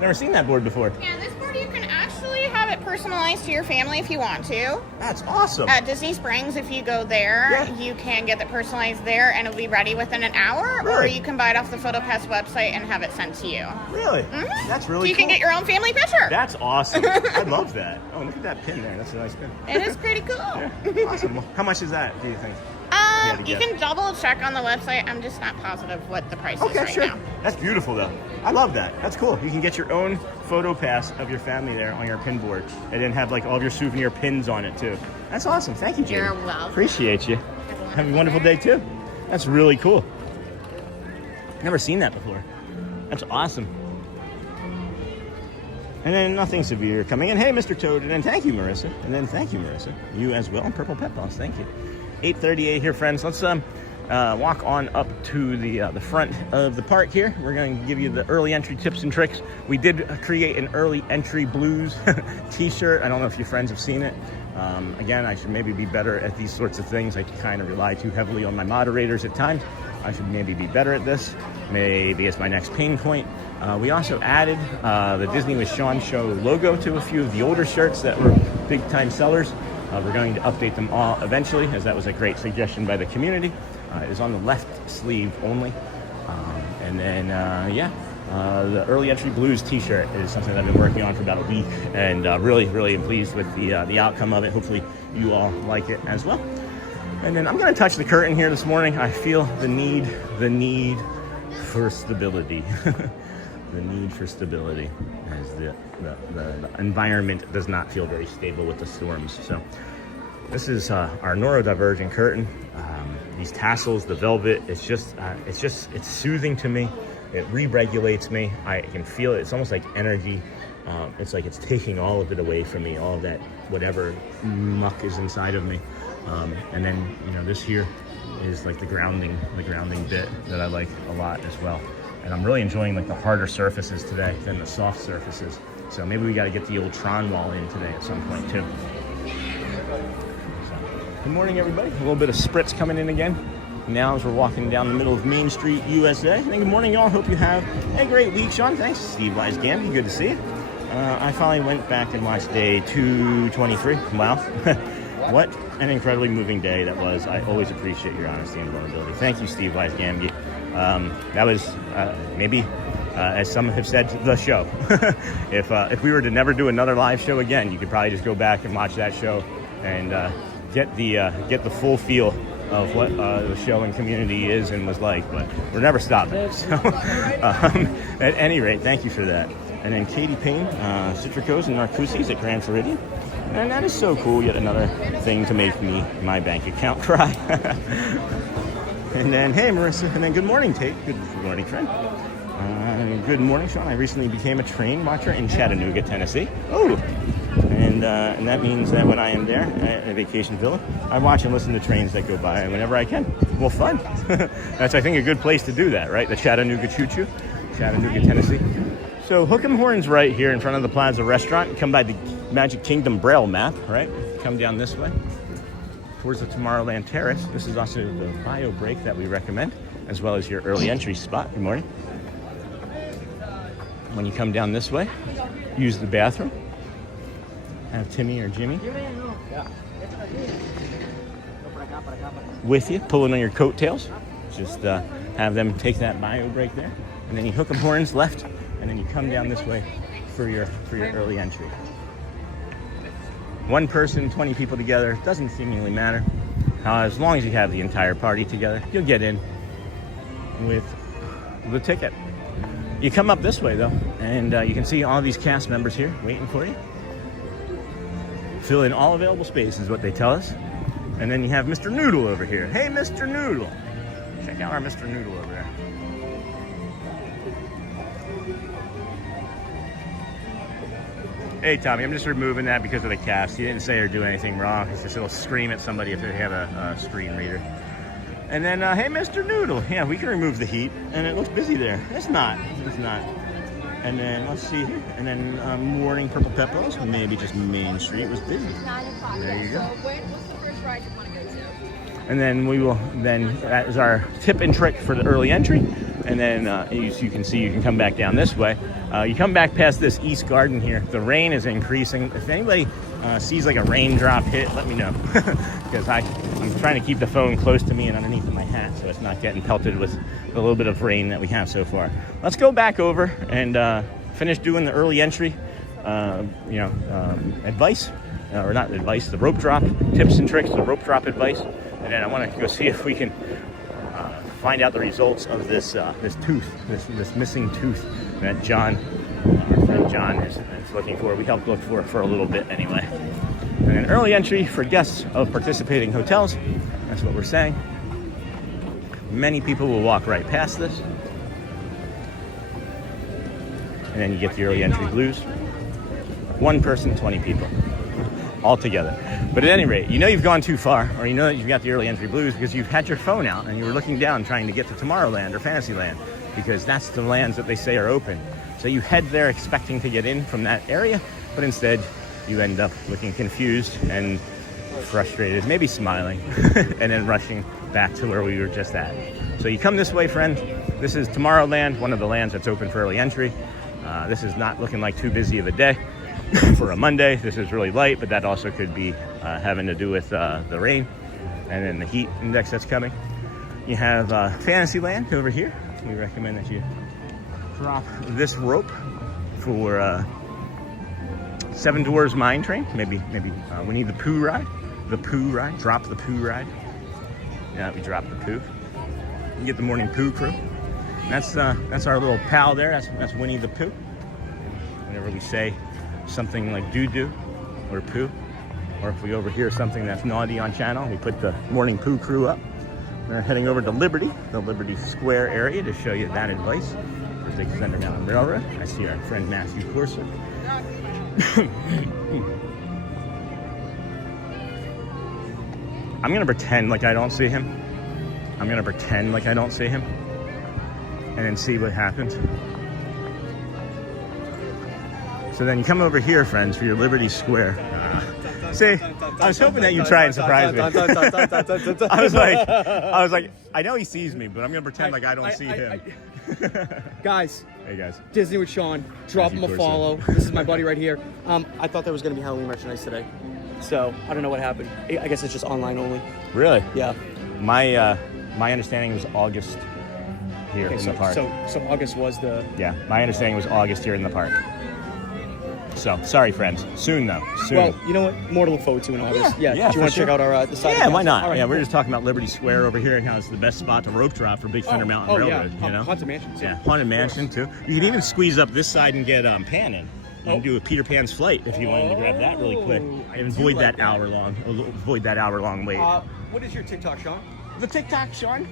Never seen that board before. Yeah, this board you can actually have it personalized to your family if you want to. That's awesome. At Disney Springs, if you go there, Yeah. you can get it personalized there and it'll be ready within an hour. Or Really? you can buy it off the PhotoPass website and have it sent to you. Really? Mhm. That's So really you cool. can get your own family picture. That's awesome. I love that. Oh, look at that pin there. That's a nice pin. It is pretty cool. Yeah. Awesome. Well, how much is that, do you think? to You get. can double check on the website. I'm just not positive what the price is right now. That's beautiful, though. I love that. That's cool. You can get your own photo pass of your family there on your pin board, and then have like all of your souvenir pins on it too. That's awesome. Thank you, Jamie. You're welcome. Appreciate you. Have a wonderful day too. That's really cool. Never seen that before. That's awesome. And then nothing severe coming in. Hey, Mr. Toad. And then thank you, Marissa. And then thank you, Marissa. You as well. Purple Pet Boss. Thank you. 8:38 here, friends. Let's walk on up to the front of the park here. We're going to give you the early entry tips and tricks. We did create an early entry blues t-shirt. I don't know if your friends have seen it. Again, I should maybe be better at these sorts of things. I kind of rely too heavily on my moderators at times. I should maybe be better at this. Maybe it's my next pain point. We also added the Disney with Sean show logo to a few of the older shirts that were big time sellers. We're going to update them all eventually, as that was a great suggestion by the community. It is on the left sleeve only. And then, the early entry blues t-shirt is something that I've been working on for about a week, and really, really am pleased with the outcome of it. Hopefully you all like it as well. And then I'm going to touch the curtain here this morning. I feel the need for stability. The need for stability, as the environment does not feel very stable with the storms. So this is our neurodivergent curtain. These tassels, the velvet, it's soothing to me. It re-regulates me. I can feel it. It's almost like energy. It's like it's taking all of it away from me, all of that whatever muck is inside of me. And then this here is like the grounding bit that I like a lot as well. And I'm really enjoying like the harder surfaces today than the soft surfaces. So maybe we got to get the old TRON wall in today at some point too. So, good morning, everybody. A little bit of spritz coming in again. Now as we're walking down the middle of Main Street, USA. And good morning, y'all. Hope you have a great week, Sean. Thanks, Steve Wise Gamby. Good to see you. I finally went back and watched day 223. Wow. What an incredibly moving day that was. I always appreciate your honesty and vulnerability. Thank you, Steve Wise Gamby. That was maybe, as some have said, the show. If we were to never do another live show again, you could probably just go back and watch that show and get the full feel of what the showing community is and was like, but we're never stopping. So, at any rate, thank you for that. And then Katie Payne, Citricos and Narcoosse's at Grand Floridian. And that is so cool, yet another thing to make my bank account cry. And then, hey, Marissa, and then good morning, Tate. Good morning, friend. Good morning, Sean. I recently became a train watcher in Chattanooga, Tennessee. Oh, and that means that when I am there at a vacation villa, I watch and listen to trains that go by whenever I can. Well, fun. That's, I think, a good place to do that, right? The Chattanooga Choo-Choo, Chattanooga, Tennessee. So Hook 'em Horns right here in front of the Plaza Restaurant. Come by the Magic Kingdom Braille map, right? Come down this way towards the Tomorrowland Terrace. This is also the bio break that we recommend, as well as your early entry spot. Good morning. When you come down this way, use the bathroom. Have Timmy or Jimmy with you, pulling on your coattails. Just have them take that bio break there, and then you hook 'em horns left, and then you come down this way for your early entry. One person, 20 people together, doesn't seemingly matter. As long as you have the entire party together, you'll get in with the ticket. You come up this way though, and you can see all these cast members here waiting for you. Fill in all available space is what they tell us. And then you have Mr. Noodle over here. Hey, Mr. Noodle. Check out our Mr. Noodle over there. Hey, Tommy, I'm just removing that because of the cast. You didn't say or do anything wrong. It's just it'll scream at somebody if they have a screen reader. And then, hey, Mr. Noodle. Yeah, we can remove the heat, and it looks busy there. It's not. It's not. And then, let's see here. And then, Morning Purple Peppers, maybe just Main Street was busy. There you go. What's the first ride you want to go to? And then that is our tip and trick for the early entry. And then, as you can see, you can come back down this way. You come back past this East Garden here. The rain is increasing. If anybody sees like a raindrop hit, let me know. Because I'm trying to keep the phone close to me and underneath my hat so it's not getting pelted with the little bit of rain that we have so far. Let's go back over and finish doing the early entry, advice, or not advice, the rope drop, tips and tricks, the rope drop advice. And then I want to go see if we can find out the results of this missing tooth that John, our friend John, is looking for. We helped look for a little bit anyway. And then early entry for guests of participating hotels. That's what we're saying. Many people will walk right past this. And then you get the early entry blues. One person, 20 people. All together. But at any rate, you know you've gone too far, or you know that you've got the early entry blues because you've had your phone out and you were looking down trying to get to Tomorrowland or Fantasyland, because that's the lands that they say are open. So you head there expecting to get in from that area, but instead you end up looking confused and frustrated, maybe smiling, and then rushing back to where we were just at. So you come this way, friend. This is Tomorrowland, one of the lands that's open for early entry. This is not looking like too busy of a day. For a Monday, this is really light, but that also could be having to do with the rain and then the heat index that's coming. You have Fantasyland over here. We recommend that you drop this rope for Seven Dwarfs Mine Train. Maybe we need the poo ride. The poo ride. Drop the poo ride. Yeah, we drop the poo. You get the morning poo crew. And that's our little pal there. That's Winnie the Pooh. Whenever we say something like doo-doo or poo, or if we overhear something that's naughty on channel, we put the morning poo crew up. We're heading over to Liberty, the Liberty Square area, to show you that advice for the Underground Railroad. I see our friend Matthew Corso. I'm gonna pretend like I don't see him. I'm gonna pretend like I don't see him and then see what happens. So then you come over here, friends, for your Liberty Square. See, I was hoping that you'd try and surprise me. I was like, I know he sees me, but I'm gonna pretend like I don't see him. Guys. Hey guys. Disney with Sean. Drop him a follow. This is my buddy right here. I thought there was gonna be Halloween merchandise today, so I don't know what happened. I guess it's just online only. Really? Yeah. My understanding was August here in the park. So August was the. Yeah, my understanding was August here in the park. So sorry, friends. Soon though. Soon. Well, you know what? More to look forward to in August. Yeah, Do you for want to sure. check out our the side? Yeah, why not? All right, Yeah, we're cool. just talking about Liberty Square over here and how it's the best spot to rope drop for Big Thunder Mountain Railroad. Yeah. You know, Haunted Mansion too. yeah, Haunted Mansion too. You can even squeeze up this side and get Pan in. You can do a Peter Pan's Flight if you wanted to grab that really quick I and do avoid like that hour long wait. What is your TikTok, Sean? The TikTok, Sean.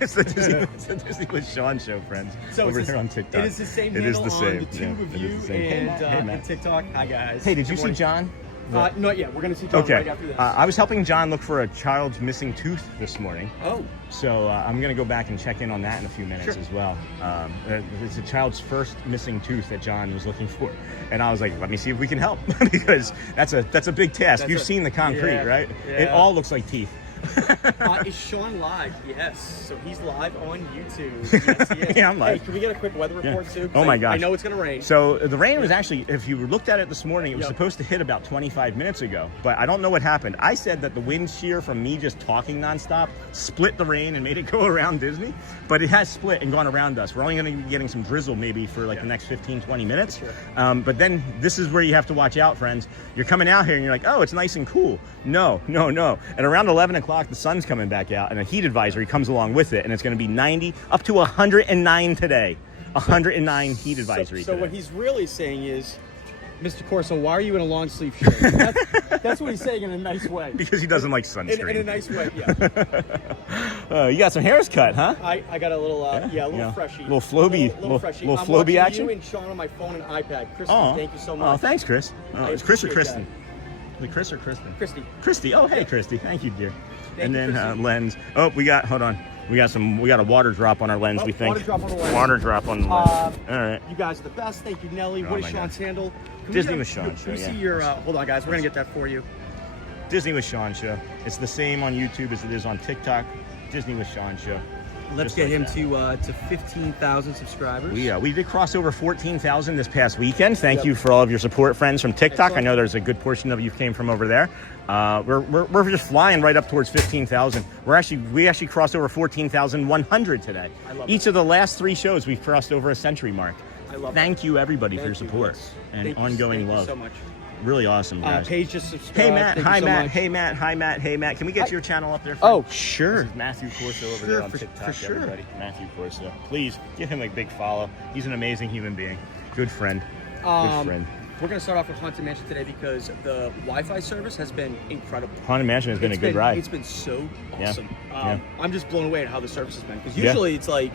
It's the Disney with Sean show, friends. So over it's here on TikTok. It is the same It is handle the same. on the two Yeah, of it you is the same. and, Hey, Matt. and TikTok. Hi guys. Hey, did you Good see morning. John? Not yet. We're gonna see John Okay. right after this. I was helping John look for a child's missing tooth this morning. Oh. So I'm going to go back and check in on that in a few minutes as well. It's a child's first missing tooth that John was looking for. And I was like, let me see if we can help because that's a big task. You've seen the concrete, right? It Yeah. all looks like teeth. Is Sean live? Yes. So he's live on YouTube. Yes, he is. Yeah, I'm live. Hey, can we get a quick weather report too? 'Cause Oh my I gosh. know it's gonna rain. So the rain was actually, if you looked at it this morning, it was supposed to hit about 25 minutes ago, but I don't know what happened. I said that the wind shear from me just talking nonstop split the rain and made it go around Disney, but it has split and gone around us. We're only going to be getting some drizzle maybe for like the next 15, 20 minutes. Sure. But then this is where you have to watch out, friends. You're coming out here and you're like, oh, it's nice and cool. No. And around 11 o'clock, the sun's coming back out and a heat advisory comes along with it, and it's going to be 90 up to 109 today. 109 heat advisory So today. what he's really saying is, Mr. Corso, why are you in a long sleeve shirt? That's what he's saying in a nice way. Because he doesn't like sunscreen. In a nice way, yeah. You got some hairs cut, huh? I got a little, a little freshie. Little Floby, little freshie. little I'm Floby watching action? You and Sean on my phone and iPad. Kristen, Oh, thank you so much. Oh, thanks, Chris. I It's Chris or appreciate Kristen? Is it Chris or Kristen? Christy. Christy. Oh, hey, Christy. Thank you, dear. Thank you, Christy. Lens. Oh, hold on. We got a water drop on our lens, we think. Water drop on the lens. Water drop on the lens. All right. You guys are the best. Thank you, Nelly. Oh what is my Sean's God. handle? Can Disney we with Sean Can show, we see yeah. your, hold on, guys. We're going to get that for you. Disney with Sean show. It's the same on YouTube as it is on TikTok. Disney with Sean show. Let's Just get like him that. to 15,000 subscribers. We did cross over 14,000 this past weekend. Thank you for all of your support, friends from TikTok. Excellent. I know there's a good portion of you came from over there. We're just flying right up towards 15,000. We actually crossed over 14,100 today. I love Each of the last 3 shows, we've crossed over a century mark. I love Thank you, everybody, for your Thank you, support yes. and Thank you- ongoing thank love. You so much. Really awesome, guys. Paige just subscribed. Hey Matt, Thank hi you so Matt, much. hey Matt, hi Matt, hey Matt. Can we get your channel up there? Oh, friend? sure. This is Matthew Corso over Sure, there on for TikTok, sure. everybody. Matthew Corso. Please give him a big follow. He's an amazing human being. Good friend. Good friend. We're going to start off with Haunted Mansion today because the Wi-Fi service has been incredible. Haunted Mansion has been a good ride. It's been so Yeah. awesome. Yeah. I'm just blown away at how the service has been because Yeah. usually it's like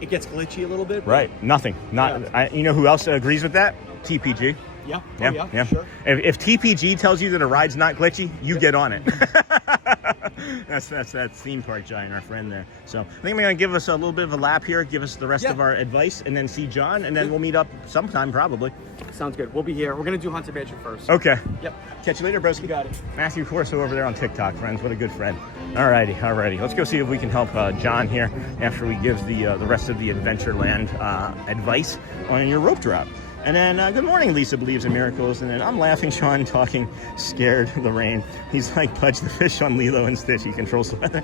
it gets glitchy a little bit. but- Right. Nothing. Not. Yeah. You know who else agrees with that? TPG. Yeah. Yeah. Oh, yeah. Sure. If TPG tells you that a ride's not glitchy, you get on it. that's that theme park giant, our friend there. So I think I'm gonna give us a little bit of a lap here, give us the rest of our advice, and then see John, and then we'll meet up sometime probably. Sounds good. We'll be here. We're going to do Haunted Mansion first. Okay. Yep. Catch you later, broski. You got it. Matthew Corso over there on TikTok, friends. What a good friend. Alrighty. Let's go see if we can help John here after we give the rest of the Adventureland advice on your rope drop. And then, good morning, Lisa believes in miracles. And then I'm laughing, Sean talking, scared of the rain. He's like Pudge the fish on Lilo and Stitch. He controls the weather.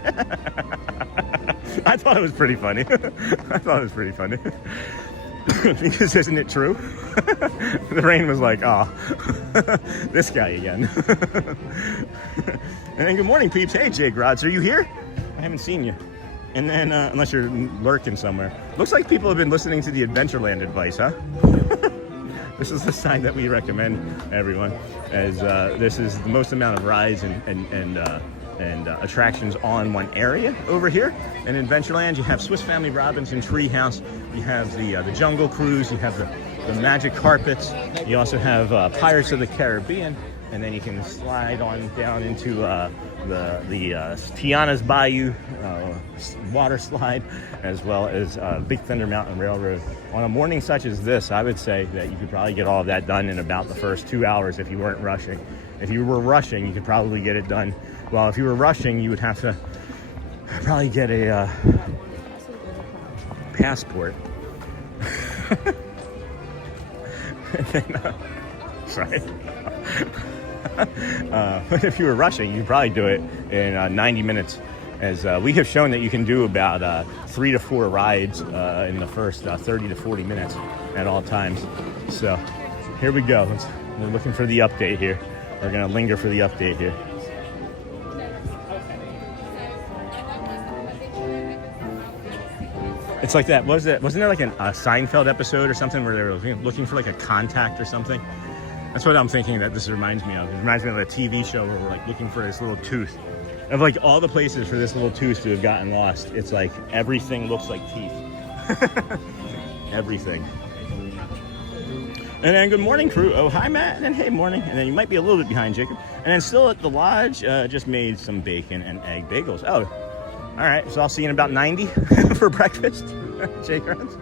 I thought it was pretty funny. Because isn't it true? The rain was like, oh, this guy again. And then good morning, peeps. Hey, Jake Rods, are you here? I haven't seen you. And then, unless you're lurking somewhere. Looks like people have been listening to the Adventureland advice, huh? This is the sign that we recommend everyone, as this is the most amount of rides and attractions on one area over here. In Adventureland, you have Swiss Family Robinson Treehouse, you have the Jungle Cruise, you have the Magic Carpets, you also have Pirates of the Caribbean, and then you can slide on down into the Tiana's Bayou water slide, as well as Big Thunder Mountain Railroad. On a morning such as this, I would say that you could probably get all of that done in about the first 2 hours if you weren't rushing. If you were rushing, you could probably get it done. Well, if you were rushing, you would have to probably get a passport. And then, sorry. But if you were rushing, you'd probably do it in 90 minutes. As we have shown that you can do about 3 to 4 rides in the first 30 to 40 minutes at all times. So Here we go. We're looking for the update here. We're gonna linger for the update here. It's like that. What was it? Wasn't there like a Seinfeld episode or something where they were looking for like a contact or something? That's what I'm thinking that this reminds me of. It reminds me of a TV show where we're like looking for this little tooth. Of like all the places for this little tooth to have gotten lost, it's like everything looks like teeth. Everything. And then good morning, crew. Oh, hi, Matt. And then hey, morning. And then you might be a little bit behind, Jacob. And then still at the lodge, just made some bacon and egg bagels. Oh, all right. So I'll see you in about 90 for breakfast. Jake runs.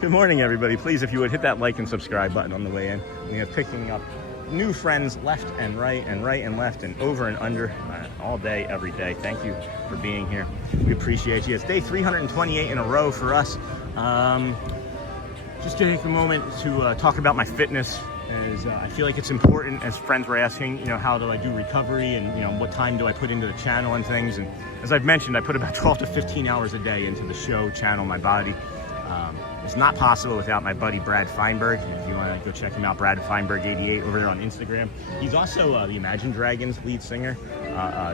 Good morning, everybody. Please, if you would hit that like and subscribe button on the way in. We are picking up new friends left and right and left and over and under all day, every day. Thank you for being here. We appreciate you. It's day 328 in a row for us. Just take a moment to talk about my fitness. As I feel like it's important, as friends were asking, you know, how do I do recovery and, you know, what time do I put into the channel and things. And as I've mentioned, I put about 12 to 15 hours a day into the show, channel, my body. It's not possible without my buddy Brad Feinberg. If you want to go check him out, Brad Feinberg88 over there on Instagram. He's also the Imagine Dragons lead singer,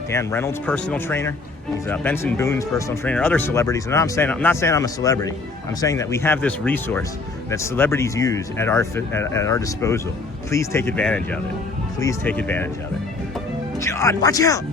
Dan Reynolds' personal trainer. He's Benson Boone's personal trainer, other celebrities. And I'm not saying I'm a celebrity. I'm saying that we have this resource that celebrities use at our disposal. Please take advantage of it. Please take advantage of it. John, watch out!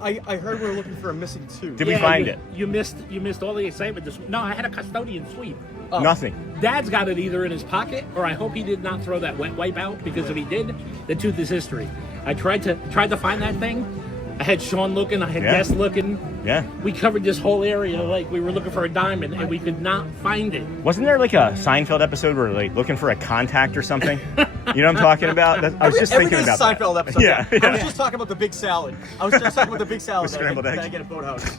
I heard we were looking for a missing tooth. Did we find it? You missed all the excitement. No, I had a custodian sweep. Oh. Nothing. Dad's got it either in his pocket, or I hope he did not throw that wet wipe out, because if he did, the tooth is history. I tried to find that thing. I had Sean looking, I had Guest looking. Yeah. We covered this whole area like we were looking for a diamond, and we could not find it. Wasn't there like a Seinfeld episode where like looking for a contact or something? You know what I'm talking about? I was just thinking about that. Seinfeld episode. Yeah. I was just talking about the big salad. I was just talking about the big salad The scrambled that eggs. I get at Boathouse.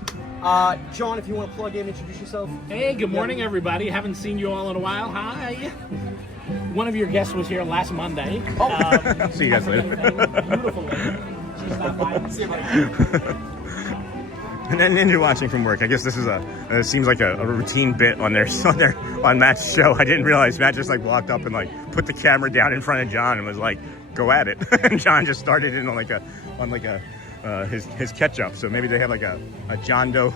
John, if you want to plug in, introduce yourself. Hey, good morning, everybody. Haven't seen you all in a while. Hi. One of your guests was here last Monday. See you guys later. Beautiful lady. She's not by. See you, buddy. And then Ninja watching from work. I guess this is it seems like a routine bit on Matt's show. I didn't realize Matt just like walked up and like put the camera down in front of John and was like, "Go at it." And John just started in on his catch up. So maybe they have like a John Doe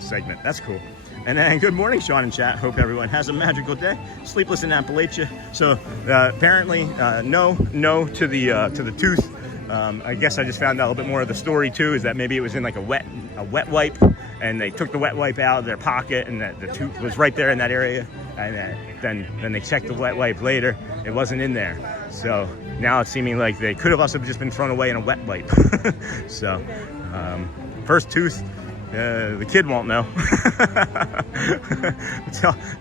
segment. That's cool. And then good morning, Sean and chat. Hope everyone has a magical day. Sleepless in Appalachia. So apparently no to the tooth. I guess I just found out a little bit more of the story too, is that maybe it was in like a wet wipe, and they took the wet wipe out of their pocket, and that the tooth was right there in that area, and then they checked the wet wipe later, it wasn't in there. So now it's seeming like they could have also just been thrown away in a wet wipe. So first tooth, the kid won't know.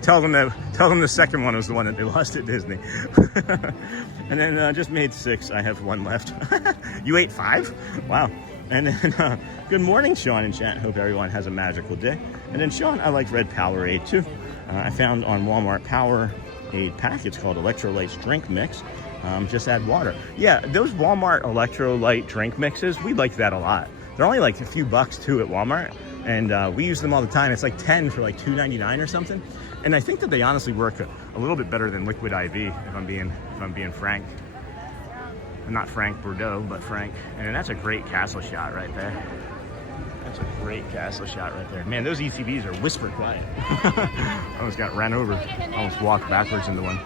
tell them the second one was the one that they lost at Disney. And then just made 6. I have 1 left. You ate 5? Wow. And then good morning, Sean and chat. Hope everyone has a magical day. And then Sean, I like red Powerade too. I found on Walmart Powerade pack. It's called Electrolytes Drink Mix. Just add water. Yeah, those Walmart electrolyte drink mixes, we like that a lot. They're only like a few bucks too at Walmart, and we use them all the time. It's like 10 for like $2.99 or something. And I think that they honestly work a little bit better than Liquid IV, if I'm being frank. Not Frank Bordeaux, but Frank. And that's a great castle shot right there. That's a great castle shot right there. Man, those ECVs are whisper quiet. I almost got ran over. Almost walked backwards into one.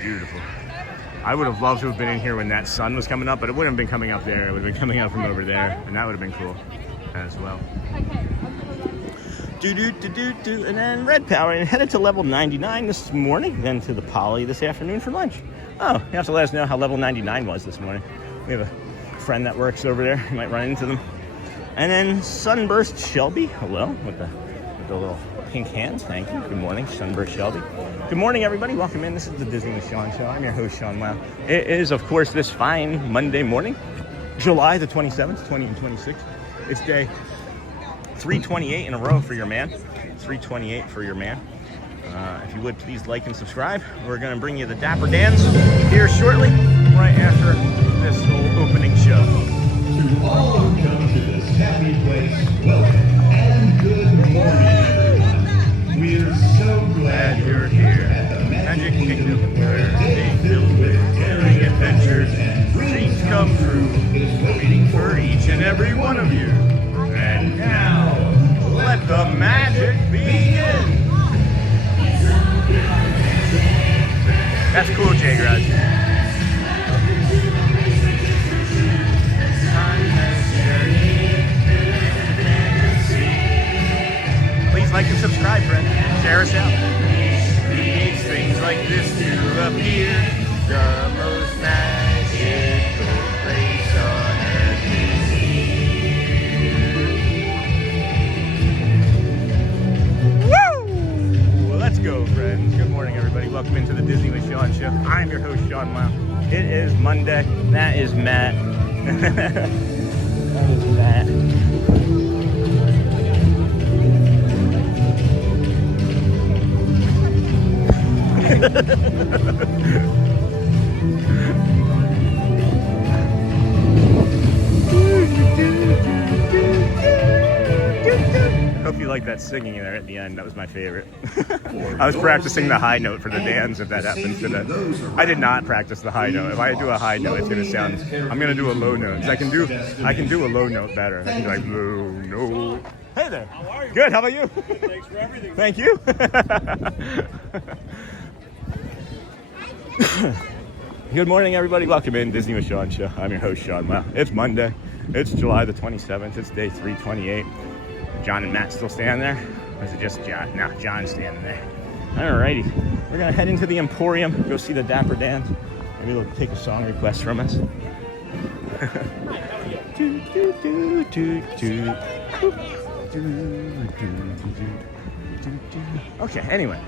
Beautiful. I would have loved to have been in here when that sun was coming up, but it wouldn't have been coming up there. It would have been coming up from over there, and that would have been cool as well. And then Red Power, and headed to level 99 this morning, then to the Poly this afternoon for lunch. Oh, you have to let us know how level 99 was this morning. We have a friend that works over there. You might run into them. And then Sunburst Shelby, hello, with the little pink hands. Thank you. Good morning, Sunburst Shelby. Good morning, everybody. Welcome in. This is the Disney with Sean Show. I'm your host, Sean Wow. It is, of course, this fine Monday morning, July the 27th, 2026. It's day 328 in a row for your man. 328 for your man. If you would, please like and subscribe. We're going to bring you the Dapper Dans here shortly, right after this whole opening show. To all who come to this happy place, welcome and good morning. the magic begin. That's cool, J. Grudge. Please like and subscribe, friend. Share us out. Creates things like this to appear. The most magical place on earth is here. Woo! Let's go, friends. Good morning, everybody. Welcome into the Disney with Sean show. I'm your host, Sean Wow. It is Monday. That is Matt. That is Matt. Hope you like that singing there at the end. That was my favorite. I was practicing the high note for the dance if that happens today. I did not practice the high note. If I do a high note, it's gonna sound. I'm gonna do a low note. 'Cause I can do a low note better. I can do like low note. Hey there. How are you? Good. How about you? Thanks for everything. Thank you. Good morning, everybody. Welcome in Disney with Sean show. I'm your host, Sean. Wow, it's Monday. It's July the 27th. It's day 328. John and Matt still standing there? Or is it just John? No, John's standing there. Alrighty. We're gonna head into the Emporium, go see the Dapper Dans. Maybe they'll take a song request from us. Okay, anyway,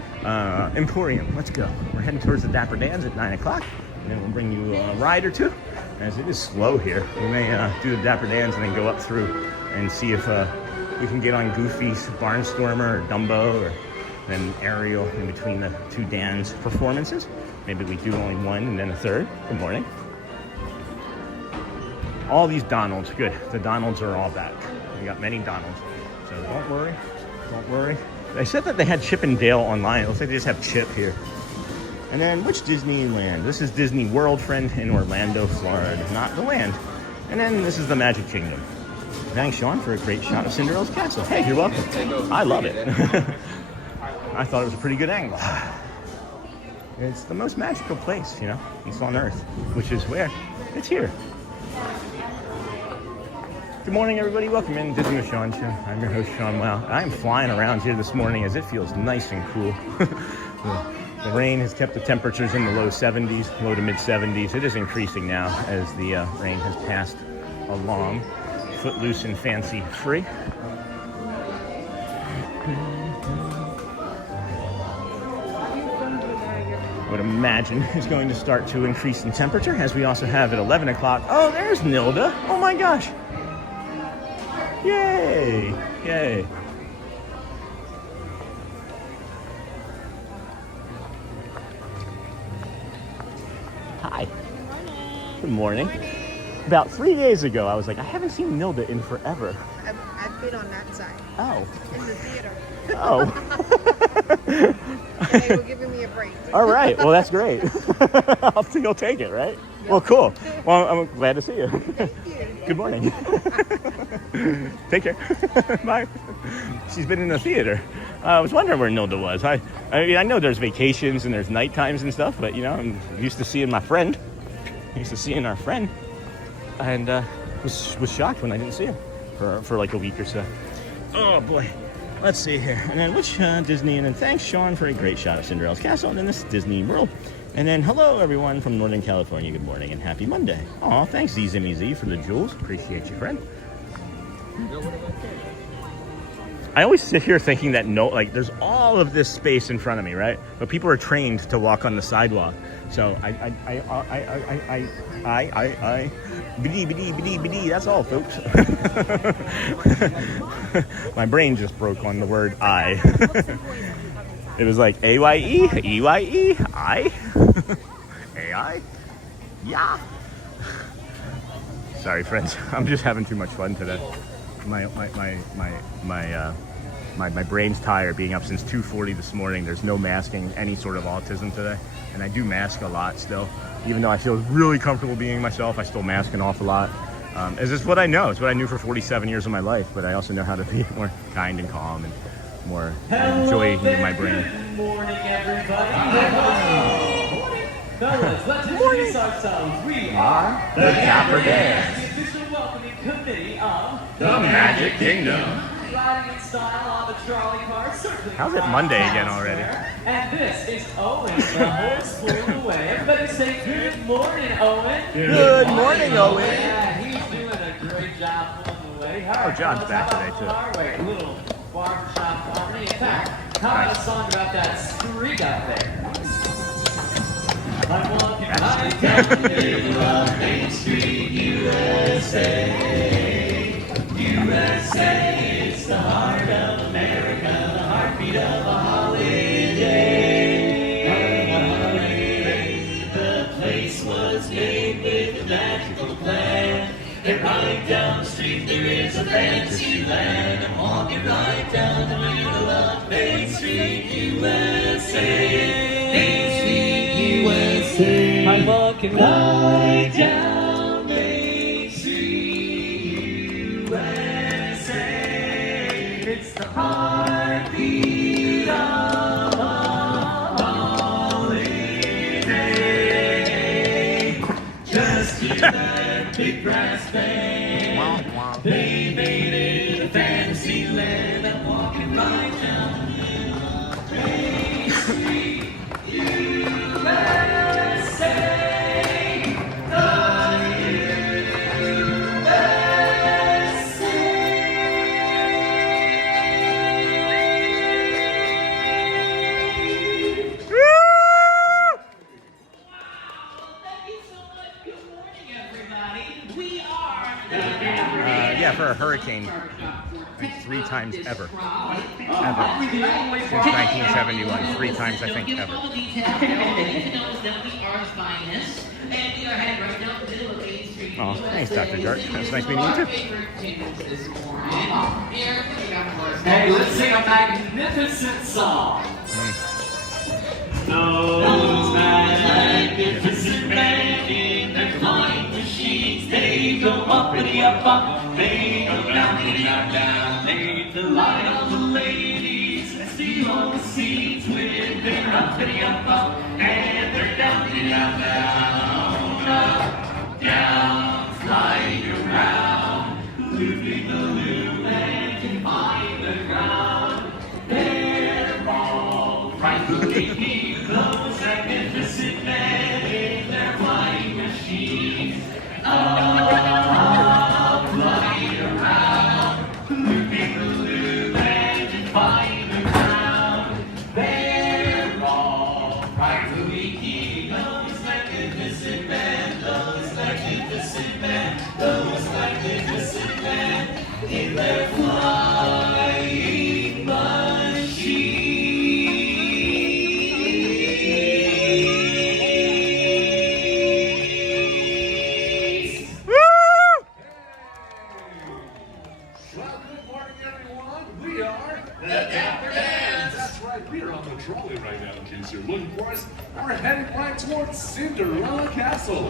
Emporium, let's go. We're heading towards the Dapper Dans at 9 o'clock, and then we'll bring you a ride or two. As it is slow here, we may do the Dapper Dans and then go up through and see if we can get on Goofy's Barnstormer or Dumbo, or then Ariel in between the two Dans performances. Maybe we do only one and then a third. Good morning. All these Donalds, good. The Donalds are all back. We got many Donalds, so don't worry. Don't worry. They said that they had Chip and Dale online. It looks like they just have Chip here. And then, which Disneyland? This is Disney World, friend, in Orlando, Florida, not the land. And then this is the Magic Kingdom. Thanks, Sean, for a great shot of Cinderella's castle. Hey, you're welcome. I love it. I thought it was a pretty good angle. It's the most magical place, you know, it's on Earth, which is where? It's here. Good morning, everybody. Welcome in Disney with Sean show. I'm your host, Sean Wow. I'm flying around here this morning as it feels nice and cool. The rain has kept the temperatures in the low 70s, low to mid 70s. It is increasing now as the rain has passed along. Footloose and fancy free. I would imagine is going to start to increase in temperature, as we also have at 11 o'clock. Oh, there's Nilda. Oh my gosh. Yay! Yay! Hi. Good morning. About 3 days ago, I was like, I haven't seen Nilda in forever. I've been on that side. Oh. In the theater. Oh. They were giving me a break. All right. Well, that's great. You'll take it, right? Yep. Well, cool. Well, I'm glad to see you. Thank you. Good morning. Take care. Bye. She's been in the theater. I was wondering where Nilda was. I mean, I know there's vacations and there's night times and stuff, but, you know, I'm used to seeing my friend. Used to seeing our friend. And was shocked when I didn't see him for like a week or so. Oh, boy. Let's see here. And then which Disney? And then thanks, Sean, for a great shot of Cinderella's castle. And then this is Disney World. And then hello, everyone from Northern California. Good morning and happy Monday. Aw, thanks, ZZMZ, for the jewels. Appreciate you, friend. I always sit here thinking that there's all of this space in front of me, right? But people are trained to walk on the sidewalk. So biddy, that's all, folks. My brain just broke on the word I. It was like A-Y-E, E-Y-E, I, A-I, yeah. Sorry, friends. I'm just having too much fun today. My brain's tired, being up since 2:40 this morning. There's no masking any sort of autism today. And I do mask a lot still. Even though I feel really comfortable being myself, I still mask an awful lot. Is this what I know? It's what I knew for 47 years of my life, but I also know how to be more kind and calm and more joy in my brain. Good morning, everybody. Fellas, let's introduce ourselves. We are The Dapper Dans, the official welcoming committee of the Magic Kingdom. riding in style on the trolley car. Circling How's it around Monday Town again already? Square. And this is Owen, the horse pulled away. Everybody say good morning, Owen. Good morning, Owen. Yeah, he's doing a great job pulling away. All right, John's fellas, back how today, about too. our way? A little barbershop harmony. In fact, how about a song about that streak out there? I'm walking right down the middle of Main Street, USA. USA, it's the heart of America, the heartbeat of a holiday. The place was made with a magical plan. And right down the street there is a fantasy land. I'm walking right down the middle of Main Street, USA. Main Street, USA. I'm walking right down Main Street, USA. It's the heartbeat of a holiday. Just hear that big brass band. They made it a fantasy land. I'm walking right down Main Street, USA. Yeah, for a hurricane, like 3 times ever. Ever. Since 1971, 3 times I think ever. Oh, thanks, Dr. Jart. It's nice meeting you too. Hey, let's sing a magnificent song. Those magnificent men in their flying machines, they go uppity up up, they go downity down down, they delight all the ladies and steal all the seats with their uppity up up and their downity down down, up, down, flying around, looping the loop and defying the ground. They're all rightfully neat, those magnificent men in their flying machines. Flying around, looping the loop and defying the ground. They're all rightfully neat, those magnificent men, those magnificent men, those magnificent men in their flying machines. Well, good morning, everyone. We are the Dapper Dans. That's right. We are on the trolley right now. In case you're looking for us, we're heading right towards Cinderella Castle.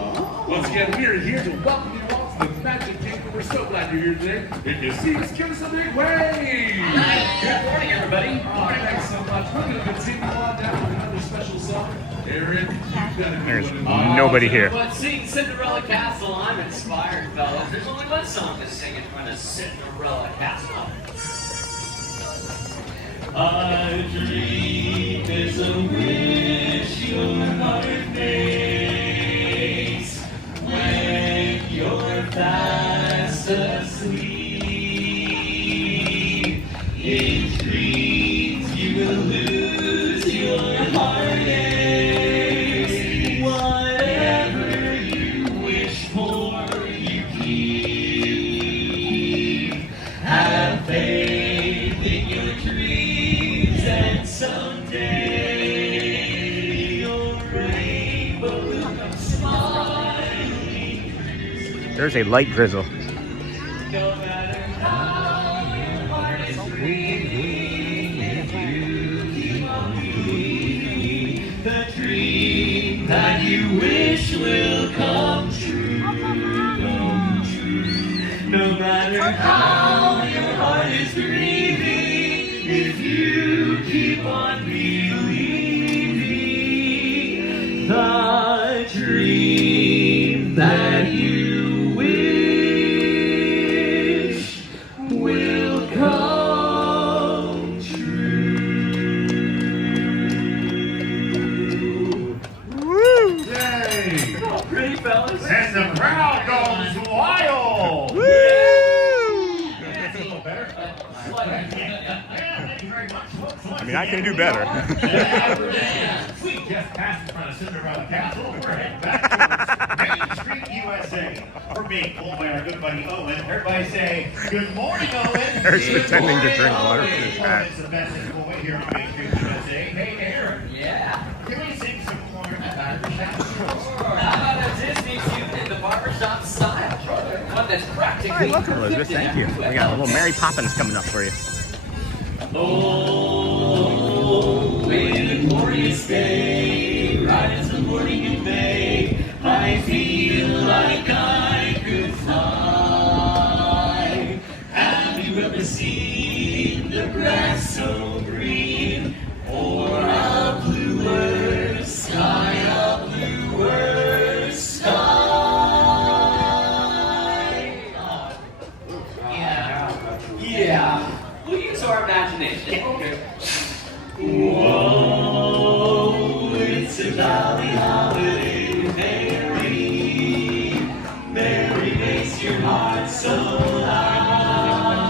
Once again, we are here to welcome you all to the Magic Kingdom. We're so glad you're here today. If you see us, give us a big wave. Good morning, everybody. All right, thanks so much. We're going to continue on down with another special song. Aaron, you've got to do There's it. nobody here. But seeing Cinderella Castle, I'm inspired, fellas. There's only one song to sing in front of Cinderella Castle. A dream is a wish your heart makes when you're fast asleep. In dreams you will lose your heartaches. Whatever you wish for, you keep. Have faith in your dreams, and someday your rainbow will come smiling. There's a light drizzle. No matter how your heart is grieving, if you keep on believing, the dream that you wish will come true. Come true. on believing the dream that you wish will come true. Yay! Oh, pretty fellas. And the crowd goes wild! Woo! That's a little better. I mean, I can do better. We just passed in front of Cinderella Castle. We're heading back towards Main Street, USA. We're being pulled by our good buddy Owen. Everybody say, good morning, Owen. Eric's pretending to drink water from his hat. Owen's the best boy here on Main Street, USA. Hey, Aaron. Yeah. Can we sing some more about the shop? How about a Disney tune in the barbershop style? One that's practically. Hi, welcome, Elizabeth. Thank you. We got a little Mary Poppins coming up for you. Oh, in a glorious day, right as the morning in May, I feel like I could fly. Have you ever seen the grass so green, or a bluer sky, a bluer sky? Yeah. We'll use our imagination. Okay. Whoa, it's a jolly holiday, Mary. Mary makes your heart so light.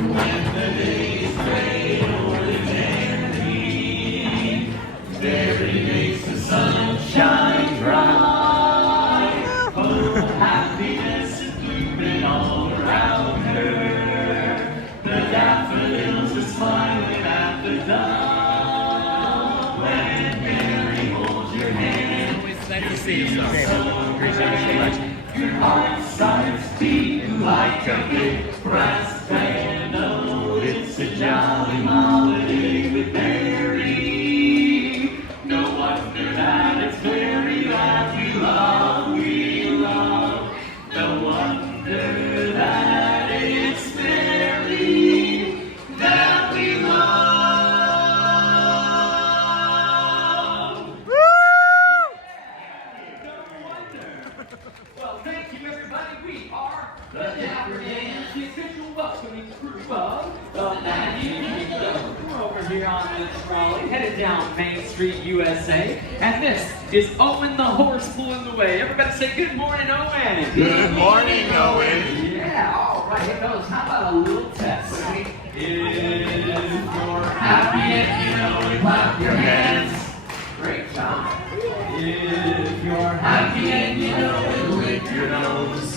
When the day is gray and ordinary, Mary makes the sun shine bright. Oh, happiness is blooming all around her. The daffodils are smiling at the dawn. When Mary holds your hand, It's nice to see you, so. appreciate it so much. Your heart starts beating like a big brass band. Oh, it's a jolly holiday with Mary. No wonder that it's Mary that we love, we love. No wonder that it's Mary that we love. No wonder. Well, thank you, everybody. We are the Dapper Dans, the official welcoming crew of the Magic Kingdom. We're over here on the trolley, headed down Main Street, USA. And this is Owen the horse pulling the way. Everybody say good morning, Owen. Good morning, Owen. Yeah, all right, hey fellas, how about a little test? If you're happy and you know it, clap your hands. Great job. If you're happy and you know it, lick your nose.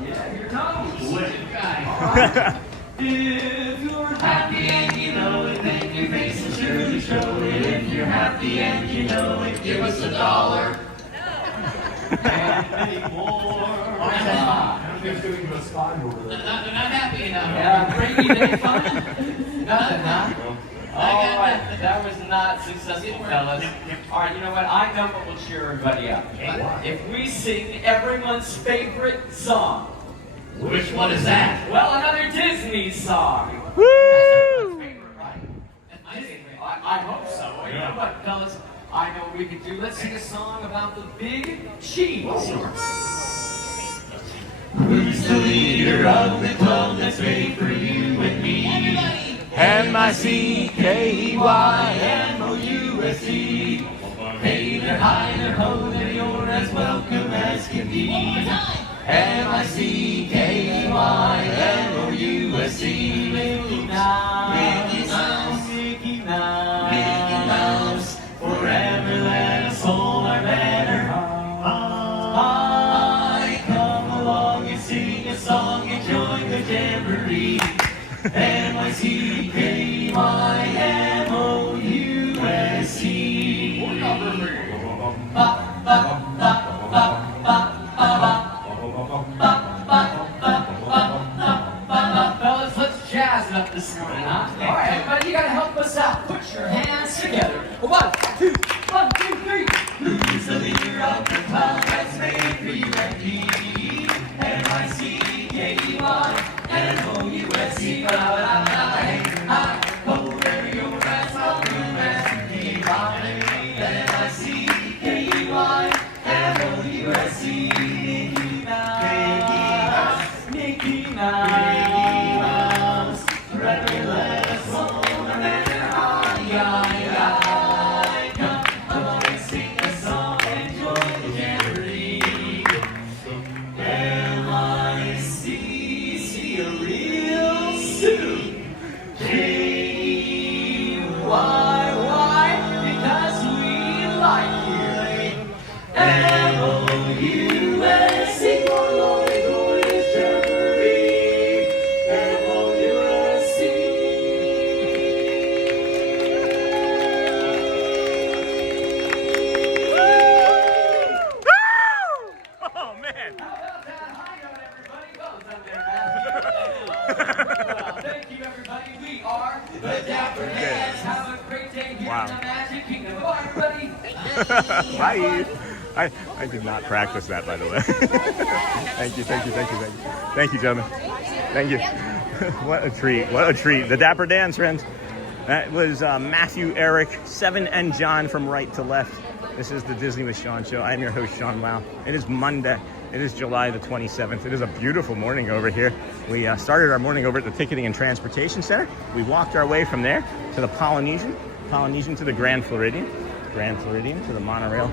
Yeah, your nose. Lick it back. All right. If you're happy and you know it, then your face will surely show it. If you're happy and you know it, give us $1. And many more. I'm just giving you a spot over there. They're not happy enough. Yeah, rainy day fun? Nothing, huh? All right, that was not successful, fellas. All right, you know what? I know what will cheer everybody up. If we sing everyone's favorite song. Which one is that? Well, another Disney song. Woo! I hope so. Well, you know what, fellas? I know what we can do. Let's sing a song about the big cheese. Who's the leader of the club that's made for you and me? M-I-C-K-E-Y-M-O-U-S-E. Hey, they're high, they're low, they're you're as welcome as can be. M-I-C-K-E-Y-M-O-U-S-E. Mickey Mouse, Mickey Mouse, Mickey Mouse, Mickey Mouse. Forever let us hold our banner high. Come along and sing a song and join the jamboree. M-I-C-K-E-Y-M-O-U-S-E. Fellas, let's jazz it up this morning, huh? All right, everybody, you gotta help us out. Put your hands together. 1, 2, 1, 2, 3. Who's the leader of the club that's made for you and me? M-I-C-K-E-Y-M-O-U-S-E. Oh, there you we are the Dapper Dans. Have a great day here in the Magic Kingdom. Bye, everybody. Bye. I did not practice that, by the way. Thank you. Thank you, gentlemen. Thank you. What a treat. What a treat. The Dapper Dans, friends. That was Matthew, Eric, Seven, and John from right to left. This is the Disney with Sean show. I am your host, Sean Lau. It is Monday. It is July the 27th. It is a beautiful morning over here. We started our morning over at the Ticketing and Transportation Center. We walked our way from there to the Polynesian to the Grand Floridian to the Monorail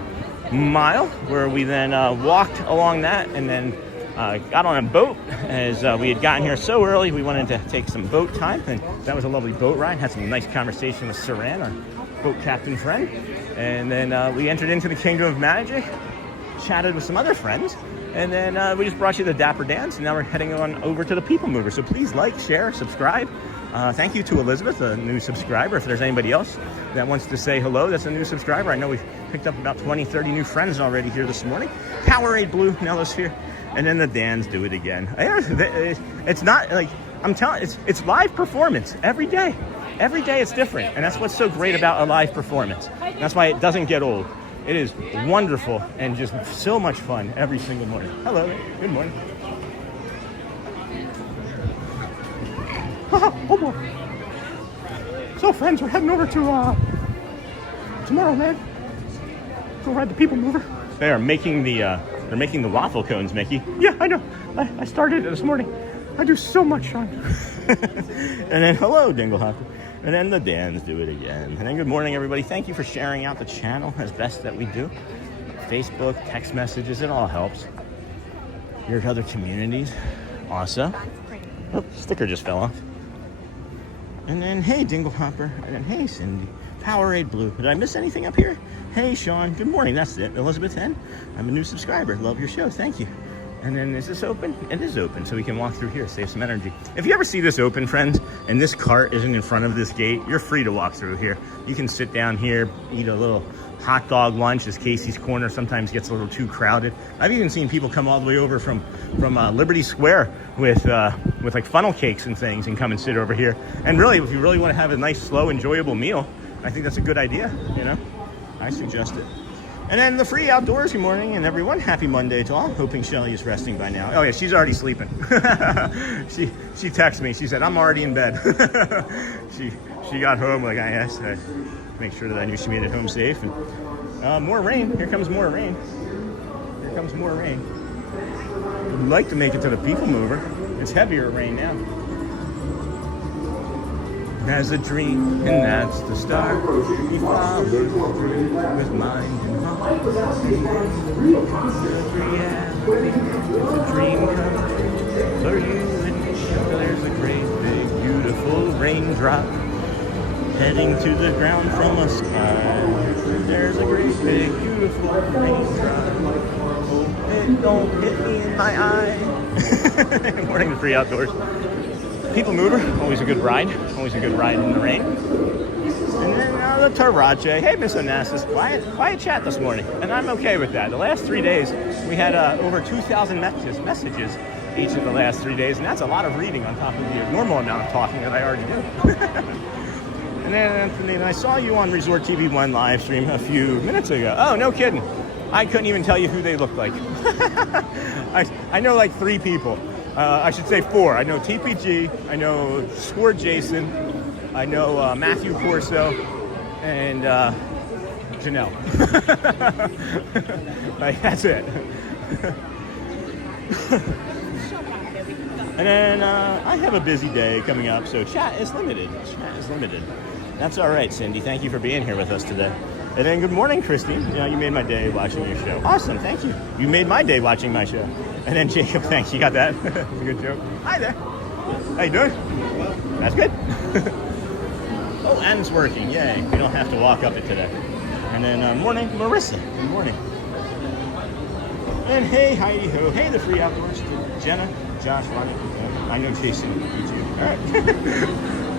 Mile, where we then walked along that and then got on a boat. As we had gotten here so early, we wanted to take some boat time, and that was a lovely boat ride. Had some nice conversation with Saran, our boat captain friend, and then we entered into the Kingdom of Magic, chatted with some other friends, and then we just brought you the Dapper Dans, and now we're heading on over to the PeopleMover. So please like, share, subscribe. Thank you to Elizabeth, a new subscriber. If there's anybody else that wants to say hello, that's a new subscriber. I know we've picked up about 20, 30 new friends already here this morning. Powerade Blue, Nello's here. And then the Dans do it again. It's not like, I'm telling you, it's live performance every day. Every day it's different. And that's what's so great about a live performance. That's why it doesn't get old. It is wonderful and just so much fun every single morning. Hello, good morning. Oh boy. So friends, we're heading over to Tomorrowland. Go ride the PeopleMover. They are making they're making the waffle cones, Mickey. Yeah, I know. I started it this morning. I do so much, Sean. And then hello, Dinglehopper. And then the Dans do it again. And then good morning, everybody. Thank you for sharing out the channel as best that we do. Facebook, text messages, it all helps. Your other communities also. Oh, sticker just fell off. And then, hey, Dinglehopper. And then, hey, Cindy. Powerade Blue. Did I miss anything up here? Hey, Sean. Good morning. That's it. Elizabeth N. I'm a new subscriber. Love your show. Thank you. And then, is this open? It is open, so we can walk through here, save some energy. If you ever see this open, friends, and this cart isn't in front of this gate, you're free to walk through here. You can sit down here, eat a little hot dog lunch, as Casey's Corner sometimes gets a little too crowded. I've even seen people come all the way over from Liberty Square with like funnel cakes and things and come and sit over here. And really, if you really want to have a nice, slow, enjoyable meal, I think that's a good idea, you know? I suggest it. And then the free outdoors, good morning, and everyone. Happy Monday to all. Hoping Shelley is resting by now. Oh yeah, she's already sleeping. she texted me. She said, I'm already in bed. she got home, like I asked to make sure that I knew she made it home safe. And more rain. Here comes more rain. Here comes more rain. We'd like to make it to the PeopleMover. It's heavier rain now. Has a dream, and that's the start. He follows with mind and heart. It's a dream come true for you and me. There's a great big beautiful raindrop heading to the ground from a sky. There's a great big beautiful raindrop. Oh, it don't hit me in my eye. Good morning to free outdoors. PeopleMover, always a good ride. Always a good ride in the rain. And then the Tarache. Hey, Miss Onassis, quiet chat this morning. And I'm okay with that. The last 3 days, we had over 2,000 messages each of the last 3 days. And that's a lot of reading on top of the normal amount of talking that I already do. And then Anthony, I saw you on Resort TV 1 live stream a few minutes ago. Oh, no kidding. I couldn't even tell you who they looked like. I know like 3 people. I should say 4. I know TPG, I know Score Jason, I know Matthew Corso, and Janelle. Like, that's it. And then I have a busy day coming up, so chat is limited. Chat is limited. That's all right, Cindy. Thank you for being here with us today. And then good morning, Christine. You know, you made my day watching your show. Awesome, thank you. You made my day watching my show. And then Jacob, thanks. You got that? That's a good joke. Hi there. How you doing? That's good. Oh, and it's working. Yay. We don't have to walk up it today. And then morning, Marissa. Good morning. And hey, Heidi Ho. Hey, the free outdoors. Jenna, Josh, Ronnie. I know Jason. You too. All right.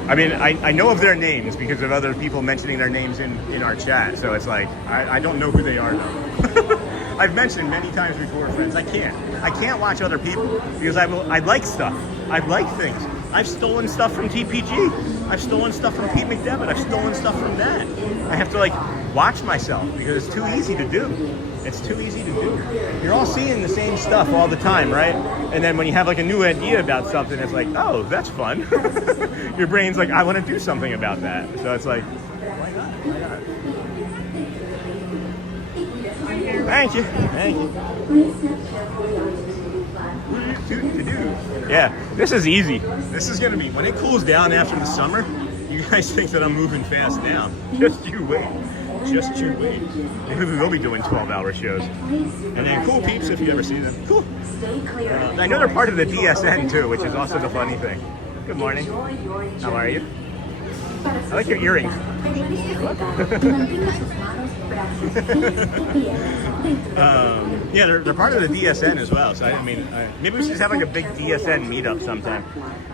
I mean, I know of their names because of other people mentioning their names in our chat. So it's like, I don't know who they are though. I've mentioned many times before, friends, I can't watch other people because I like stuff. I like things. I've stolen stuff from TPG. I've stolen stuff from Pete McDevitt. I've stolen stuff from that. I have to like watch myself because it's too easy to do. It's too easy to do. You're all seeing the same stuff all the time, right? And then when you have like a new idea about something, it's like, oh, that's fun. Your brain's like, I want to do something about that. So it's like, why not? Why not? Thank you. Thank you. Yeah, this is easy. This is gonna be, when it cools down after the summer, you guys think that I'm moving fast now. Just you wait. Just you wait. Maybe we will be doing 12-hour shows. And then Cool Peeps, if you ever see them. Cool. I know they're part of the DSN too, which is also the funny thing. Good morning. How are you? I like your earrings. Yeah, they're part of the DSN as well. So I mean, maybe we should just have like a big DSN meetup sometime.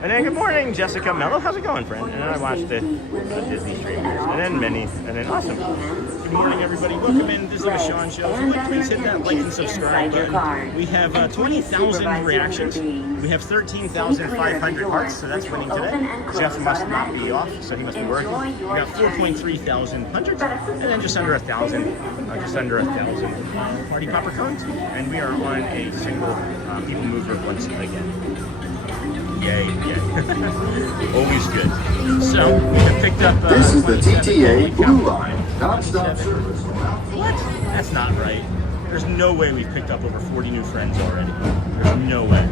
And then good morning, Jessica Mello. How's it going, friend? And then I watched the Disney streamers, and then Minnie, and then awesome. Good morning, everybody. Welcome in. This is the Sean Show. If you would please hit that like and subscribe button. We have 20,000 reactions. We have 13,500 hearts, so that's winning today. Jeff must not be off, so he must be working. We got 4.3 thousand hundreds, and then just under 1,000, party popper cones. And we are on a single people mover once again. Yay, yay. Always good. So, we have picked up... this is the TTA Blue Line, non-stop service. What? That's not right. There's no way we've picked up over 40 new friends already. There's no way.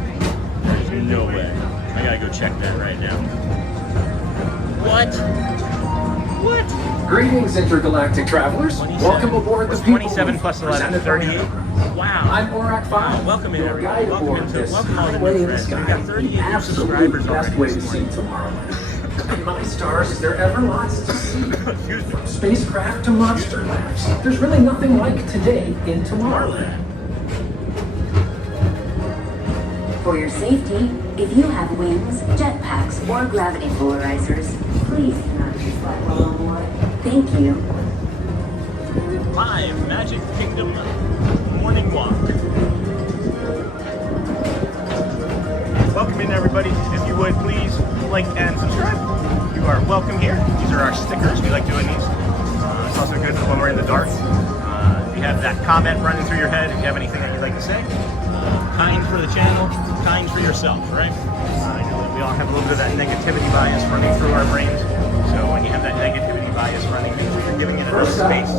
There's no way. I gotta go check that right now. What? What? Greetings, intergalactic travelers. Welcome aboard the 27 plus 11, 38. Wow. I'm Borak 5. Welcome in, everybody. Welcome all the new friends. We got 38 new subscribers already Way to this see morning. tomorrowland. My stars, is there ever lots to see? Excuse me. From spacecraft to monster labs. There's really nothing like today in Tomorrowland. For your safety, if you have wings, jetpacks, or gravity polarizers, please do not fly while on board. Thank you. Live Magic Kingdom morning walk. Welcome in, everybody. If you would please like and subscribe. You are welcome here. These are our stickers. We like doing these. It's also good for when we're in the dark. If you have that comment running through your head, if you have anything that you'd like to say, kind for the channel, kind for yourself, right? I know that we all have a little bit of that negativity bias running through our brains. So when you have that negativity bias running, you're giving it enough space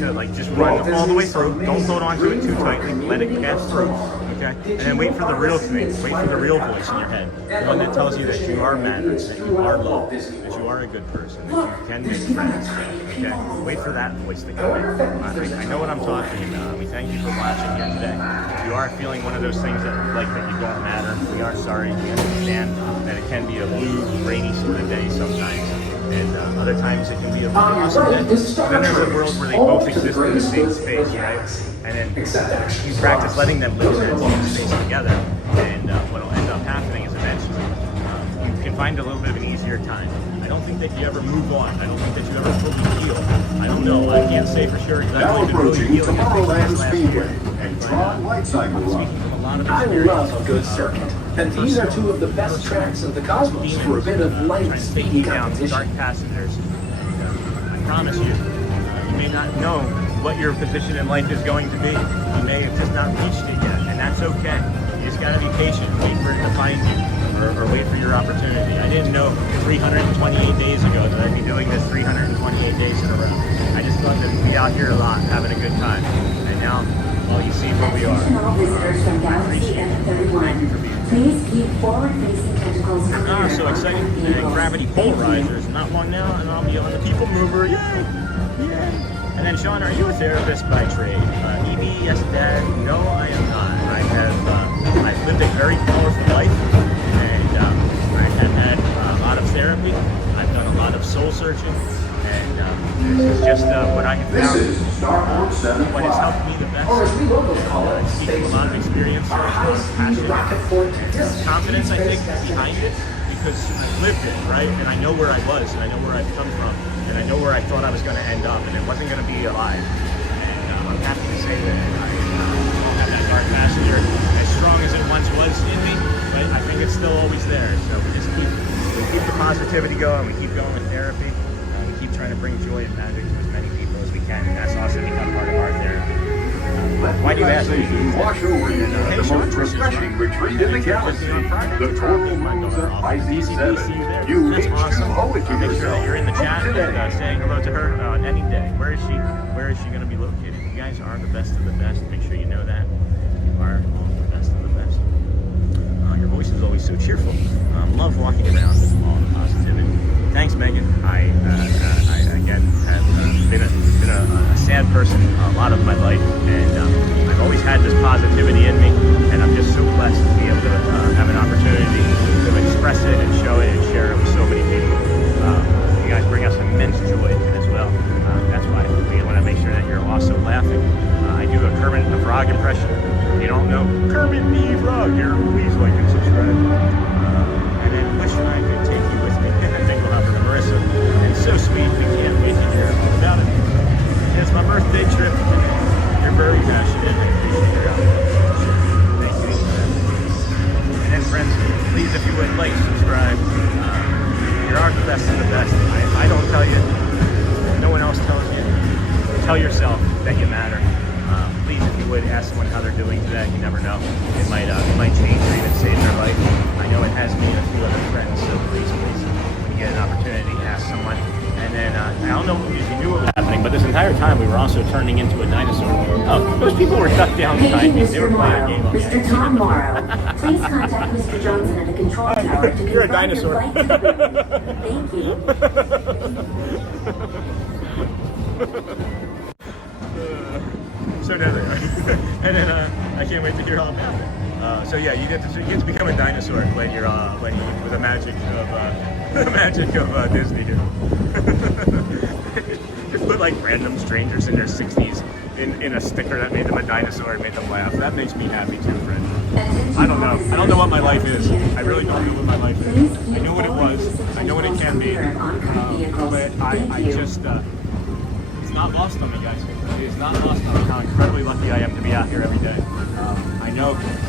to like just run all the way through. Don't hold on to it too tightly. Let it pass through. Okay? And then wait for the real thing. Wait for the real voice in your head. The one that tells you that you are mattered, that you are loved, that you are a good person, that you can make friends. Okay? Wait for that voice to come in. I know what I'm talking about. We thank you for watching here today. If you are feeling one of those things that like that you don't matter, we are sorry. We understand that it can be a blue, rainy sort of day sometimes. And other times it can be a really awesome day. And then there's a world where they both exist in the same space, right? And then you practice letting them live in that same space together. And what will end up happening is eventually you can find a little bit of an easier time. I don't think that you ever move on. I don't think that you ever fully heal. I don't know. I can't say for sure exactly the really healing Tomorrowland last Speedway year. and TRON Light Cycle Run. Speaking from a lot of I experience. love a good circuit. And these are two of the best tracks in the cosmos for a bit of light speed competition. Dark passengers. And, I promise you, you may not know what your position in life is going to be. You may have just not reached it yet, and that's okay. You just gotta be patient, wait for it to find you, or wait for your opportunity. I didn't know 328 days ago that I'd be doing this 328 days in a row. I just thought that we'd be out here a lot, having a good time. And now, well, you see where we are. Visitors from Galaxy F31. Please keep forward-facing tentacles clear. Ah, so exciting. And gravity polarizers, not one now, and I'll be on the people mover. Yay! Yay! And then, Sean, are you a therapist by trade? EBS Dad, no, I am not. I've lived a very powerful life, and I have had a lot of therapy. I've done a lot of soul searching, and this is just what I have found. What has helped me the best. Or as we locals call it, Speaking of a lot of experience, our high-speed rocket for confidence, I think, behind it, because I've lived it, right? And I know where I was, and I know where I've come from, and I know where I thought I was going to end up, and it wasn't going to be alive. And I'm happy to say that I have that dark passenger as strong as it once was in me, but I think it's still always there. So we just keep the positivity going. We keep going with therapy. We keep trying to bring joy and magic to as many people as we can, and that's also become part of our therapy. Why do you ask? Wash over you at the most refreshing retreat in the galaxy. The total rooms are IC7. You That's each awesome. owe it to Make sure yourself. that you're in the chat Today. and saying hello to her any day. Where is she? Where is she going to be located? You guys are the best of the best. Make sure you know that. You are the best of the best. Your voice is always so cheerful. Love walking around with all the positivity. Thanks, Megan. I again have been a sad person a lot of my life, and I've always had this positivity in me, and I'm just so blessed to be able to have an opportunity to express it and show it and share it with so many people. You guys bring us immense joy as well. That's why we want to make sure that you're also laughing. I do a Kermit the Frog impression. If you don't know Kermit the Frog, here, please like and subscribe. And then wish I could take you with me. I think we'll have for Marissa. And so sweet, we can't wait to hear all about it. It's my birthday trip. You're very passionate. I appreciate your help. Thank you. And then friends, please, if you would, like, subscribe. You are the best of the best. I don't tell you. No one else tells you. Tell yourself that you matter. Please, if you would, ask someone how they're doing today. You never know. It might change or even save their life. I know it has me and a few other friends, so please, when you get an opportunity, ask someone. And then, I don't know if you knew what was happening, but this entire time we were also turning into a dinosaur. Oh, those people were ducked down behind me. They were playing a game. Mr. Tom Morrow, please contact Mr. Johnson at the control tower to You're a confirm dinosaur. your flight delivery. Thank you. So there they are. And then I can't wait to hear all about it. So yeah, you get to become a dinosaur when you're with the magic of Disney here. Just put like random strangers in their 60s in a sticker that made them a dinosaur and made them laugh. That makes me happy too, friend. I don't know. I don't know what my life is. I really don't know what my life is. I know what it was. I know what it can be. But I just it's not lost on me, guys. It's not lost on me how incredibly lucky I am to be out here every day. I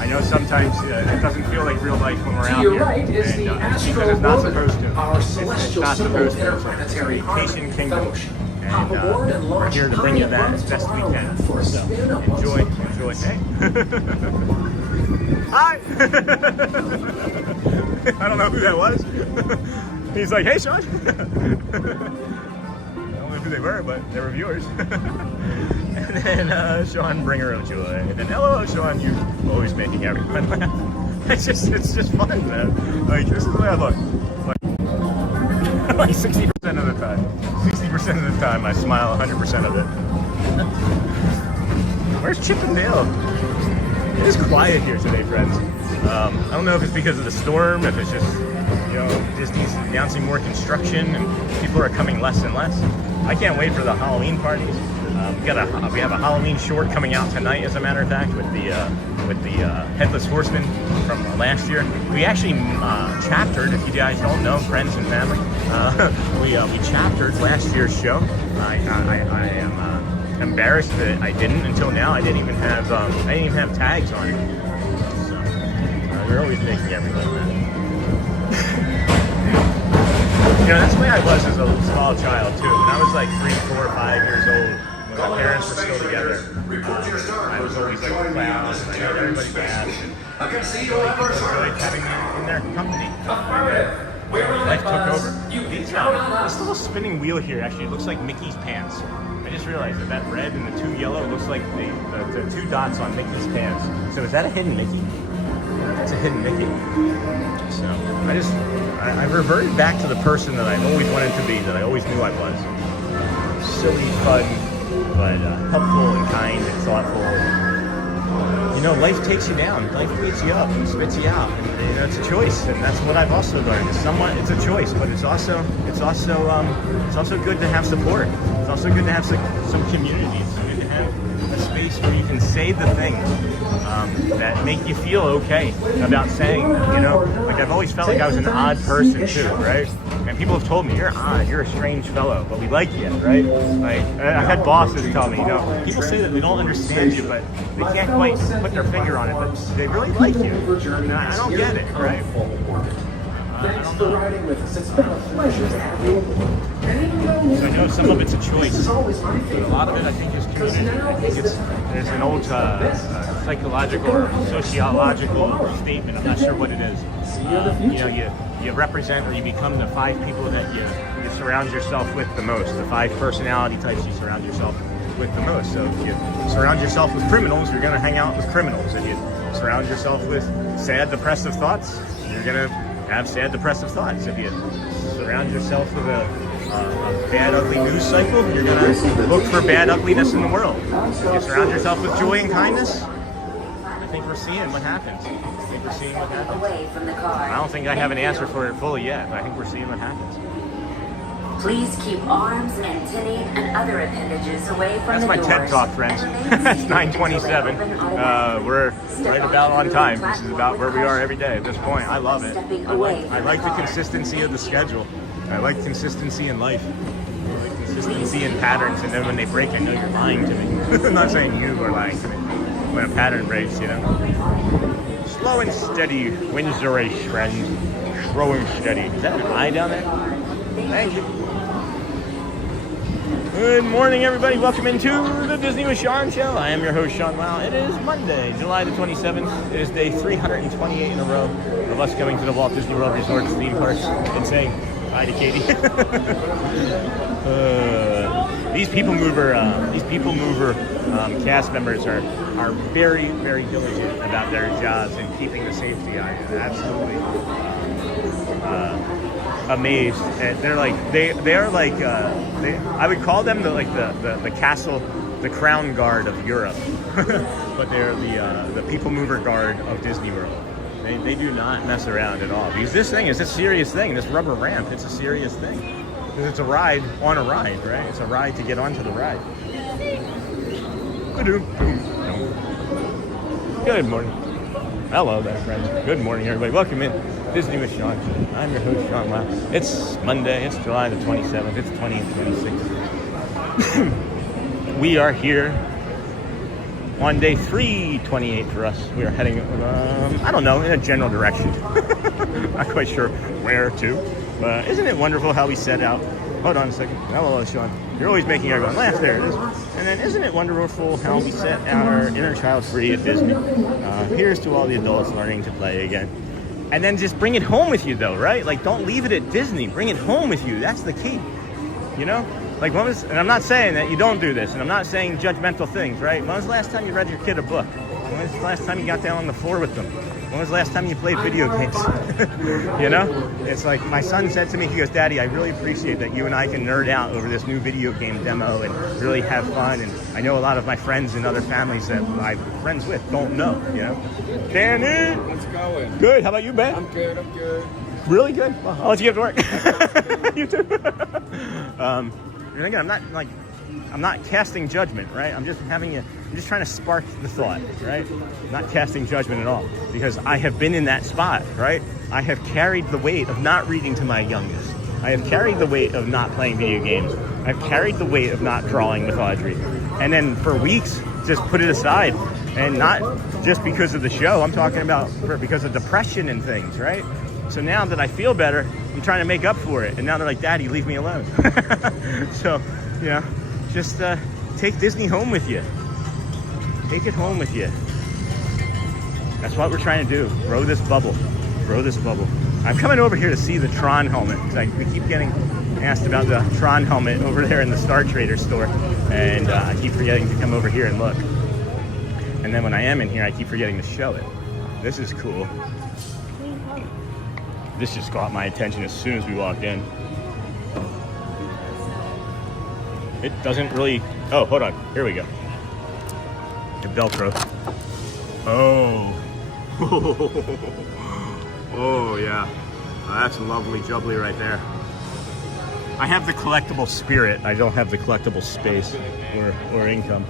know sometimes it doesn't feel like real life when we're out To your here. right is And, the because Astro it's not Rover, supposed to. our It's celestial not symbol supposed of to. interplanetary It's a Haitian kingdom. fellowship. And Hop aboard and we're launch here to bring you that as best we can. for a So spin of enjoy. Hey. Hi. I don't know who that was. He's like, hey, Sean. I don't know who they were, but they were viewers. And then Sean, bringer of joy. And then hello, Sean. You're always making everyone laugh. It's just fun, man. Like this is the way I look. Like 60% of the time. 60% of the time, I smile 100% of it. Where's Chip and Dale? It is quiet here today, friends. I don't know if it's because of the storm, if it's just, Disney's announcing more construction and people are coming less and less. I can't wait for the Halloween parties. We have a Halloween short coming out tonight, as a matter of fact, with the Headless Horseman from last year. We actually chaptered, if you guys don't know, friends and family. We chaptered last year's show. I am embarrassed that I didn't until now. I didn't even have tags on it. So we're always making everyone laugh. That's the way I was as a small child too. When I was like 3, 4, 5 years old, when my parents were still together, I was always like a clown, and I made everybody laugh. I enjoyed having me in their company. Life took over. This little spinning wheel here actually looks like Mickey's pants. I just realized that red and the 2 yellow looks like the 2 dots on Mickey's pants. So is that a hidden Mickey? That's a hidden Mickey. So I reverted back to the person that I've always wanted to be, that I always knew I was. Silly, fun, but helpful and kind and thoughtful. Life takes you down. Life beats you up and spits you out. And, it's a choice, and that's what I've also learned. It's a choice, but it's also good to have support. It's also good to have some community. It's good to have a space where you can say the things that make you feel okay about saying. Like I've always felt like I was an odd person too, right? And people have told me, you're a strange fellow, but we like you, right? Like, I've had bosses tell me, people say that they don't understand you, but they can't quite put their finger on it, but they really like you. And I don't get it, right? Thanks for riding with us. It's been a pleasure to have you. So I know some of it's a choice, but a lot of it I think is community. I think there's an old psychological or sociological statement. I'm not sure what it is. You represent or you become the 5 people that you surround yourself with the most, the 5 personality types you surround yourself with the most. So if you surround yourself with criminals, you're going to hang out with criminals. If you surround yourself with sad, depressive thoughts, you're going to have sad, depressive thoughts. If you surround yourself with a bad, ugly news cycle, you're going to look for bad ugliness in the world. If you surround yourself with joy and kindness, I think we're seeing what happens. Away from the car. I don't think I have an answer for it fully yet, but I think we're seeing what happens. Please keep arms, antennae, and other appendages away from the doors. That's my TED Talk, friends. That's 9:27. We're right about on time. This is about where we are every day at this point. I love it. I like the consistency of the schedule. I like consistency in life. I like consistency in patterns, and then when they break, I know you're lying to me. I'm not saying you are lying to me. When a pattern breaks, Slow and steady wins the race, friends. Slow and steady. Is that an eye down there? Thank you. Good morning, everybody. Welcome into the Disney with Sean show. I am your host, Sean Wow. It is Monday, July the 27th. It is day 328 in a row of us coming to the Walt Disney World Resorts theme parks and saying hi to Katie. These PeopleMover cast members are very, very diligent about their jobs and keeping the safety. I am absolutely amazed. And they're like I would call them the castle, the crown guard of Europe, but they're the PeopleMover guard of Disney World. They do not mess around at all, because this thing is a serious thing. This rubber ramp, it's a serious thing. Because it's a ride on a ride, right? It's a ride to get onto the ride. Good morning. Hello there, friends. Good morning, everybody. Welcome in Disney with Sean. I'm your host, Sean Wow. It's Monday. It's July the 27th. It's 2026. We are here on day 328 for us. We are heading, I don't know, in a general direction. Not quite sure where to. But isn't it wonderful how we set out? Hold on a second. Hello, Sean. You're always making everyone laugh. There it is. And then isn't it wonderful how we set our inner child free at Disney? Here's to all the adults learning to play again. And then just bring it home with you, though, right? Like, don't leave it at Disney. Bring it home with you. That's the key. Like, and I'm not saying that you don't do this, and I'm not saying judgmental things, right? When was the last time you read your kid a book? When was the last time you got down on the floor with them? When was the last time you played video games? It's like my son said to me, he goes, Daddy, I really appreciate that you and I can nerd out over this new video game demo and really have fun. And I know a lot of my friends and other families that I'm friends with don't know, Danny! How's it going? Good. How about you, Ben? I'm good. Really good? Well, I'll let you get to work. You too. Again, I'm not casting judgment, right? I'm just trying to spark the thought, right? I'm not casting judgment at all, because I have been in that spot, right? I have carried the weight of not reading to my youngest. I have carried the weight of not playing video games. I've carried the weight of not drawing with Audrey. And then for weeks, just put it aside. And not just because of the show, I'm talking about because of depression and things, right? So now that I feel better, I'm trying to make up for it. And now they're like, Daddy, leave me alone. So, just take Disney home with you. Take it home with you. That's what we're trying to do. Grow this bubble. I'm coming over here to see the TRON helmet, because we keep getting asked about the TRON helmet over there in the Star Trader store. And I keep forgetting to come over here and look. And then when I am in here, I keep forgetting to show it. This is cool. This just caught my attention as soon as we walked in. It doesn't really... Oh, hold on. Here we go. The Velcro. Oh. Oh, yeah. That's lovely jubbly right there. I have the collectible spirit. I don't have the collectible space or income.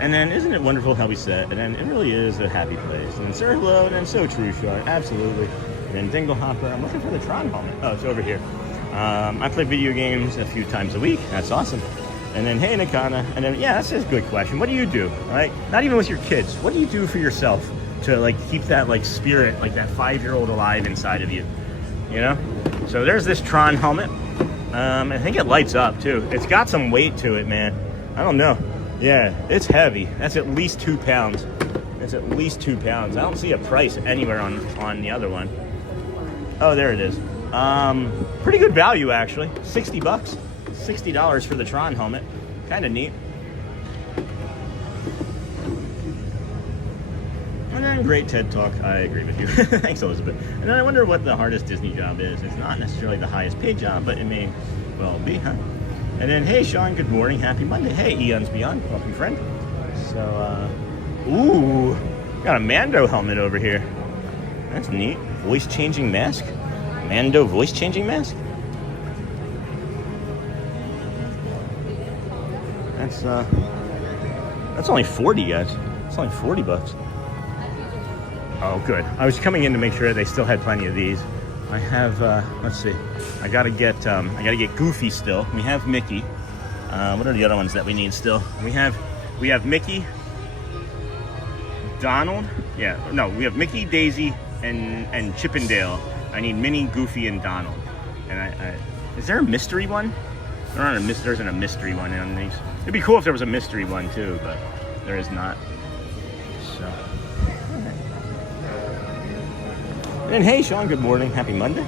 And then, isn't it wonderful how we set? And then it really is a happy place. And so hello, and then so true, Sean. Absolutely. And then Dingle Hopper. I'm looking for the Tron helmet. Oh, it's over here. I play video games a few times a week. That's awesome. And then, hey, Nakana. And then, yeah, that's a good question. What do you do, right? Not even with your kids. What do you do for yourself to, like, keep that, like, spirit, like, that 5-year-old alive inside of you? You know? So there's this Tron helmet. I think it lights up, too. It's got some weight to it, man. I don't know. Yeah, it's heavy. That's at least 2 pounds. It's at least 2 pounds. I don't see a price anywhere on the other one. Oh, there it is. Pretty good value, actually. 60 bucks. $60 for the Tron helmet. Kind of neat. And then great TED Talk. I agree with you. Thanks, Elizabeth. And then I wonder what the hardest Disney job is. It's not necessarily the highest paid job, but it may well be, huh? And then, hey, Sean, good morning. Happy Monday. Hey, Eon's Beyond. Welcome, friend. So, ooh, got a Mando helmet over here. That's neat. Voice-changing mask. Mando voice-changing mask. That's only 40, guys. It's only 40 bucks. Oh, good. I was coming in to make sure they still had plenty of these. I have, let's see. I gotta get Goofy still. We have Mickey. What are the other ones that we need still? We have Mickey, Donald. Yeah, no, we have Mickey, Daisy, and Chip and Dale. I need Minnie, Goofy, and Donald. And is there a mystery one? There isn't a mystery one on these. It'd be cool if there was a mystery one too, but there is not. So. And then, hey, Sean, good morning. Happy Monday.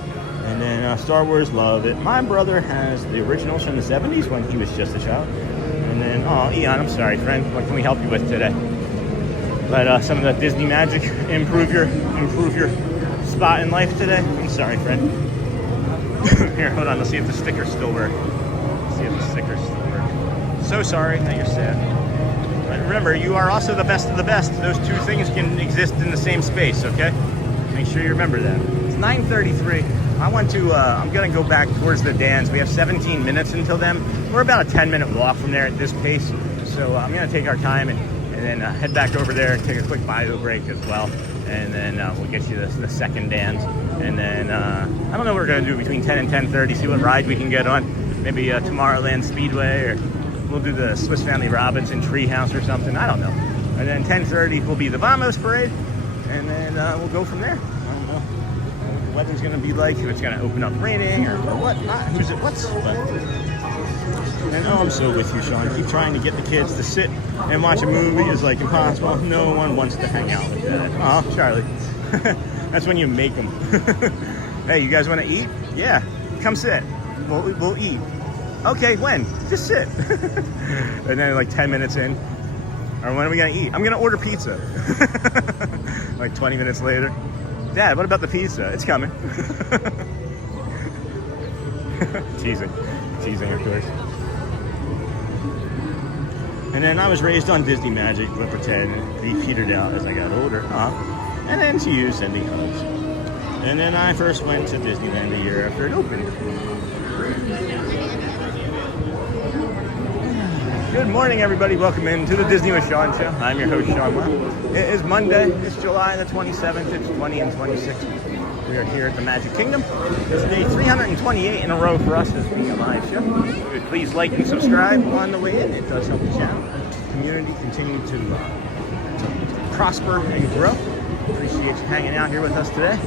And then Star Wars, love it. My brother has the originals from the 70s when he was just a child. And then, oh, Eon, I'm sorry, friend. What can we help you with today? Let some of the Disney magic improve your spot in life today. I'm sorry, friend. Here, hold on. Let's see if the stickers still work. So sorry that you're sad. But remember, you are also the best of the best. Those two things can exist in the same space, okay? Make sure you remember that. It's 9:33. I'm gonna go back towards the Dans. We have 17 minutes until then. We're about a 10-minute walk from there at this pace. So I'm gonna take our time and then head back over there and take a quick bio break as well. And then we'll get you the second Dans. And then I don't know what we're gonna do between 10 and 10:30. See what ride we can get on. Maybe Tomorrowland Speedway, or we'll do the Swiss Family Robinson Treehouse or something. I don't know. And then 10:30 will be the Vamos Parade. And then we'll go from there. I don't know what the weather's going to be like, if it's going to open up raining or what. And oh, I'm so with you, Sean. Keep trying to get the kids to sit and watch a movie is like impossible. No one wants to hang out with that. Oh, Charlie. That's when you make them. Hey, you guys want to eat? Yeah, come sit. We'll eat. Okay, when? Just sit. And then like 10 minutes in, or when are we gonna eat? I'm gonna order pizza. Like 20 minutes later. Dad, what about the pizza? It's coming. Teasing, of course. And then I was raised on Disney magic, but pretend they petered out as I got older. And then to you, sending hugs. And then I first went to Disneyland a year after it opened. Good morning, everybody. Welcome into the Disney with Sean show. I'm your host, Sean Well. It is Monday. It's July the 27th. It's 20 and 26. We are here at the Magic Kingdom. It's day 328 in a row for us as being a live show. Please like and subscribe on the way in. It does help the channel. The community continue to prosper and grow. Appreciate you hanging out here with us today.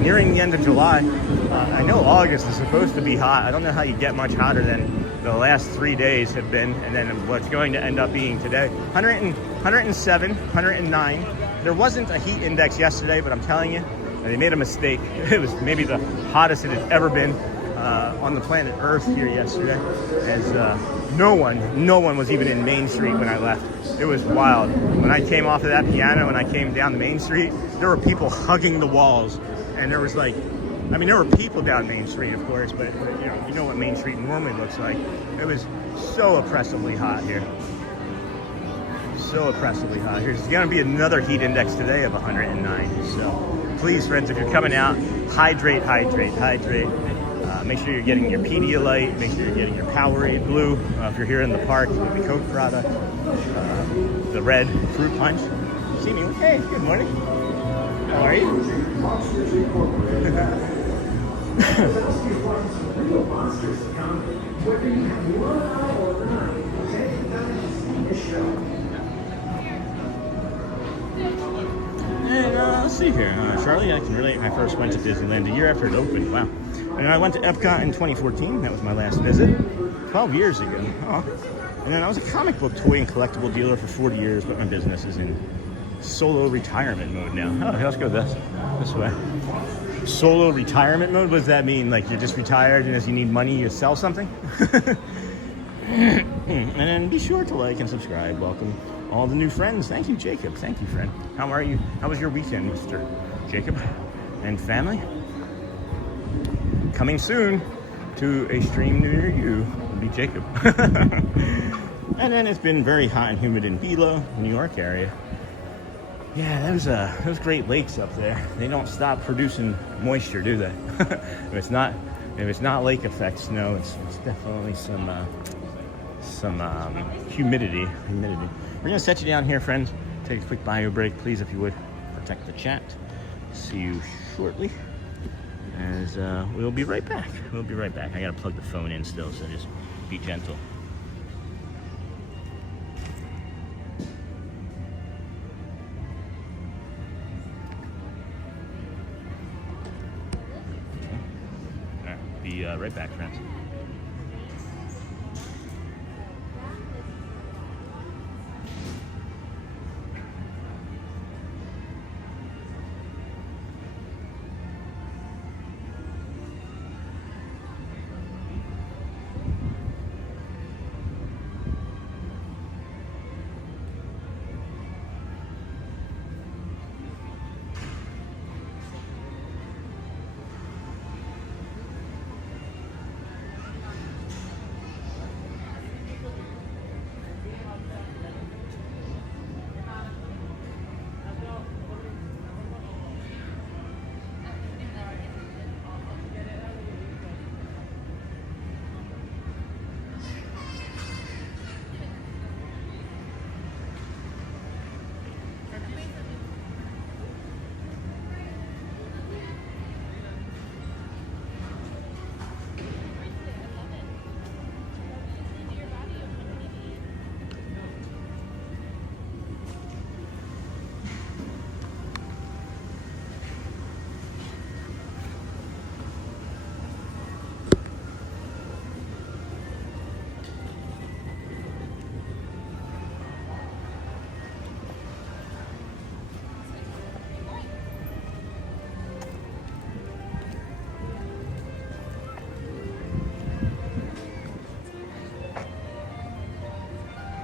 Nearing the end of July. I know August is supposed to be hot. I don't know how you get much hotter than the last 3 days have been, and then what's going to end up being today. 107, 109. There wasn't a heat index yesterday, but I'm telling you, they made a mistake. It was maybe the hottest it had ever been on the planet Earth here yesterday. As no one was even in Main Street when I left. It was wild. When I came off of that piano and I came down the Main Street, there were people hugging the walls, and there was like, I mean, there were people down Main Street, of course, but you know what Main Street normally looks like. It was so oppressively hot here. So oppressively hot. There's going to be another heat index today of 109. So please, friends, if you're coming out, hydrate. Make sure you're getting your Pedialyte. Make sure you're getting your Powerade Blue. If you're here in the park, the Coke product, the red fruit punch. See me? Hey, good morning. How are you? Monsters Incorporated. Real monsters come. Whether you have one eye or nine, take time to see the show. And let's see here, Charlie, I can relate. I first went to Disneyland a year after it opened. Wow. And I went to Epcot in 2014. That was my last visit. 12 years ago. Oh. And then I was a comic book toy and collectible dealer for 40 years, but my business is in solo retirement mode now. Oh, let's go this way. Solo retirement mode? What does that mean? Like you're just retired and as you need money, you sell something? And then be sure to like and subscribe. Welcome all the new friends. Thank you, Jacob. Thank you, friend. How are you? How was your weekend, Mr. Jacob and family? Coming soon to a stream near you will be Jacob. And then it's been very hot and humid in Belo, New York area. Yeah, those Great Lakes up there. They don't stop producing moisture, do they? If it's not lake effect snow, it's definitely some humidity. We're gonna set you down here, friends. Take a quick bio break, please, if you would. Protect the chat. See you shortly. As we'll be right back. I gotta plug the phone in still, so just be gentle. All right, be right back, friends.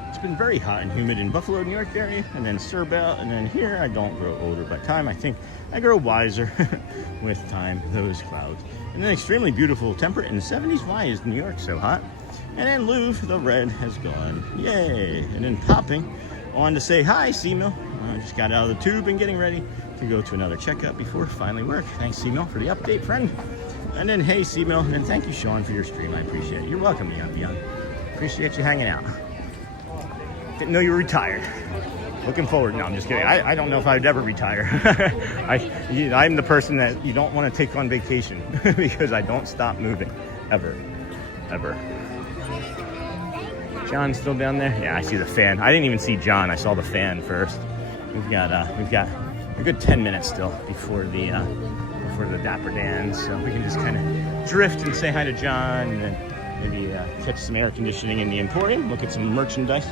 It's been very hot and humid in Buffalo, New York area, and then Surbel, and then here I don't grow older by time. I think I grow wiser with time, those clouds. And then extremely beautiful, temperate in the 70s. Why is New York so hot? And then Louvre, the red has gone. Yay! And then popping on to say hi, C-Mill. I just got out of the tube and getting ready to go to another checkup before finally work. Thanks, C-Mill, for the update, friend. And then hey, C-Mill, and then thank you, Sean, for your stream. I appreciate it. You're welcome, Beyond. Appreciate you hanging out. Didn't know you were retired. Looking forward. No, I'm just kidding. I don't know if I'd ever retire. I'm the person that you don't want to take on vacation because I don't stop moving. Ever. John's still down there? Yeah, I see the fan. I didn't even see John. I saw the fan first. We've got a good 10 minutes still before the Dapper Dans, so we can just kind of drift and say hi to John and then maybe catch some air conditioning in the Emporium, look at some merchandise.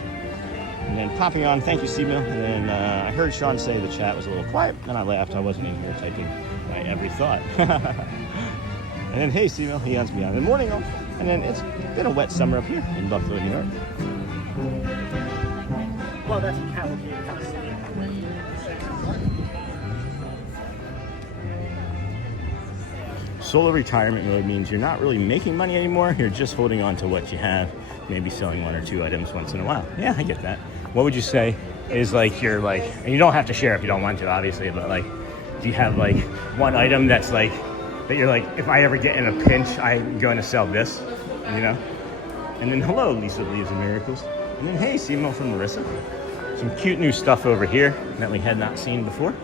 And then popping on, thank you, C-Mill. And then I heard Sean say the chat was a little quiet, and I laughed. I wasn't in here typing my every thought. And then, hey, C-Mill, he has me on the morning off. And then it's been a wet summer up here in Buffalo, New York. Well, that's a cavalcade kind of city. Solo retirement mode means you're not really making money anymore. You're just holding on to what you have, maybe selling one or two items once in a while. Yeah, I get that. What would you say is like your and you don't have to share if you don't want to, obviously, but like, do you have like one item that's like, that you're like, if I ever get in a pinch, I'm going to sell this, you know? And then hello, Lisa Believes in Miracles. And then hey, Simo from Marissa. Some cute new stuff over here that we had not seen before.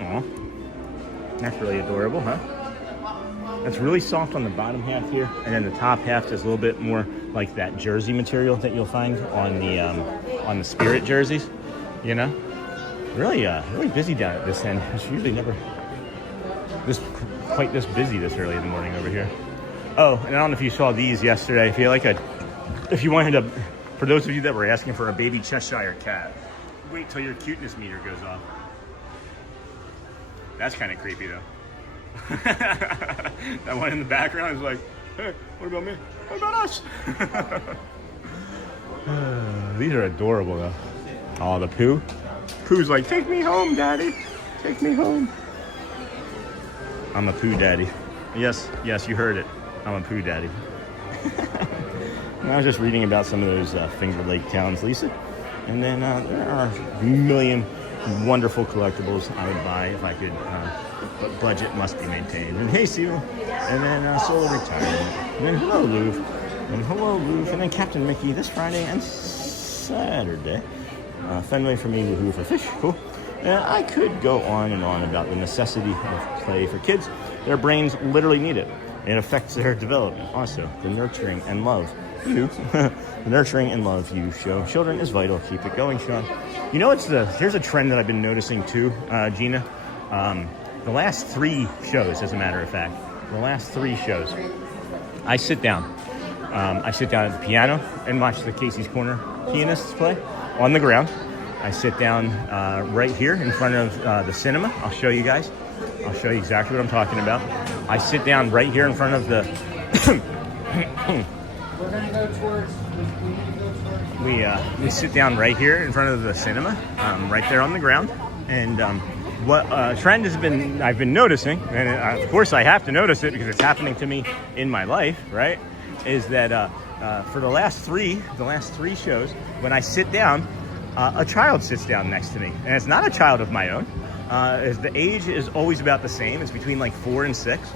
Aw. That's really adorable, huh? That's really soft on the bottom half here, and then the top half is a little bit more like that jersey material that you'll find on the Spirit jerseys. You know, really busy down at this end. It's usually never quite this busy this early in the morning over here. Oh, and I don't know if you saw these yesterday. If you wanted to, for those of you that were asking for a baby Cheshire cat, wait till your cuteness meter goes off. That's kind of creepy though. That one in the background is like, hey, what about me? What about us? These are adorable though. Oh, the Pooh. Pooh's like, take me home, Daddy. Take me home. I'm a Pooh Daddy. Yes, you heard it. I'm a Pooh Daddy. And I was just reading about some of those Finger Lake towns, Lisa. And then there are a million wonderful collectibles I would buy if I could, but budget must be maintained. And hey, Seal. And then Solo Retirement. And then hello, Louvre. And hello, Louvre. And then Captain Mickey this Friday and Saturday. Fenway for me, woohoo for fish. Cool. And I could go on and on about the necessity of play for kids. Their brains literally need it. It affects their development. Also, the nurturing and love the nurturing and love you show children is vital. Keep it going, Sean. You know, here's a trend that I've been noticing too, Gina. The last 3 shows, as a matter of fact, I sit down. I sit down at the piano and watch the Casey's Corner pianists play on the ground. I sit down right here in front of the cinema. I'll show you guys. I'll show you exactly what I'm talking about. I sit down right here in front of the... We're gonna go towards. We sit down right here in front of the cinema, right there on the ground. And what trend I've been noticing, and of course I have to notice it because it's happening to me in my life, right? Is that for the last three shows, when I sit down, a child sits down next to me, and it's not a child of my own. As the age is always about the same. It's between like 4 and 6.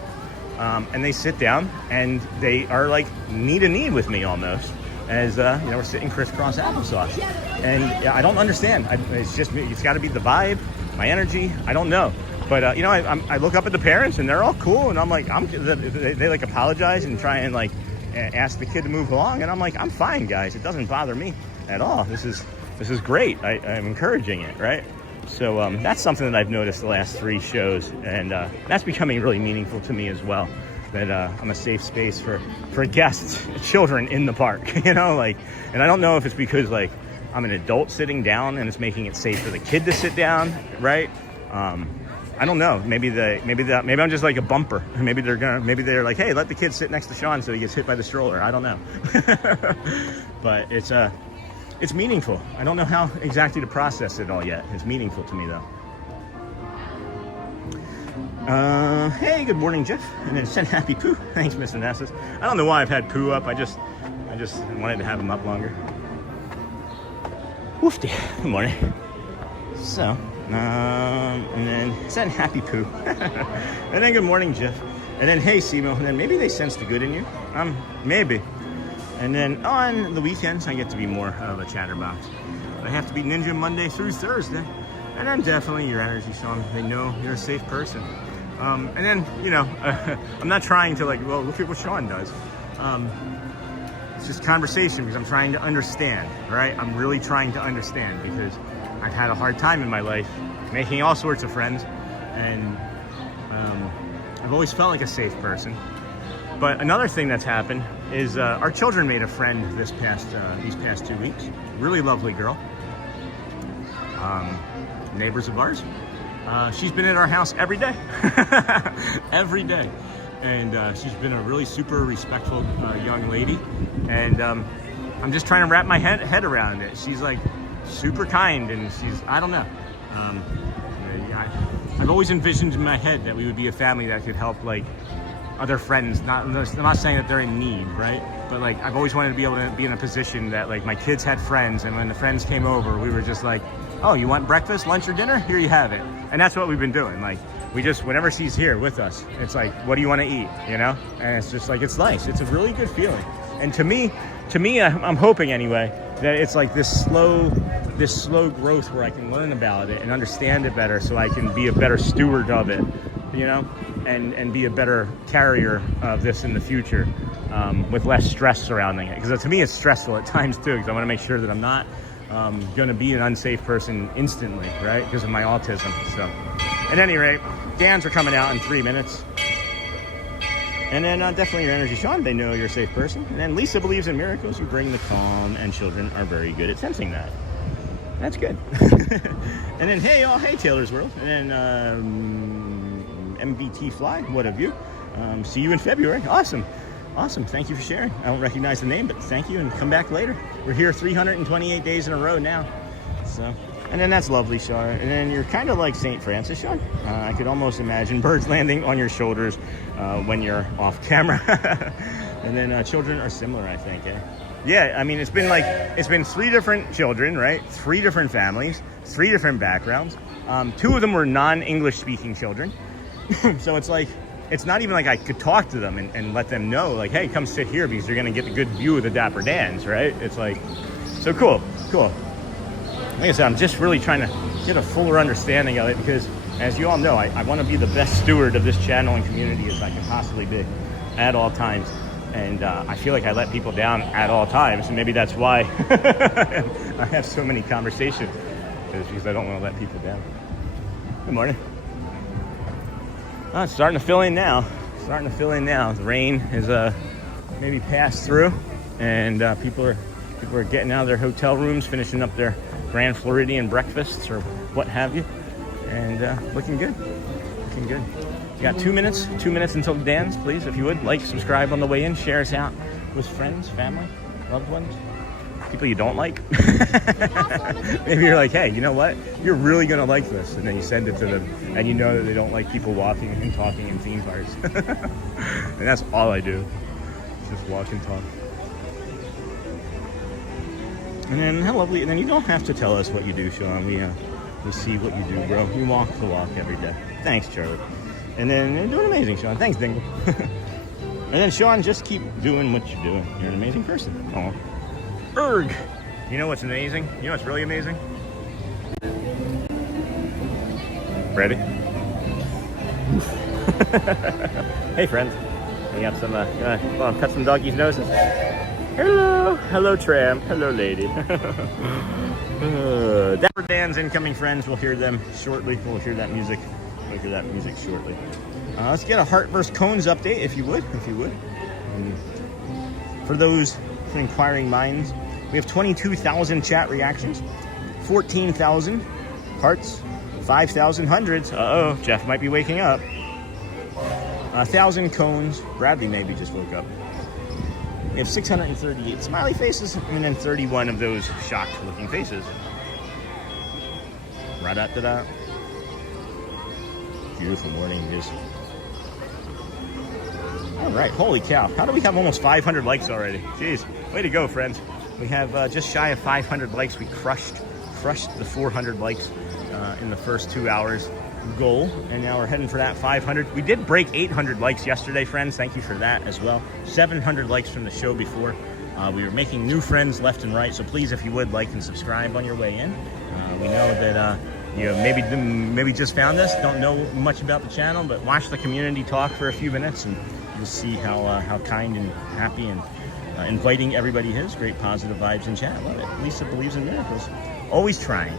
And they sit down and they are like knee to knee with me almost, as we're sitting crisscross applesauce. And I don't understand. It's got to be the vibe, my energy. I don't know, but I look up at the parents and they're all cool, and I'm like, they like apologize and try and like ask the kid to move along, and I'm like, I'm fine, guys. It doesn't bother me at all. This is great. I'm encouraging it, right? So that's something that I've noticed the last 3 shows, and that's becoming really meaningful to me as well. That I'm a safe space for guests, children in the park, and I don't know if it's because like I'm an adult sitting down and it's making it safe for the kid to sit down, right? I don't know. Maybe I'm just like a bumper. Maybe they're like, hey, let the kid sit next to Sean so he gets hit by the stroller. I don't know. But it's meaningful. I don't know how exactly to process it all yet. It's meaningful to me though. Hey, good morning, Jeff. And then send happy Pooh. Thanks, Mr. Nessus. I don't know why I've had Pooh up. I just wanted to have him up longer. Woofty. Good morning. So, and then send happy Pooh. And then good morning, Jeff. And then hey, Simo. And then maybe they sense the good in you. Maybe. And then on the weekends, I get to be more of a chatterbox. I have to be Ninja Monday through Thursday. And then definitely your energy, Sean. They know you're a safe person. And then, I'm not trying to look at what Sean does. It's just conversation because I'm trying to understand, right? I'm really trying to understand because I've had a hard time in my life making all sorts of friends. And I've always felt like a safe person. But another thing that's happened is our children made a friend these past 2 weeks. Really lovely girl. Neighbors of ours. She's been at our house every day. Every day. And she's been a really super respectful young lady. And I'm just trying to wrap my head around it. She's like super kind, and I don't know. I've always envisioned in my head that we would be a family that could help like other friends. I'm not saying that they're in need, right? But like I've always wanted to be able to be in a position that like my kids had friends, and when the friends came over, we were just like, oh, you want breakfast, lunch, or dinner? Here you have it. And that's what we've been doing. Like we just, whenever she's here with us, it's like, what do you want to eat? And it's just like, it's nice. It's a really good feeling. And to me, I'm hoping anyway that it's like this slow this slow growth where I can learn about it and understand it better so I can be a better steward of it, you know, and be a better carrier of this in the future, with less stress surrounding it. Because to me, it's stressful at times too, because I want to make sure that I'm not going to be an unsafe person instantly, right? Because of my autism. So at any rate, Dan's are coming out in 3 minutes. And then definitely your energy, Sean. They know you're a safe person. And then Lisa believes in miracles. You bring the calm, and children are very good at sensing that. That's good. And then hey Taylor's World. And then MVT Fly. What have you? See you in February. Awesome. Thank you for sharing. I don't recognize the name, but thank you, and come back later. We're here 328 days in a row now. So. And then that's lovely, Sean. And then you're kind of like St. Francis, Sean. I could almost imagine birds landing on your shoulders when you're off camera. And then children are similar, I think. Yeah, I mean, it's been 3 different children, right? 3 different families, 3 different backgrounds. 2 of them were non-English speaking children. So it's like, it's not even like I could talk to them and let them know, like, hey, come sit here because you're going to get a good view of the Dapper Dans, right? It's like, so cool. Like I said, I'm just really trying to get a fuller understanding of it because, as you all know, I want to be the best steward of this channel and community as I can possibly be at all times. And I feel like I let people down at all times, and maybe that's why I have so many conversations, because I don't want to let people down. Good morning. Oh, it's starting to fill in now. The rain is maybe passed through, and people are getting out of their hotel rooms, finishing up their Grand Floridian breakfasts or what have you, and looking good. You got 2 minutes until the Dans. Please, if you would, like, subscribe on the way in, share us out with friends, family, loved ones, people you don't like. Maybe you're like, hey, you know what? You're really gonna like this, and then you send it to them, and you know that they don't like people walking and talking in theme parks. And that's all I do, just walk and talk. And then how lovely, and then you don't have to tell us what you do, Sean. We see what you do, bro. You walk the walk every day. Thanks, Charlie. And then you're doing amazing, Sean. Thanks, Dingle. And then, Sean, just keep doing what you're doing. You're an amazing person. Oh, erg. You know what's amazing? You know what's really amazing? Ready? Hey, friends. We got some, pet some doggies' noses. Hello Tram, hello lady. Dapper Dans incoming, friends. We'll hear them shortly. We'll hear that music shortly. Let's get a Heart vs. Cones update, if you would. For those inquiring minds, we have 22,000 chat reactions, 14,000 hearts, 5,000 hundreds. Uh-oh, Jeff might be waking up. 1,000 cones. Bradley maybe just woke up. We have 638 smiley faces, and then 31 of those shocked-looking faces. Ra-da-da-da. Beautiful morning it is. All right, holy cow. How do we have almost 500 likes already? Jeez, way to go, friends. We have just shy of 500 likes. We crushed the 400 likes in the first 2 hours goal, and now we're heading for that 500. We did break 800 likes yesterday, friends. Thank you for that as well. 700 likes from the show before. We were making new friends left and right, so please, if you would, like and subscribe on your way in. We know that you maybe just found us, don't know much about the channel, but watch the community talk for a few minutes, and you'll see how kind and happy and inviting everybody is. Great positive vibes in chat. Love it. Lisa believes in miracles. Always trying.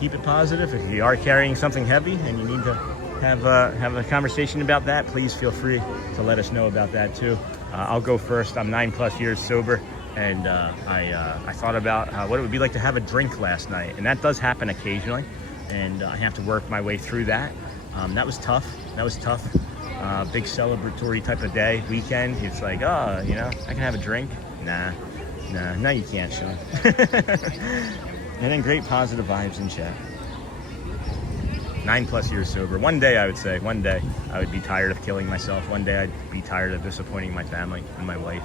Keep it positive. If you are carrying something heavy and you need to have a conversation about that, please feel free to let us know about that too. I'll go first. I'm 9+ years sober, and I thought about what it would be like to have a drink last night, and that does happen occasionally, and I have to work my way through that. That was tough. Big celebratory type of day, weekend. It's like, oh, you know, I can have a drink. Nah, you can't, Sean. And then great positive vibes in chat. 9+ years sober. One day I would be tired of killing myself. One day I'd be tired of disappointing my family and my wife.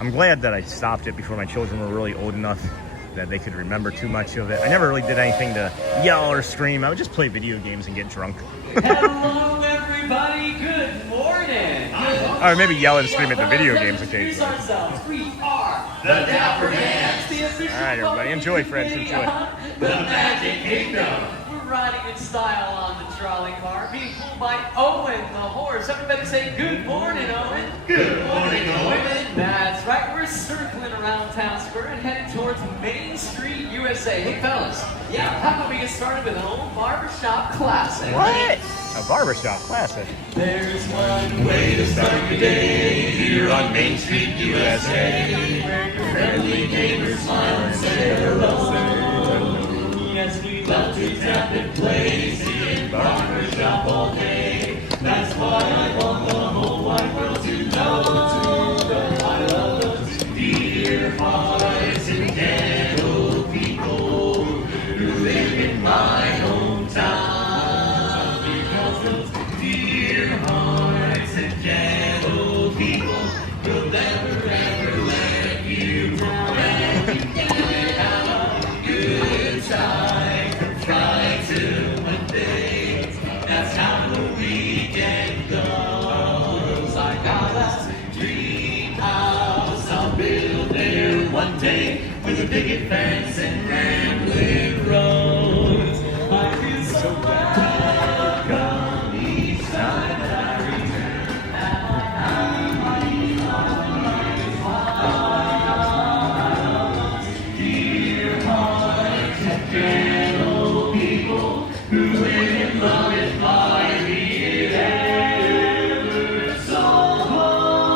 I'm glad that I stopped it before my children were really old enough that they could remember too much of it. I never really did anything to yell or scream. I would just play video games and get drunk. Hello everybody, everybody. Good morning. Or maybe yell and scream at the video games Introduce occasionally. ourselves. We are the Dapper Dans. The official All right, everybody, enjoy, friends, enjoy. The Magic Kingdom. We're riding in style on the trolley car, being pulled by Owen the horse. Everybody say good morning, Owen. Good morning, Owen. That's right. We're circling around town square and heading towards Main Street, USA. Hey, fellas. Yeah, how about we get started with an old barbershop classic? What? A barbershop classic. There's one way to start your day here on Main Street, USA. Where your friendly neighbors smile and say hello. Yes, we love to tap and play, singing barbershop all day. That's why I want the whole wide world to know. I love those dear hearts and gentle people who live in my hometown. Because those dear hearts and gentle people will never ever let you down. And you can have a good time from Friday till Monday. That's how the weekend goes. I got a dream house I'll build there one day with a picket fence and rambling roads. I feel so welcome each time that I return. Dear hearts and gentle people who live in love and find me ever so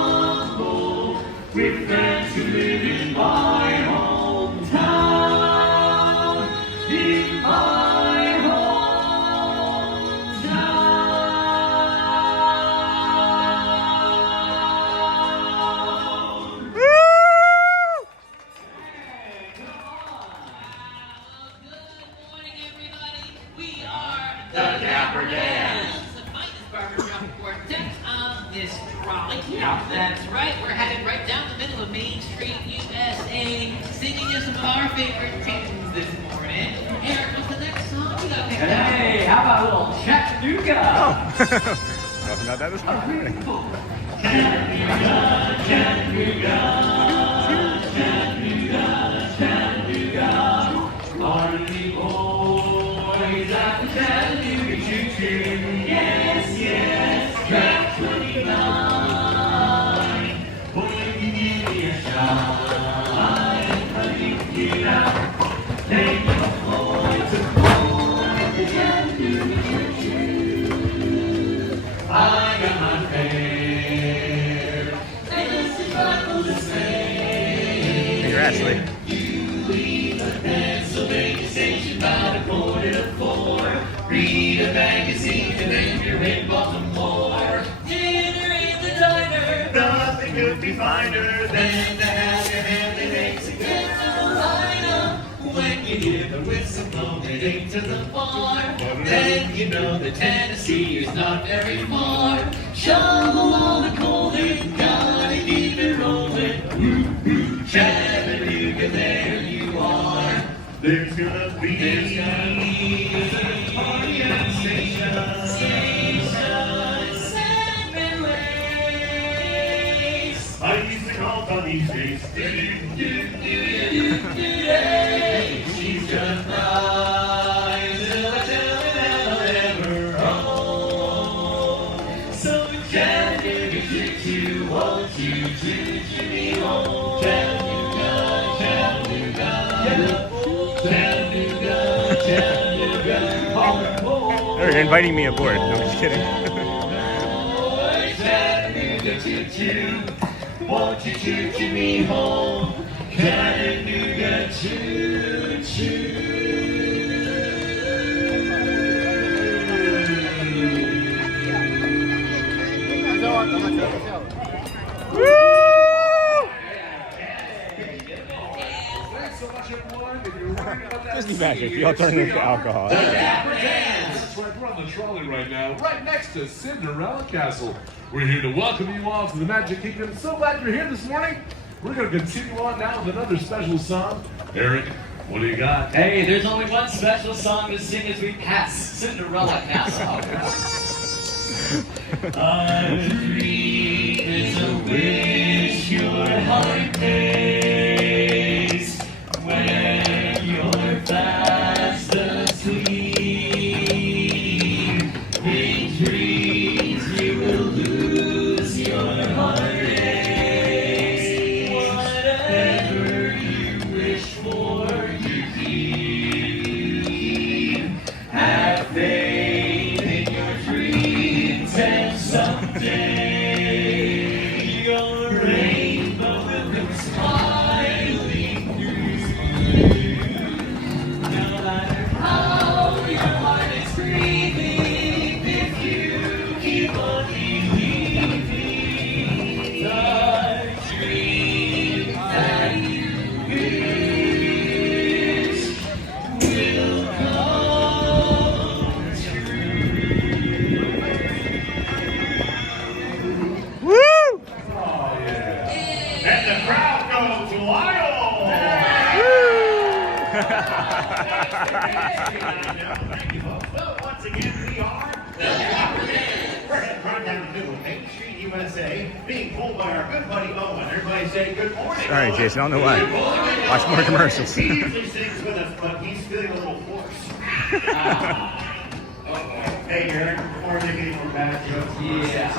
humble with friends who live in my hometown. In my hometown. The Dapper Dans, the finest barbershop quartet on this trolley. Yeah, that's right. We're headed right down the middle of Main Street, USA, singing you some of our favorite tunes this morning. Eric, what's the next song we got picked out? Hey, how about a little Chattanooga? Nothing about that this morning. Chattanooga, Chattanooga, Chattanooga, Chattanooga. Are the boys at the Chattanooga choo-choo? Yes, yes, track 29. Boy, you give me a shot. I'm you out. Take the boy to board the Chattanooga choo-choo. I got my fare. And this is Michael the same. Congrats, Lee. Pennsylvania station about 3:45. Read a magazine and then you're in Baltimore. Dinner in the diner. Nothing could be finer than to have your family makes it get to the lineup. When you hear the whistle blow heading to the bar, then you know that Tennessee is not very far. Shovel all the coal and gotta keep it rolling. Chattanooga, there you are. There's gonna be a party at the station. Segment Lace. I used to call Bunny Face. She's just right till I tell her that I'll never home. So Chattanooga, choo-choo, won't you choo-choo me home? Chattanooga, Chattanooga, Chattanooga, Chattanooga, They're inviting me aboard. No, just kidding. Chattanooga, choo-choo, won't you choo-choo me home? Chattanooga, choo-choo. Disney magic. You all turn into alcohol. That's right, we're on the trolley right now, right next to Cinderella Castle. We're here to welcome you all to the Magic Kingdom. So glad you're here this morning. We're going to continue on now with another special song. Eric, what do you got? Hey, there's only one special song to sing as we pass Cinderella Castle. A dream is a wish your heart makes when you're fast asleep. In dreams you will lose your heartaches. Whatever you wish for, you keep. Have faith in your dreams and someday your rainbow will come smiling through. No matter how your heart is grieving, if you keep on believing, the dream that you wish will come true. Woo! And the crowd goes wild. Thank you, folks. Well, once again, we are the Dapper Dans. We're heading right down the middle of Main Street, USA, being pulled by our good buddy Owen. Everybody say good morning. All right, Jason, on the way. Watch more commercials. He usually sings with us, but he's feeling a little hoarse. Hey, Heron, before taking more bad jokes. Yeah,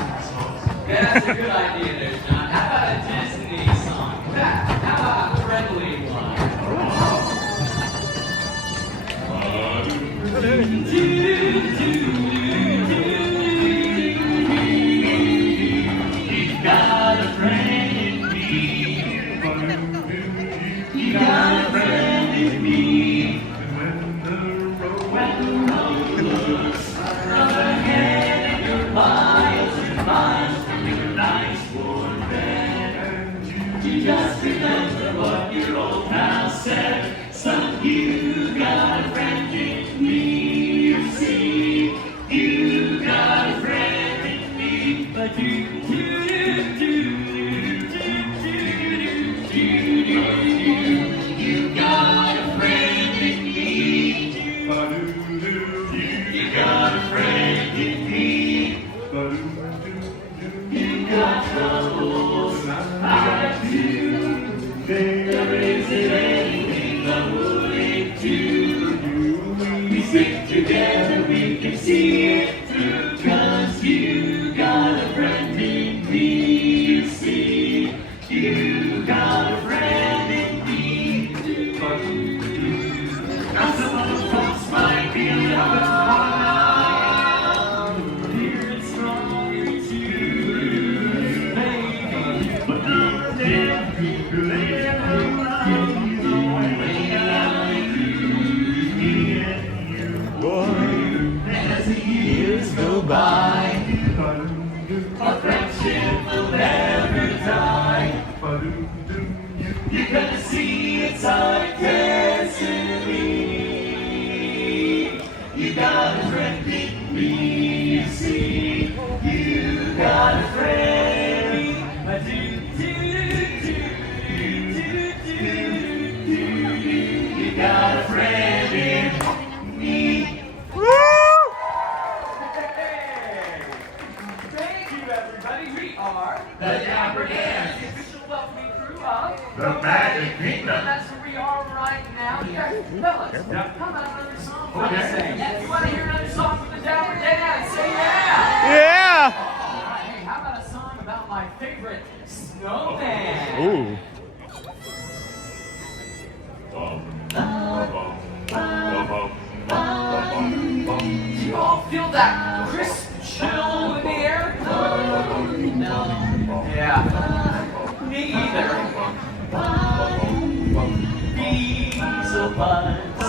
that's a good idea there, John. How about a Destiny song? How about a friendly one? You got a friend in me. You got a friend in me. When the road looks rough ahead and your miles and miles from your nice warm bed, you just remember what your old pal said. Son, you got a friend in me. You see, you got a friend in me. But you got a friend in me. You got a friend in me. You got troubles, I do. There isn't anything I wouldn't do. We stick together, we can see it through. 'Cause you got a friend in me. You see, you got a friend in me. Now some other folks might be a little bit wild, fearing stronger too, but not them. They know way out you, boy. As the years go by, our friendship will never die. You're gonna see it's our destiny. You got a friend in me, you see. You got a friend. I do. You got a friend in me. Thank you, everybody. We are The Dapper Dans. the official welcoming crew of The Magic Kingdom. That's where we are right now. Yeah, fellas, how about another song? What do you say? You want to hear another song from the Dapper Dans? Say yeah. Yeah! Hey, how about a song about my favorite snowman? Ooh. Do you all feel that crisp chill in the air? No. Yeah. Me either. Bees will buzz,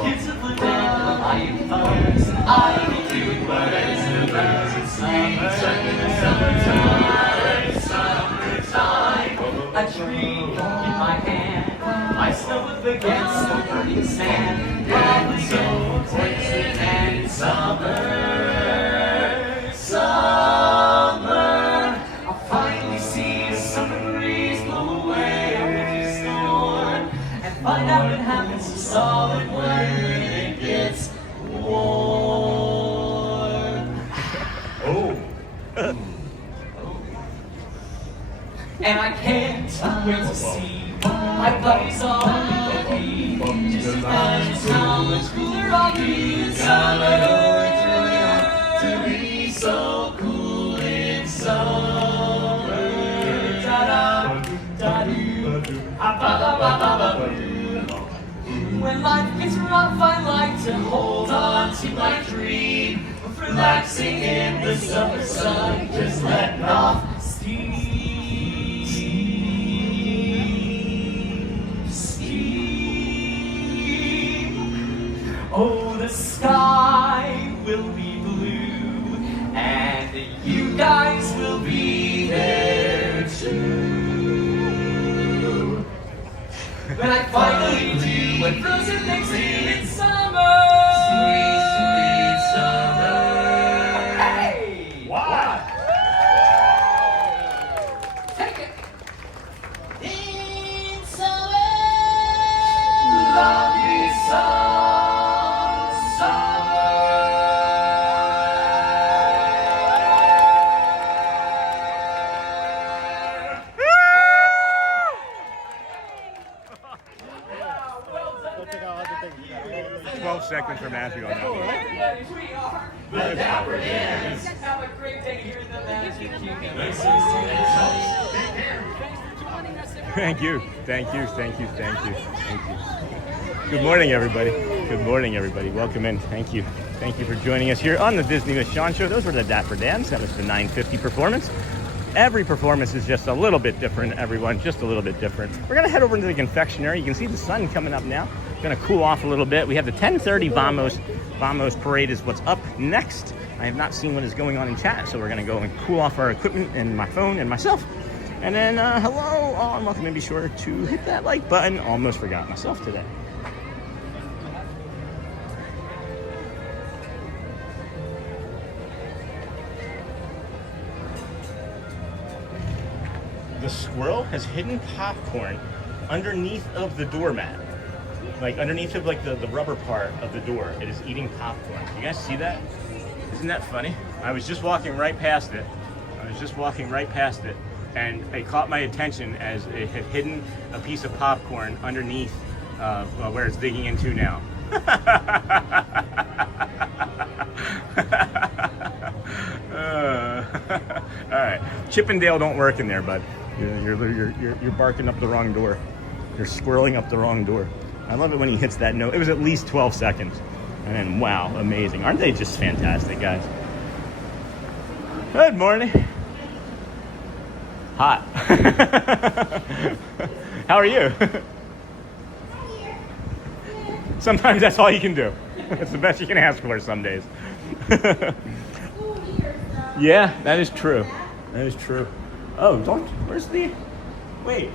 kids will put down the light fuzz. I can do what it's the buzz. It's summertime. A tree in my hand. I snuggled against the burning sand. And the snow takes the tan in summer. I'll finally see a summer breeze blow away a winter storm. And find out what happens to solid water when it gets warm. and I can't wait to see my buddies all be. Just imagine how much cooler I'll be in summer. To be so cool in summer. Da-da-da-doo, ah-ba-ba-ba-ba-ba-doo. When life gets rough, I like to hold on to my dream of relaxing in the summer sun, just letting off steam. Oh, the sky will be blue, and you guys will be there too. When I finally do what frozen things do in summer. Sweet, sweet summer. Hey! Wow! Take it! In summer. Love you so. Seconds for Matthew on that one. We are the Dapper Dans. Have a great day here in the Magic Kingdom. Thank you. Good morning, everybody. Welcome in. Thank you for joining us here on the Disney with Sean show. Those were the Dapper Dans. That was the 9:50 performance. Every performance is just a little bit different, everyone, just a little bit different. We're gonna head over into the confectionery. You can see the sun coming up now. Gonna cool off a little bit. We have the 10:30 Vamos parade is what's up next. I have not seen what is going on in chat, so we're gonna go and cool off our equipment and my phone and myself. And then hello, all, and welcome, and be sure to hit that like button. Almost forgot myself today. The squirrel has hidden popcorn underneath of the doormat. Like underneath of like the rubber part of the door. It is eating popcorn. You guys see that? Isn't that funny? I was just walking right past it. And it caught my attention as it had hidden a piece of popcorn underneath where it's digging into now. All right, Chippendale don't work in there, bud. You're barking up the wrong door. You're squirreling up the wrong door. I love it when he hits that note. It was at least 12 seconds. And then, wow, amazing. Aren't they just fantastic, guys? Good morning. Hot. How are you? Sometimes that's all you can do. It's the best you can ask for some days. Yeah, that is true. Oh, where's the, wait.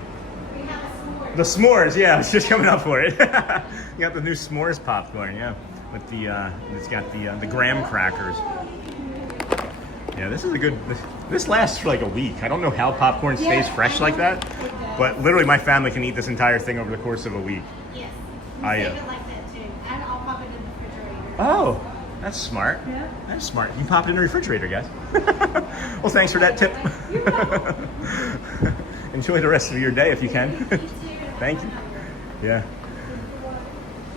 The s'mores, yeah, I was just coming up for it. You got the new s'mores popcorn, yeah. With the, it's got the graham crackers. Yeah, this is a good, this lasts for like a week. I don't know how popcorn stays fresh like that, but literally my family can eat this entire thing over the course of a week. Yes. Save it like that too. And I'll pop it in the refrigerator. Oh, that's smart. Yeah. That's smart. You pop it in the refrigerator, guys. Well, thanks for that tip. Enjoy the rest of your day if you can. Thank you. Yeah.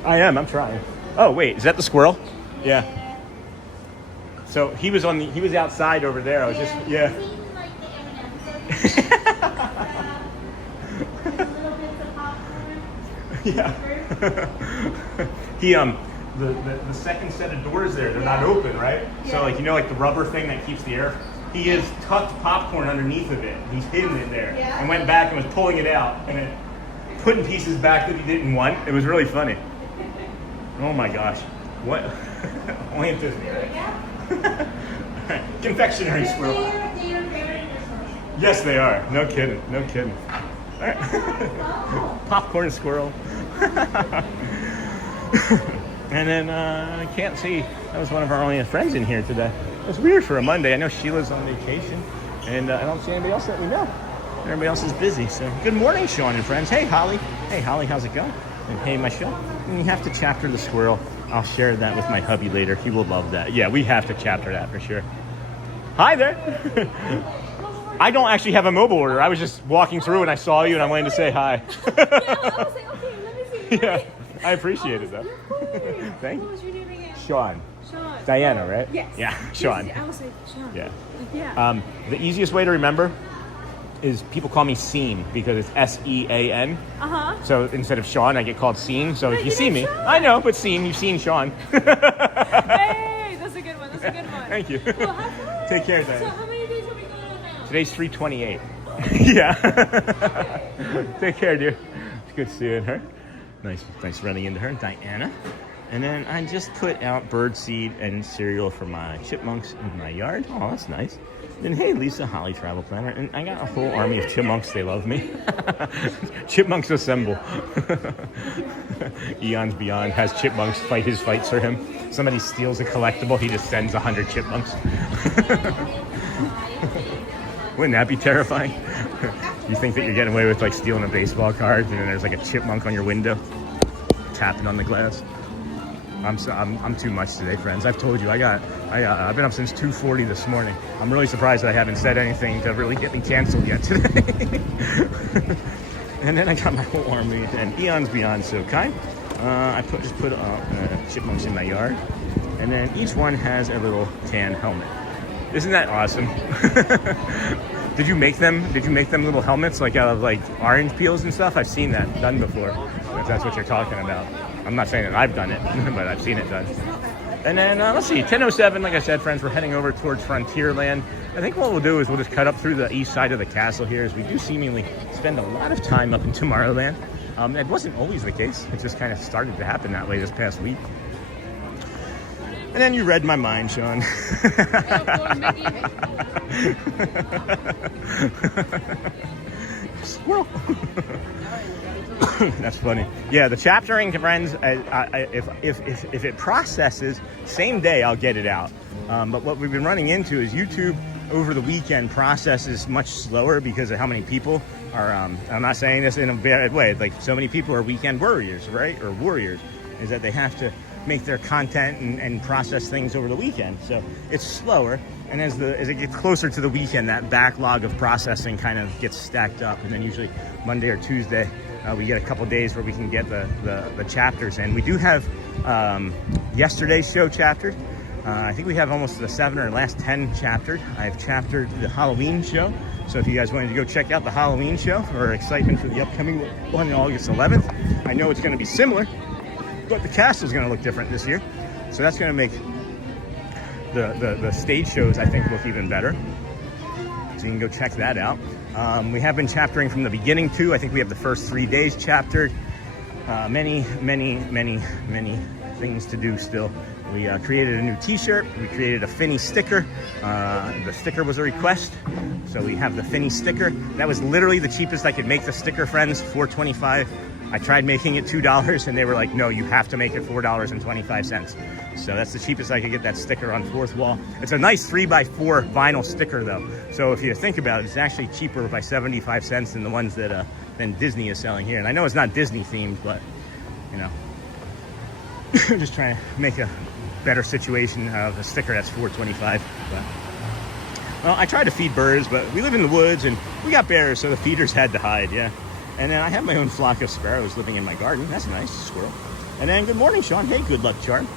I am. I'm trying. Oh, wait. Is that the squirrel? Yeah. So he was outside over there. I was just, yeah. Yeah. He the second set of doors there, they're not open, right? So like, you know, like the rubber thing that keeps the air. He has tucked popcorn underneath of it. He's hidden it there and went back and was pulling it out and then putting pieces back that he didn't want. It was really funny. Oh my gosh. What? Only at Disney, right? Right. Confectionery squirrel. Yes, they are. No kidding. All right. Popcorn squirrel. And then I can't see. That was one of our only friends in here today. It's weird for a Monday. I know Sheila's on vacation, and I don't see anybody else that we know. Everybody else is busy. So good morning, Sean and friends. Hey, Holly. How's it going? And hey, Michelle. And you have to chapter the squirrel. I'll share that with my hubby later. He will love that. Yeah, we have to chapter that for sure. Hi there. I don't actually have a mobile order. I was just walking through and I saw you and I wanted to say hi. Yeah, I was like, okay, let me see. Yeah, I appreciate it though. Thank What you. was your name again? Sean. Sean. Diana, right? Yes. Yeah, Sean. I was like, Sean. Yeah. Yeah. The easiest way to remember is people call me Sean because it's S-E-A-N. Uh-huh. So instead of Sean, I get called Sean. So if you your see me, name's Sean. I know, but Sean, you've seen Sean. Hey, that's a good one. That's a good one. Thank you. Well, have fun. Take care, So Diana. how many days are we going on now? Today's 328. Yeah. Take care, dear. It's good seeing her. Nice running into her, Diana. And then I just put out bird seed and cereal for my chipmunks in my yard. Oh, that's nice. Then hey, Lisa, Holly Travel Planner, and I got a whole army of chipmunks. They love me. Chipmunks assemble. Eons Beyond has chipmunks fight his fights for him. Somebody steals a collectible, he just sends 100 chipmunks. Wouldn't that be terrifying? You think that you're getting away with like stealing a baseball card, and then there's like a chipmunk on your window, tapping on the glass. I'm too much today, friends. I've told you, I've been up since 2:40 this morning. I'm really surprised that I haven't said anything to really get me canceled yet today. And then I got my whole army and Eons Beyond so kind. I just put chipmunks in my yard, and then each one has a little tan helmet. Isn't that awesome? Did you make them? Did you make them little helmets like out of like orange peels and stuff? I've seen that done before. If that's what you're talking about. I'm not saying that I've done it, but I've seen it done. And then let's see, 10:07. Like I said, friends, we're heading over towards Frontierland. I think what we'll do is we'll just cut up through the east side of the castle here, as we do seemingly spend a lot of time up in Tomorrowland. It wasn't always the case. It just kind of started to happen that way this past week. And then you read my mind, Sean. Squirrel. That's funny. Yeah, the chaptering, friends. If it processes same day, I'll get it out. But what we've been running into is YouTube over the weekend processes much slower because of how many people are. I'm not saying this in a bad way. Like so many people are weekend warriors, right? Or warriors, is that they have to make their content and process things over the weekend. So it's slower. And as it gets closer to the weekend, that backlog of processing kind of gets stacked up. And then usually Monday or Tuesday, we get a couple days where we can get the chapters in. We do have yesterday's show chaptered. I think we have almost the 7 or last 10 chaptered. I've chaptered the Halloween show. So if you guys wanted to go check out the Halloween show or excitement for the upcoming one on August 11th, I know it's going to be similar, but the cast is going to look different this year. So that's going to make the stage shows, I think, look even better. So you can go check that out. We have been chaptering from the beginning too. I think we have the first 3 days chaptered. Many things to do still. We created a new t-shirt. We created a Finny sticker. The sticker was a request. So we have the Finny sticker. That was literally the cheapest I could make the sticker, friends, $4.25. I tried making it $2 and they were like, no, you have to make it $4.25. So that's the cheapest I could get that sticker on fourth wall. It's a nice 3x4 vinyl sticker though. So if you think about it, it's actually cheaper by 75 cents than the ones that than Disney is selling here. And I know it's not Disney themed, but you know, just trying to make a better situation of a sticker that's $4.25. But, well, I tried to feed birds, but we live in the woods and we got bears, so the feeders had to hide, yeah. And then I have my own flock of sparrows living in my garden. That's nice, squirrel. And then good morning, Sean. Hey, good luck, Charm.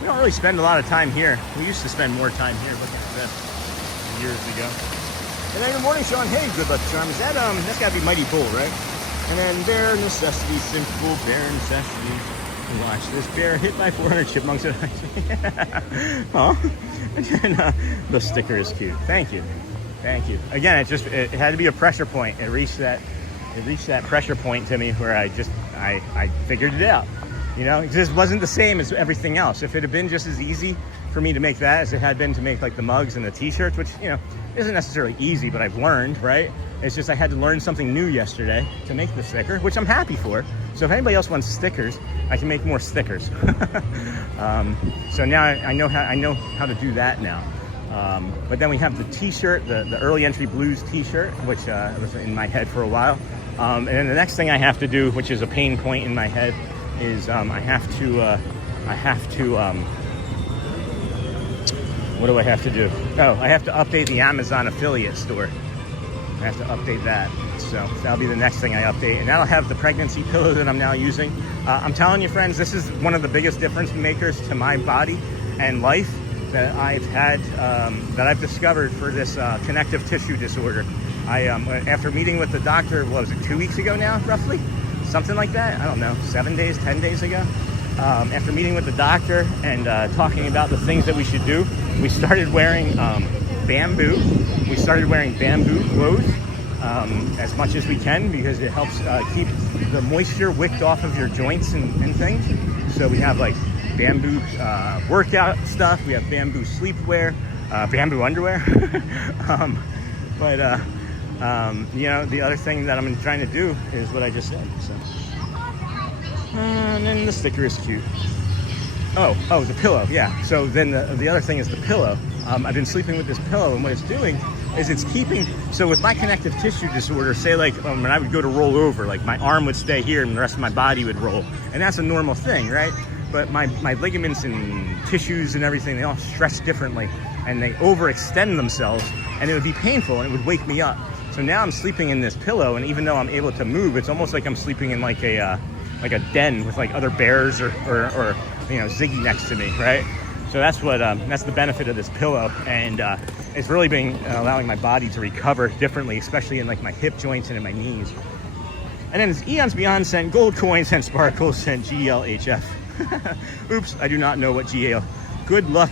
We don't really spend a lot of time here. We used to spend more time here looking at this years ago. And then good morning, Sean. Hey, good luck, Charm. Is that, that's gotta be Mighty Bull, right? And then bear necessity, simple bear necessity. Watch this bear hit by 400 chipmunks. Oh, and then the sticker is cute. Thank you. Thank you. Again, it had to be a pressure point. It reached that pressure point to me where I figured it out. You know, it just wasn't the same as everything else. If it had been just as easy for me to make that as it had been to make like the mugs and the t-shirts, which, you know, isn't necessarily easy, but I've learned, right? It's just I had to learn something new yesterday to make the sticker, which I'm happy for. So if anybody else wants stickers, I can make more stickers. So now I know how to do that now. But then we have the t-shirt, the early entry blues t-shirt, which was in my head for a while. And then the next thing I have to do, which is a pain point in my head, is I have to what do I have to do? Oh, I have to update the Amazon affiliate store. I have to update that. So that'll be the next thing I update. And that'll have the pregnancy pillow that I'm now using. I'm telling you, friends, this is one of the biggest difference makers to my body and life that I've had, that I've discovered for this connective tissue disorder. After meeting with the doctor, what was it, 2 weeks ago now, roughly? Something like that? I don't know, 7 days, 10 days ago? After meeting with the doctor and talking about the things that we should do, we started wearing bamboo. We started wearing bamboo clothes as much as we can because it helps keep the moisture wicked off of your joints and things. So we have like bamboo workout stuff. We have bamboo sleepwear, bamboo underwear. You know, the other thing that I'm trying to do is what I just said. So. And then the sticker is cute. Oh, the pillow, yeah. So then the other thing is the pillow. I've been sleeping with this pillow, and what it's doing is it's keeping, so with my connective tissue disorder, say like when I would go to roll over, like my arm would stay here and the rest of my body would roll. And that's a normal thing, right? But my ligaments and tissues and everything, they all stretch differently and they overextend themselves and it would be painful and it would wake me up. So now I'm sleeping in this pillow, and even though I'm able to move, it's almost like I'm sleeping in like a den with like other bears or you know, Ziggy next to me, right? So that's what that's the benefit of this pillow, and it's really been allowing my body to recover differently, especially in like my hip joints and in my knees. And then it's Eons Beyond sent gold coins, sent sparkles, sent GLHF. Oops, I do not know what GL. Good luck,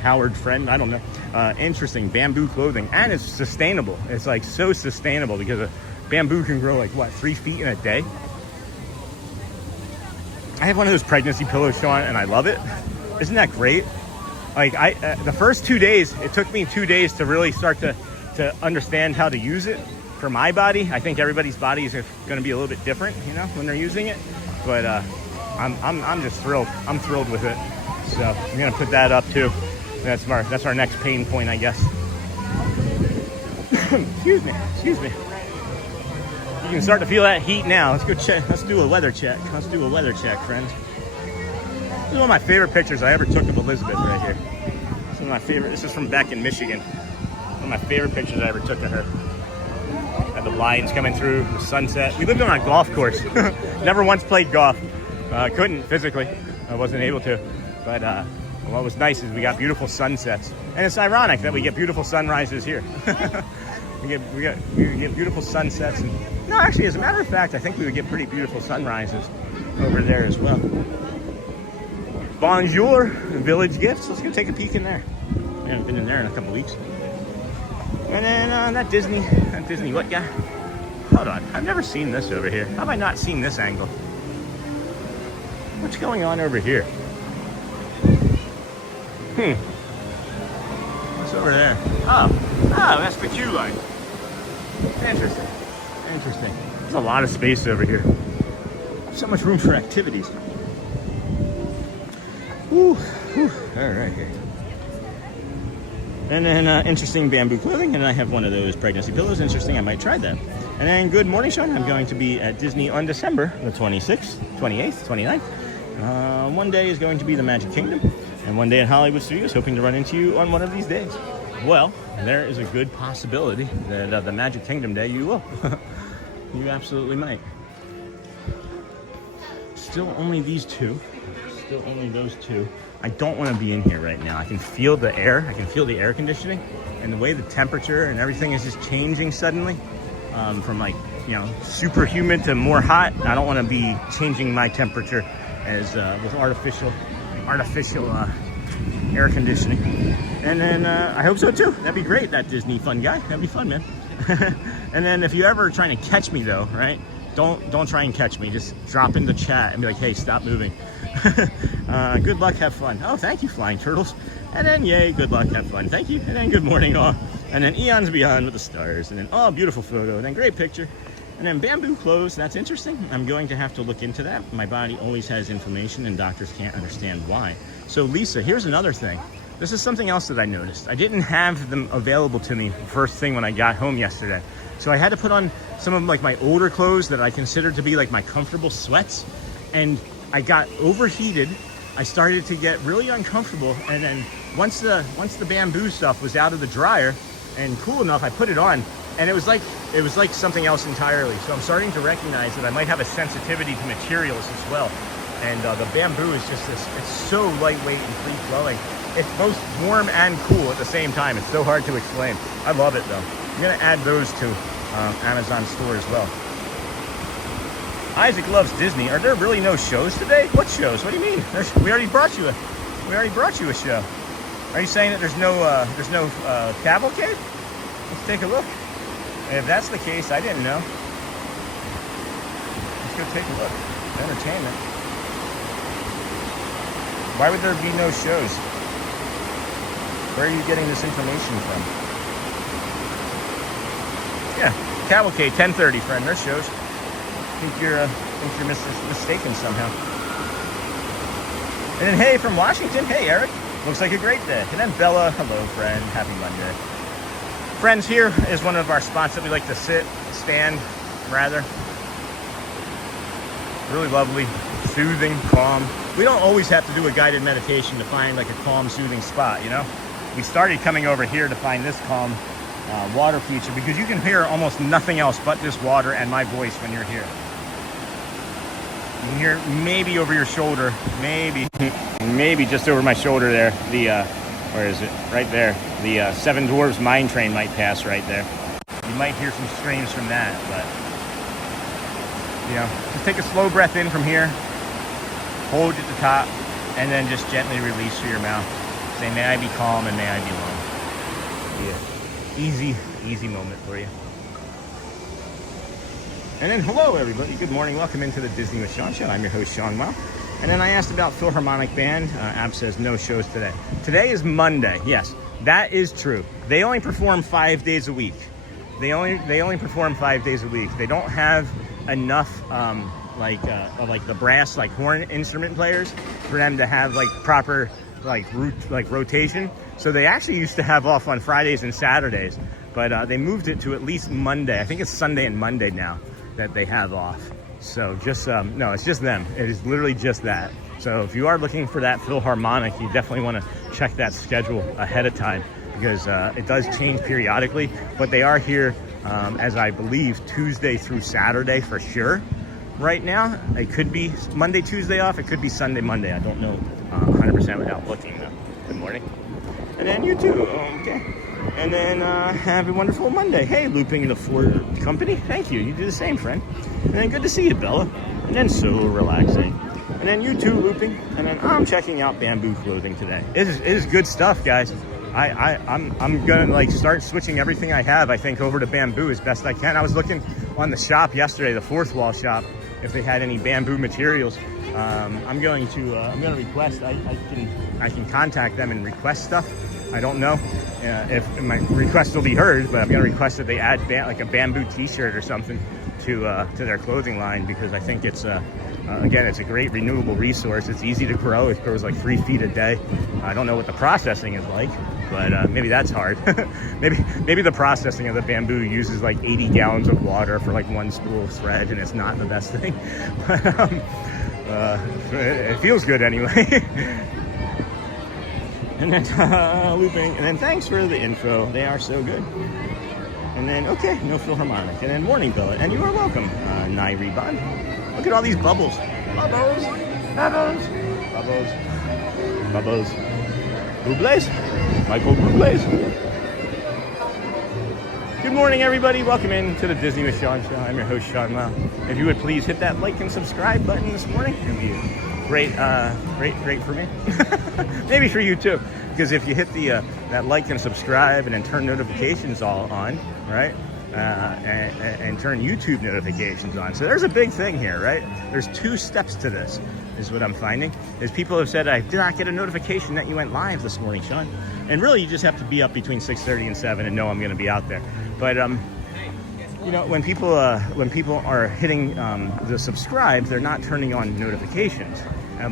Howard friend. I don't know. Interesting bamboo clothing, and it's sustainable. It's like so sustainable because bamboo can grow like what, 3 feet in a day. I have one of those pregnancy pillows, Sean, and I love it. Isn't that great? Like the first 2 days, it took me 2 days to really start to understand how to use it for my body. I think everybody's bodies are going to be a little bit different, you know, when they're using it. But I'm just thrilled. I'm thrilled with it. So I'm going to put that up too. That's our next pain point, I guess. Excuse me. You can start to feel that heat now. Let's go check. Let's do a weather check. Friends. This is one of my favorite pictures I ever took of Elizabeth right here. This is one of my favorite. This is from back in Michigan. One of my favorite pictures I ever took of her. Had the blinds coming through, the sunset. We lived on a golf course. Never once played golf. Couldn't physically. I wasn't able to. But what was nice is we got beautiful sunsets. And it's ironic that we get beautiful sunrises here. We get beautiful sunsets. And, no, actually, as a matter of fact, I think we would get pretty beautiful sunrises over there as well. Bonjour, Village Gifts. Let's go take a peek in there. I haven't been in there in a couple weeks. And then that Disney what guy? Hold on, I've never seen this over here. How have I not seen this angle? What's going on over here? What's over there? Oh, that's the queue line. Interesting. There's a lot of space over here. So much room for activities. Whew. All right here. And then interesting bamboo clothing, and I have one of those pregnancy pillows. Interesting, I might try that. And then good morning, Sean. I'm going to be at Disney on December the 26th, 28th, 29th. One day is going to be the Magic Kingdom, and one day at Hollywood Studios, hoping to run into you on one of these days. Well, there is a good possibility that the Magic Kingdom day you will. You absolutely might. Still only these two. Still only those two. I don't want to be in here right now. I can feel the air. I can feel the air conditioning, and the way the temperature and everything is just changing suddenly from like, you know, super humid to more hot. I don't want to be changing my temperature as with artificial air conditioning. And then I hope so too. That'd be great. That Disney fun guy. That'd be fun, man. And then if you're ever trying to catch me though, right? Don't try and catch me. Just drop in the chat and be like, hey, stop moving. Good luck, have fun. Oh, thank you, Flying Turtles. And then, yay, good luck, have fun. Thank you. And then, good morning, all. And then, Eons Beyond with the stars. And then, oh, beautiful photo. And then, great picture. And then, bamboo clothes. That's interesting. I'm going to have to look into that. My body always has inflammation, and doctors can't understand why. So, Lisa, here's another thing. This is something else that I noticed. I didn't have them available to me first thing when I got home yesterday. So I had to put on some of like my older clothes that I consider to be like my comfortable sweats. And I got overheated. I started to get really uncomfortable. And then once the bamboo stuff was out of the dryer, and cool enough, I put it on, and it was like something else entirely. So I'm starting to recognize that I might have a sensitivity to materials as well. And the bamboo is just this, it's so lightweight and free flowing. It's both warm and cool at the same time. It's so hard to explain. I love it though. I'm gonna add those to Amazon store as well. Isaac loves Disney. Are there really no shows today? What shows? What do you mean? We already brought you a show. Are you saying that there's no cavalcade? Let's take a look. And if that's the case, I didn't know. Let's go take a look. Entertainment. Why would there be no shows? Where are you getting this information from? Yeah, cavalcade, 10:30, friend. There's shows. Think you're mistaken somehow. And then hey, from Washington, hey Eric, looks like a great day. And then Bella, hello friend, happy Monday. Friends, here is one of our spots that we like to stand, rather. Really lovely, soothing, calm. We don't always have to do a guided meditation to find like a calm, soothing spot, you know? We started coming over here to find this calm water feature because you can hear almost nothing else but this water and my voice when you're here. You can hear maybe over your shoulder, maybe just over my shoulder there, where is it? Right there. The Seven Dwarfs mine train might pass right there. You might hear some strains from that, but, you know, just take a slow breath in from here, hold at the top, and then just gently release through your mouth. Say, may I be calm and may I be long. Yeah. Easy moment for you. And then hello everybody, good morning, welcome into the Disney with Sean Show. I'm your host Sean Well. And then I asked about Philharmonic Band. Ab says no shows today. Today is Monday. Yes, that is true. They only perform 5 days a week. They only perform 5 days a week. They don't have enough like the brass like horn instrument players for them to have like proper like rotation. So they actually used to have off on Fridays and Saturdays, but they moved it to at least Monday. I think it's Sunday and Monday now that they have off. So just, no, it's just them. It is literally just that. So if you are looking for that Philharmonic, you definitely want to check that schedule ahead of time because it does change periodically, but they are here as I believe Tuesday through Saturday for sure. Right now, it could be Monday, Tuesday off. It could be Sunday, Monday. I don't know 100% without looking though. Good morning. And then you too, okay. And then have a wonderful Monday. Hey, looping the Ford company. Thank you. You do the same, friend. And then good to see you, Bella. And then so relaxing. And then you too, looping. And then I'm checking out Bamboo clothing today. It is good stuff, guys. I'm gonna like start switching everything I have, I think, over to Bamboo as best I can. I was looking on the shop yesterday, the Fourth Wall shop, if they had any bamboo materials. I'm gonna request. I can contact them and request stuff. I don't know if my request will be heard, but I'm gonna request that they add like a bamboo T-shirt or something to their clothing line because I think it's again, it's a great renewable resource. It's easy to grow. It grows like 3 feet a day. I don't know what the processing is like, but maybe that's hard. maybe the processing of the bamboo uses like 80 gallons of water for like one spool of thread, and it's not the best thing. But it feels good anyway. And then looping, and then thanks for the info. They are so good. And then okay, no Philharmonic. And then morning Bella, and you are welcome, Nairi Bond. Look at all these bubbles. Bubbles. Bubbles. Bubbles. Bubbles. Bublés. Michael Bublés. Good morning, everybody. Welcome in to the Disney with Sean Show. I'm your host, Sean Lau. If you would please hit that like and subscribe button this morning, it would be great, great for me. Maybe for you too, because if you hit the that like and subscribe and then turn notifications all on, right? And turn YouTube notifications on. So there's a big thing here, right? There's 2 steps to this, is what I'm finding. Is people have said, I did not get a notification that you went live this morning, Sean. And really, you just have to be up between 6:30 and 7 and know I'm going to be out there. But you know, when people are hitting the subscribe, they're not turning on notifications.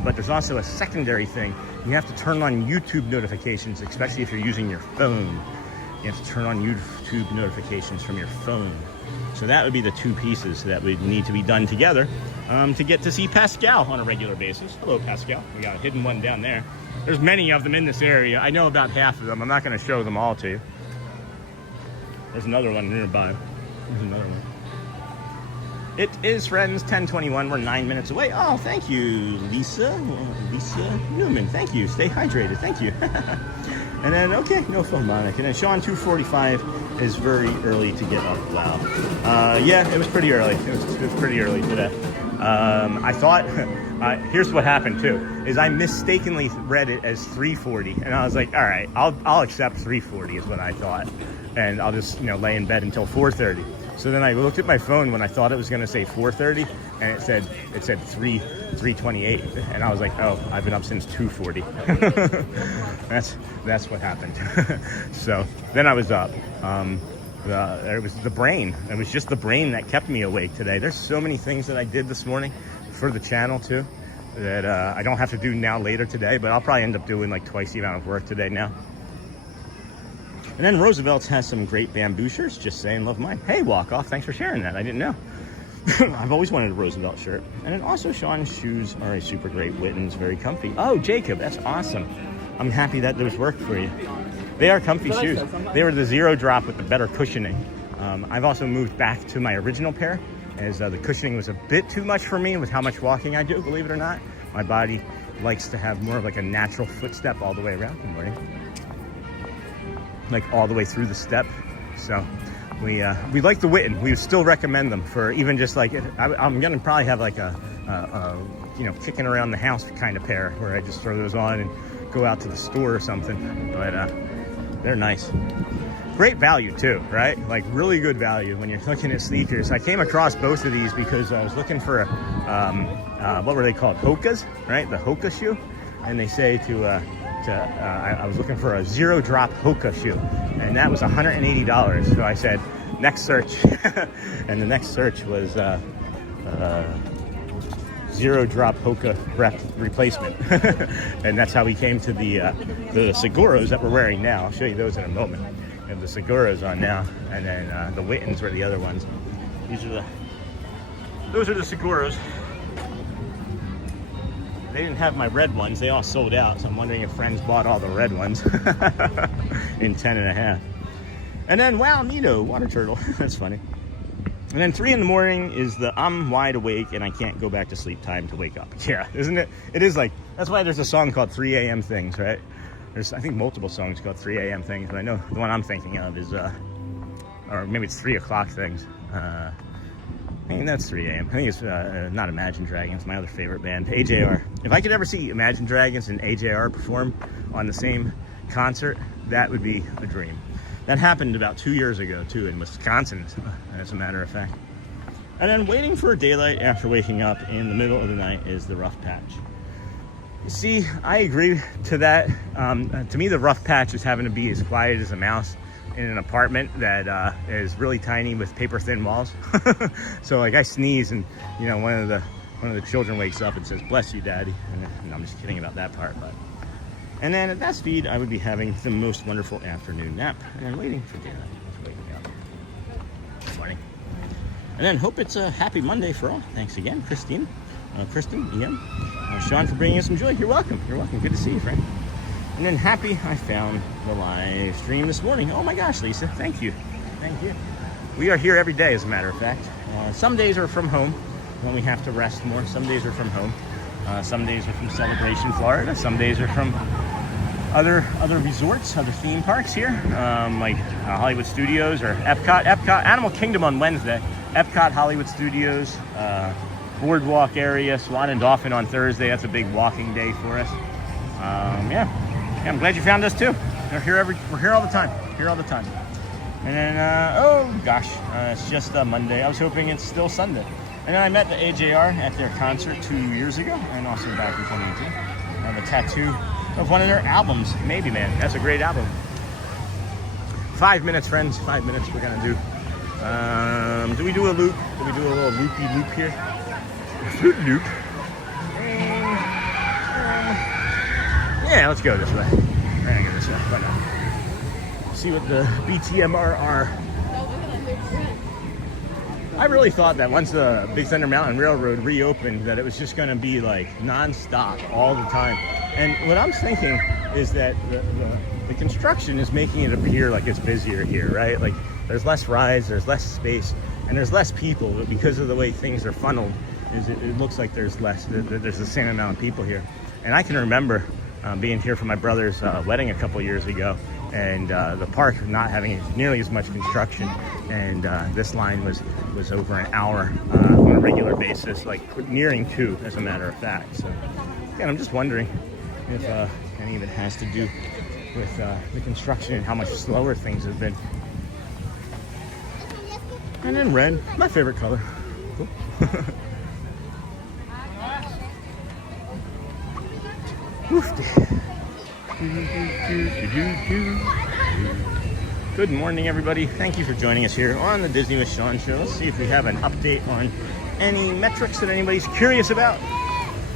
But there's also a secondary thing. You have to turn on YouTube notifications, especially if you're using your phone. You have to turn on YouTube notifications from your phone. So that would be the 2 pieces that would need to be done together to get to see Pascal on a regular basis. Hello, Pascal. We got a hidden one down there. There's many of them in this area. I know about half of them. I'm not going to show them all to you. There's another one nearby. There's another one. It is, friends, 10:21. We're 9 minutes away. Oh, thank you, Lisa Newman. Thank you. Stay hydrated. Thank you. And then, okay, no philharmonic. And then Sean, 2:45 is very early to get up. Wow. Yeah, it was pretty early. It was pretty early today. I thought, here's what happened too, is I mistakenly read it as 3:40, and I was like, all right, I'll accept 3:40 is what I thought, and I'll just, you know, lay in bed until 4:30. So then I looked at my phone when I thought it was going to say 4:30, and it said 3:28, and I was like, oh, I've been up since 2:40. That's what happened. So then I was up. It was the brain. It was just the brain that kept me awake today. There's so many things that I did this morning for the channel too that I don't have to do now later today, but I'll probably end up doing like twice the amount of work today now. And then Roosevelt's has some great bamboo shirts. Just saying, love mine. Hey, Walk Off, thanks for sharing that. I didn't know. I've always wanted a Roosevelt shirt. And then also Sean's shoes are a super great Wittens, very comfy. Oh, Jacob, that's awesome. I'm happy that those worked for you. They are comfy shoes. They were the zero drop with the better cushioning. I've also moved back to my original pair as the cushioning was a bit too much for me with how much walking I do, believe it or not. My body likes to have more of like a natural footstep all the way around. Good morning. Like all the way through the step. So we like the Witten. We still recommend them for even just like, I'm gonna probably have like a you know, kicking around the house kind of pair where I just throw those on and go out to the store or something. But they're nice. Great value too, right? Like really good value when you're looking at sneakers. I came across both of these because I was looking for a, what were they called? Hokas, right? The Hoka shoe. And they say I was looking for a zero drop Hoka shoe, and that was $180. So I said, next search. And the next search was zero drop Hoka replacement. And that's how we came to the Seguros that we're wearing now. I'll show you those in a moment. We have the Seguros on now, and then the Wittens were the other ones. Those are the Seguros. They didn't have my red ones. They all sold out. So I'm wondering if friends bought all the red ones in 10.5. And then, wow, Nito, water turtle. That's funny. And then 3 in the morning is the I'm wide awake and I can't go back to sleep time to wake up. Yeah, isn't it? It is like, that's why there's a song called 3 a.m. Things, right? There's, I think, multiple songs called 3 a.m. Things, but I know the one I'm thinking of is, or maybe it's 3 o'clock things. I mean, that's 3 a.m. I think it's not Imagine Dragons, my other favorite band, AJR. If I could ever see Imagine Dragons and AJR perform on the same concert, that would be a dream. That happened about 2 years ago, too, in Wisconsin, as a matter of fact. And then waiting for daylight after waking up in the middle of the night is the rough patch. See, I agree to that. To me, the rough patch is having to be as quiet as a mouse in an apartment that is really tiny with paper thin walls. So like I sneeze and, you know, one of the children wakes up and says, "Bless you, Daddy." And I'm just kidding about that part, but. And then at that speed, I would be having the most wonderful afternoon nap and waiting for daylight. Waking up. Good morning. And then hope it's a happy Monday for all. Thanks again, Kristen, Ian, Sean, for bringing us some joy. You're welcome. You're welcome. Good to see you, friend. And then happy I found the live stream this morning. Oh my gosh, Lisa, thank you. Thank you. We are here every day, as a matter of fact. Some days are from home when we have to rest more. Some days are from home. Some days are from Celebration, Florida. Some days are from other resorts, other theme parks here, like Hollywood Studios or Epcot. Animal Kingdom on Wednesday. Epcot, Hollywood Studios, Boardwalk area, Swan and Dolphin on Thursday. That's a big walking day for us. Yeah, I'm glad you found us too. We're here all the time. Here all the time. And then, oh gosh, it's just Monday. I was hoping it's still Sunday. And then I met the AJR at their concert 2 years ago, and also back in 2018. I have a tattoo of one of their albums, Maybe Man. That's a great album. 5 minutes, friends. 5 minutes we're gonna do. Do we do a loop? Do we do a little loopy loop here? Loop. Yeah, let's go this way. We're gonna go this way. Why not? See what the BTMR are. I really thought that once the Big Thunder Mountain Railroad reopened that it was just going to be like non-stop all the time. And what I'm thinking is that the construction is making it appear like it's busier here, right? Like there's less rides, there's less space, and there's less people. But because of the way things are funneled, it looks like there's the same amount of people here. And I can remember being here for my brother's wedding a couple years ago, and the park not having nearly as much construction, and this line was over an hour on a regular basis, like nearing 2, as a matter of fact. So again, I'm just wondering if any of it has to do with the construction and how much slower things have been. And then red, my favorite color. Cool. Good morning, everybody. Thank you for joining us here on the Disney with Sean show. Let's see if we have an update on any metrics that anybody's curious about.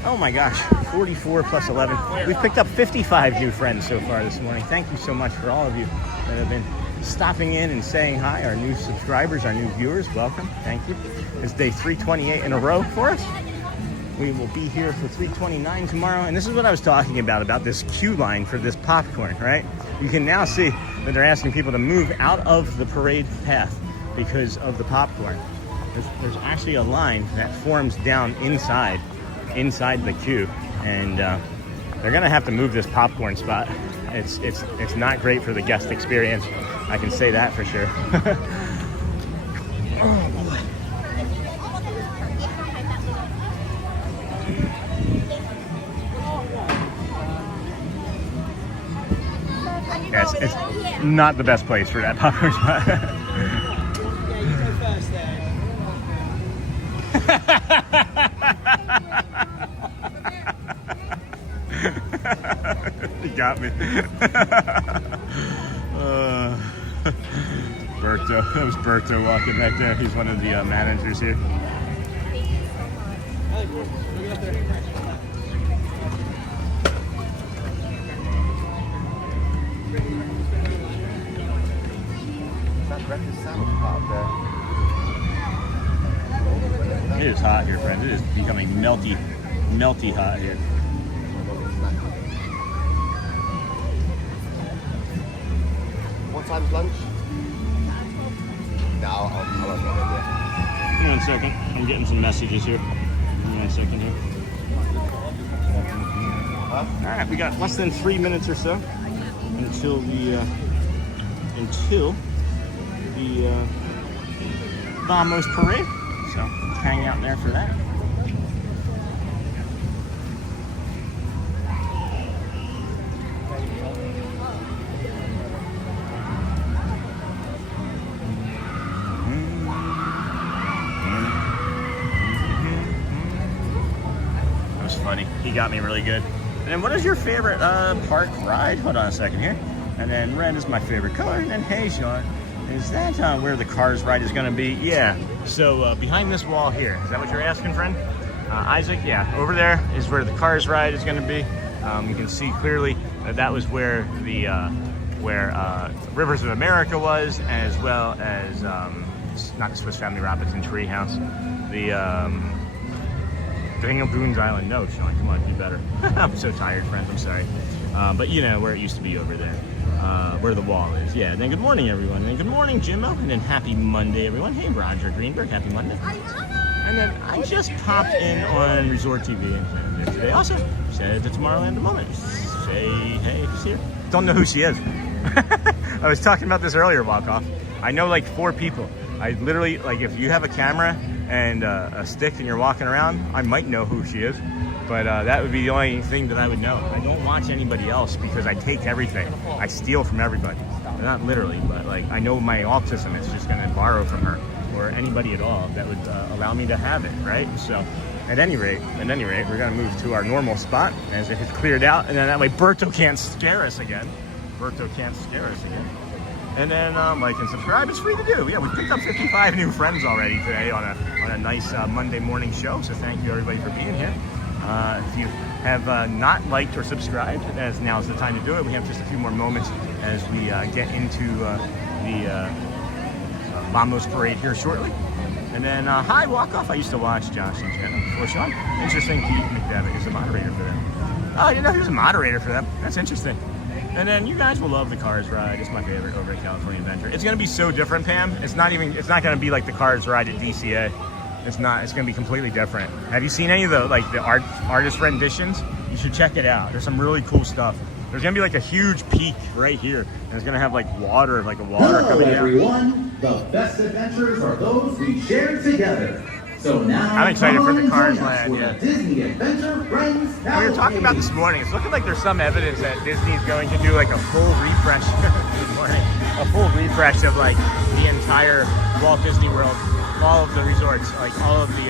Oh my gosh, 44 plus 11. We've picked up 55 new friends so far this morning. Thank you so much for all of you that have been stopping in and saying hi. Our new subscribers, our new viewers, welcome. Thank you. It's day 328 in a row for us. We will be here for 329 tomorrow. And this is what I was talking about this queue line for this popcorn, right? You can now see that they're asking people to move out of the parade path because of the popcorn. There's actually a line that forms down inside the queue, and they're gonna have to move this popcorn spot. It's not great for the guest experience, I can say that for sure. Oh boy. Yes, it's not the best place for that popcorn spot. You got me. Berto, that was Berto walking back there. He's one of the managers here. It is hot here, friends. It is becoming melty hot here. What time's lunch? No, I'll get there. Hang on a second. I'm getting some messages here. Give me a second here. All right, we got less than 3 minutes or so until the Vamos parade. So hang out there for that. That was funny. He got me really good. And then what is your favorite park ride? Hold on a second here. And then red is my favorite color. And then hey, Sean, is that where the Cars ride is going to be? Yeah. So behind this wall here, is that what you're asking, friend? Isaac, yeah. Over there is where the Cars ride is going to be. You can see clearly that was where the Rivers of America was, as well as not the Swiss Family Robinson Treehouse, the Daniel Boone's Island. No, Sean, come on, do better. I'm so tired, friends. I'm sorry. But you know where it used to be over there. Where the wall is. Yeah, and then good morning, everyone. And good morning, Jimmo. And then happy Monday, everyone. Hey, Roger Greenberg, happy Monday. And then I just popped in on Resort TV and today also. Said to Tomorrowland in a moment. Say hey, she's here. Don't know who she is. I was talking about this earlier, walk off. I know like 4 people. I literally, like if you have a camera and a stick and you're walking around, I might know who she is. But that would be the only thing that I would know. I don't watch anybody else because I take everything. I steal from everybody. Not literally, but like I know my autism is just gonna borrow from her or anybody at all that would allow me to have it, right? So at any rate, we're gonna move to our normal spot as it has cleared out, and then that way Berto can't scare us again. And then like and subscribe, it's free to do. Yeah, we picked up 55 new friends already today on a nice Monday morning show. So thank you everybody for being here. If you have not liked or subscribed, as now is the time to do it. We have just a few more moments as we get into the Vamos parade here shortly. And then, hi, walk off. I used to watch Josh and Jen before Sean. Interesting, Pete McDevitt is a moderator for them. Oh, you know he was a moderator for them. That's interesting. And then you guys will love the Cars ride. It's my favorite over at California Adventure. It's gonna be so different, Pam. It's not gonna be like the Cars ride at DCA. It's gonna be completely different. Have you seen any of the artist renditions? You should check it out. There's some really cool stuff. There's gonna be like a huge peak right here, and it's gonna have like water, coming out. Everyone, the best adventures are those we share together. So now I'm excited for the Cars join us land, for yeah. the Disney Adventure Friends We were talking about this morning. It's looking like there's some evidence that Disney's going to do like a full refresh. Good morning. A full refresh of like the entire Walt Disney World, all of the resorts, like all of the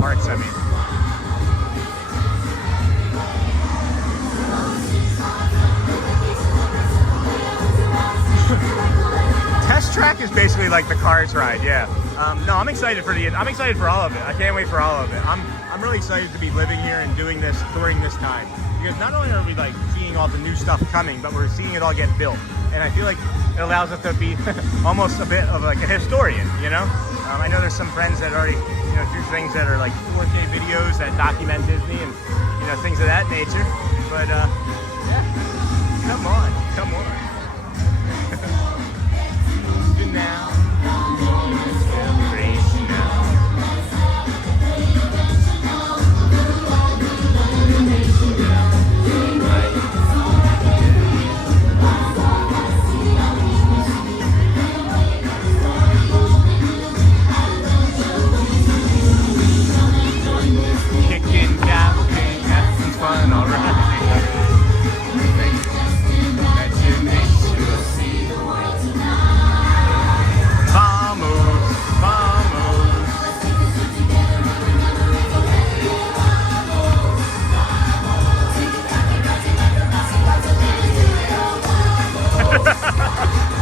parks. I mean. Test track is basically like the Cars ride, yeah. No, I'm excited for all of it. I can't wait for all of it. I'm really excited to be living here and doing this during this time, because not only are we like seeing all the new stuff coming, but we're seeing it all get built. And I feel like it allows us to be almost a bit of like a historian, you know? I know there's some friends that already, do things that are like 4K videos that document Disney and, things of that nature. But, yeah, come on. Now, celebration now. Kicking, cavalcade, having fun already.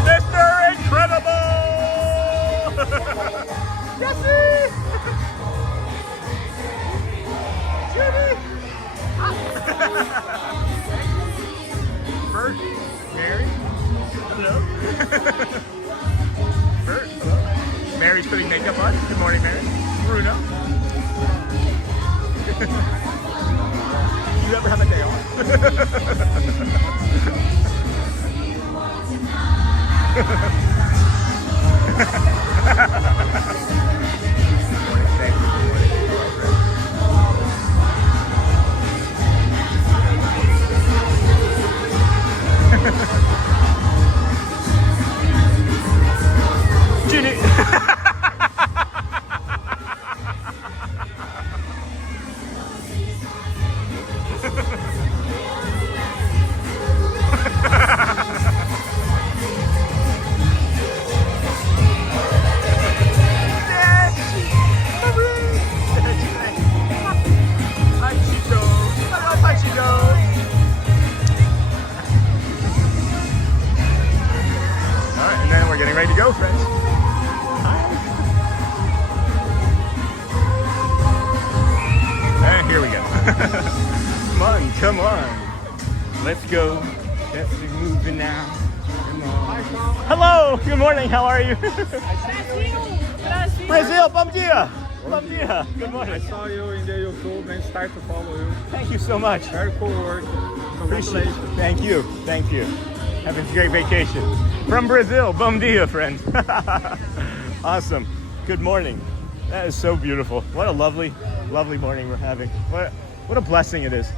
Mr. Incredible! Jesse! Judy! Bert? Mary? Hello? Bert? Hello? Mary's putting makeup on. Good morning, Mary. Bruno? You ever have a day off? Ginny. Ready to go, friends. And here we go. Come on. Let's go. Let's be moving now. Come on. Hello. Good morning. How are you? Brazil. Bom dia. Bom dia. Good morning. I saw you in the YouTube and started to follow you. Thank you so much. Very cool work. Appreciate it. Thank you. Thank you. Having a great vacation. From Brazil. Bom dia, friends. Awesome. Good morning. That is so beautiful. What a lovely morning we're having. What a blessing it is.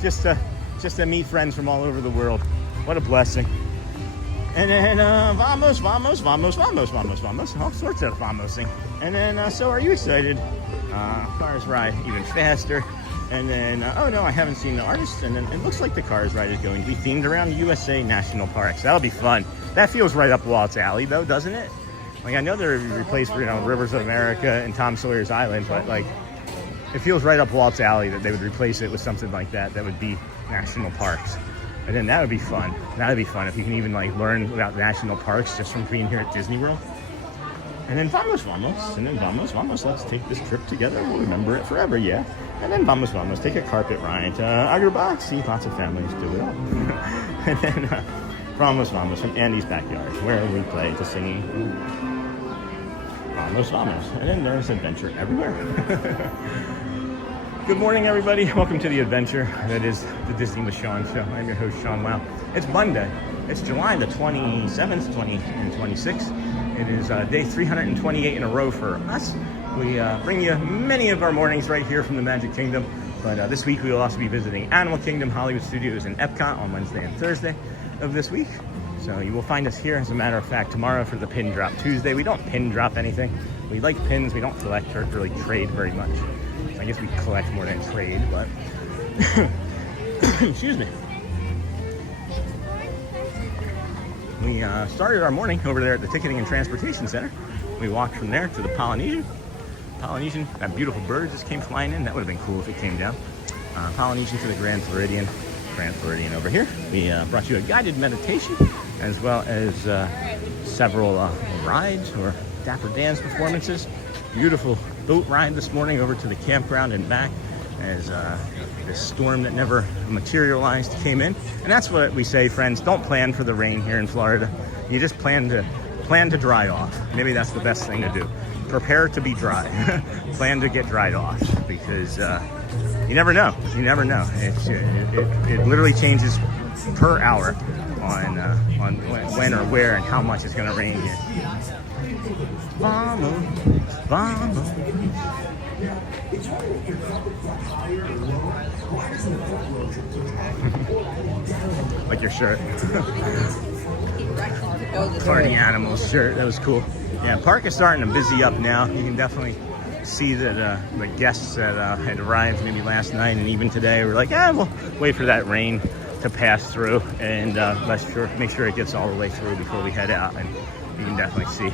just to meet friends from all over the world. What a blessing. And then vamos. All sorts of vamosing. And then so are you excited? Cars ride even faster. And then, oh no, I haven't seen the artist. And then it looks like the Cars ride is going to be themed around USA National Parks. That'll be fun. That feels right up Walt's alley though, doesn't it? Like, I know they're replaced, Rivers of America and Tom Sawyer's Island, but like, it feels right up Walt's alley that they would replace it with something like that would be national parks. And then that would be fun. That would be fun if you can even like learn about national parks just from being here at Disney World. And then vamos. And then vamos. Let's take this trip together. We'll remember it forever, yeah. And then vamos. Take a carpet ride to Agarbach. See, lots of families do it all. And then vamos from Andy's backyard, where we play the singing. Vamos. And then there's adventure everywhere. Good morning, everybody. Welcome to the adventure that is the Disney with Sean show. I'm your host, Sean Wow. It's Monday. It's July the 27th, 2026. It is day 328 in a row for us. We bring you many of our mornings right here from the Magic Kingdom. But this week we will also be visiting Animal Kingdom, Hollywood Studios, and Epcot on Wednesday and Thursday of this week. So you will find us here, as a matter of fact, tomorrow for the Pin Drop Tuesday. We don't pin drop anything. We like pins. We don't collect or really trade very much. I guess we collect more than trade, but excuse me. We started our morning over there at the Ticketing and Transportation Center. We walked from there to the Polynesian. That beautiful bird just came flying in. That would have been cool if it came down. Polynesian to the Grand Floridian. Grand Floridian over here. We brought you a guided meditation, as well as several rides or Dapper Dans performances. Beautiful boat ride this morning over to the campground and back, as this storm that never materialized came in. And that's what we say, friends. Don't plan for the rain here in Florida. You just plan to dry off. Maybe that's the best thing to do. Prepare to be dry. Plan to get dried off, because you never know. You never know. It literally changes per hour on when or where and how much it's going to rain here. Vamos, vamos. Like your shirt. Party Animals shirt. That was cool. Yeah, park is starting to busy up now. You can definitely see that the guests that had arrived maybe last night and even today were like, we'll wait for that rain to pass through, and make sure it gets all the way through before we head out. And you can definitely see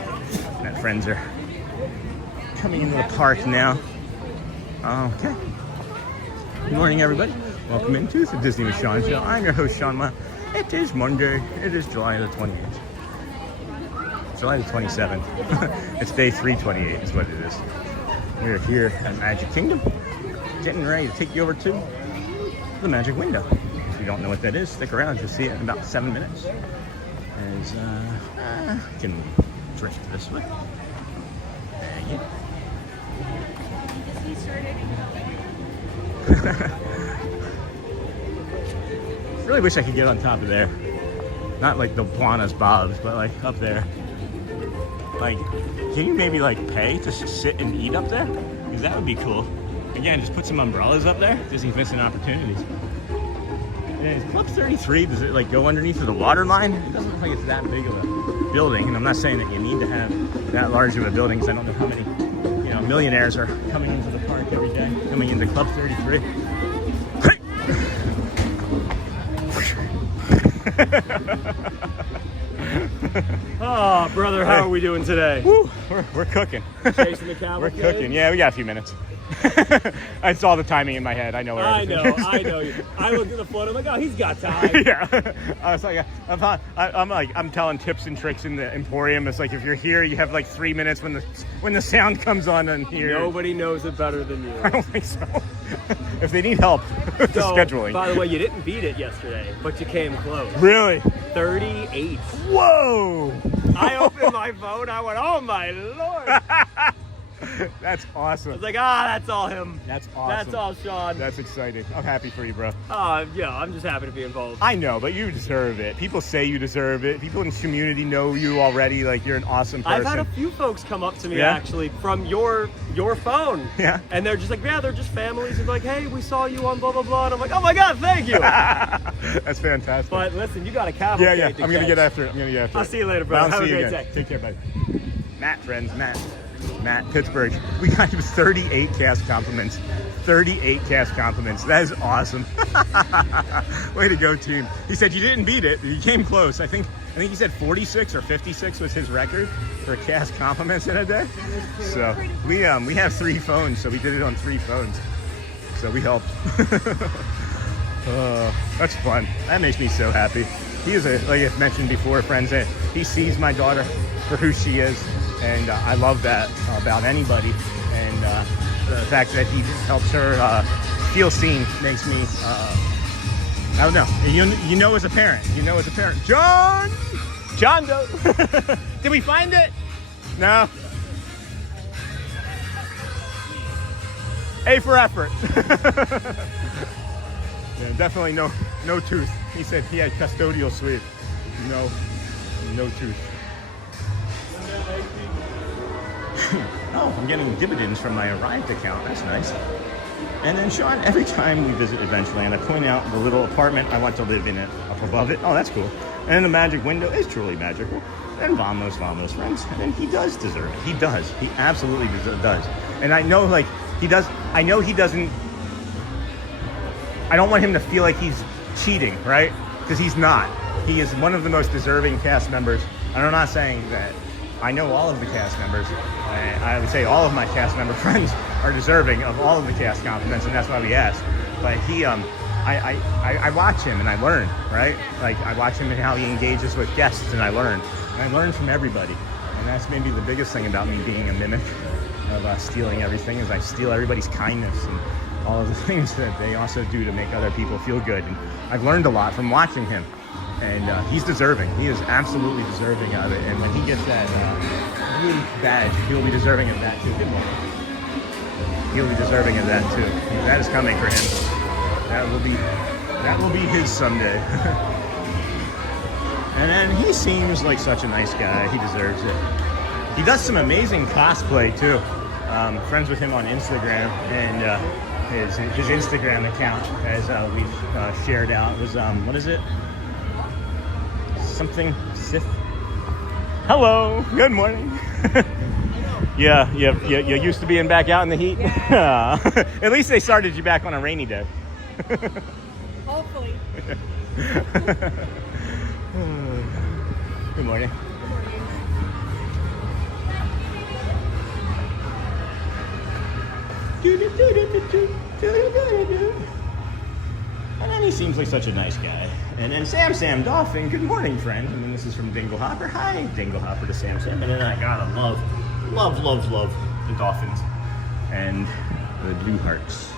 that friends are coming into the park now. Okay. Good morning, everybody. Welcome into the Disney with Sean show. I'm your host, Sean Ma. It is Monday. It is July the 28th. July the 27th. It's day 328 is what it is. We're here at Magic Kingdom, getting ready to take you over to the Magic Window. If you don't know what that is, stick around. You'll see it in about 7 minutes. As I can drift this way. There you go. Really wish I could get on top of there. Not like the Buona's Bob's, but like up there. Like, can you maybe like pay to sit and eat up there? Because that would be cool. Again, just put some umbrellas up there. Disney's missing opportunities. And is Club 33, does it like go underneath of the water line? It doesn't look like it's that big of a building. And I'm not saying that you need to have that large of a building, because I don't know how many, millionaires are coming into the park every day, coming into Club 33. Oh, brother, how are we doing today? Woo, we're cooking. Chasing the cavalcade? We're cooking. Yeah, we got a few minutes. It's all the timing in my head. I know where everything is. I know. I looked at the float. I'm like, oh, he's got time. Yeah. I was like, I'm telling tips and tricks in the Emporium. It's like, if you're here, you have like 3 minutes when the sound comes on in here. Nobody knows it better than you. I don't think so. If they need help with the scheduling. By the way, you didn't beat it yesterday, but you came close. Really? 38. Whoa! I opened my phone. I went, oh my Lord. That's awesome. I was like, that's all him. That's awesome. That's all Sean. That's exciting. I'm happy for you, bro. Yeah, I'm just happy to be involved. I know, but you deserve it. People say you deserve it. People in the community know you already. Like, you're an awesome person. I've had a few folks come up to me actually from your phone. Yeah. And they're just like, they're just families. And like, hey, we saw you on blah, blah, blah. And I'm like, oh my God, thank you. That's fantastic. But listen, you got a cavalcade. Yeah. I'm going to get after it. I'll see you later, bro. Have a great day. Take care, buddy. Matt, friends. Matt, Pittsburgh. We got him 38 cast compliments. 38 cast compliments. That is awesome. Way to go, team. He said you didn't beat it. You came close. I think he said 46 or 56 was his record for cast compliments in a day. So we have 3 phones, so we did it on 3 phones. So we helped. That's fun. That makes me so happy. He is like I mentioned before, friends, he sees my daughter for who she is. And I love that about anybody. And the fact that he helps her feel seen makes me, I don't know. You know as a parent. John Doe. Did we find it? No. A for effort. Yeah, definitely no tooth. He said he had custodial suite. No tooth. Oh, I'm getting dividends from my Arrived account. That's nice. And then Sean, every time we visit Adventureland, I point out the little apartment I want to live in it up above it. Oh, that's cool. And then the magic window is truly magical. And Vamos, friends. And he does deserve it. He does. He absolutely does. And I know, like, he does. I know he doesn't. I don't want him to feel like he's cheating, right? Because he's not. He is one of the most deserving cast members. And I'm not saying that I know all of the cast members. I would say all of my cast member friends are deserving of all of the cast compliments, and that's why we asked. But he, I watch him and I learn, right? Like, I watch him and how he engages with guests, and I learn. And I learn from everybody. And that's maybe the biggest thing about me being a mimic of stealing everything, is I steal everybody's kindness and all of the things that they also do to make other people feel good. And I've learned a lot from watching him. And he's deserving. He is absolutely deserving of it. And when he gets that blue badge, he'll be deserving of that too. Good morning. He'll be deserving of that too. That is coming for him. That will be his someday. And then he seems like such a nice guy. He deserves it. He does some amazing cosplay too. Friends with him on Instagram, and his Instagram account, as we've shared out, was what is it? Something Sith. Hello. Good morning. Yeah. You used to being back out in the heat. Yeah. At least they started you back on a rainy day. Hopefully. Good morning. And then he seems like such a nice guy. And then Sam Dolphin, good morning, friend. And then this is from Dingle Hopper. Hi, Dingle Hopper to Sam. And then I gotta love the dolphins and the blue hearts.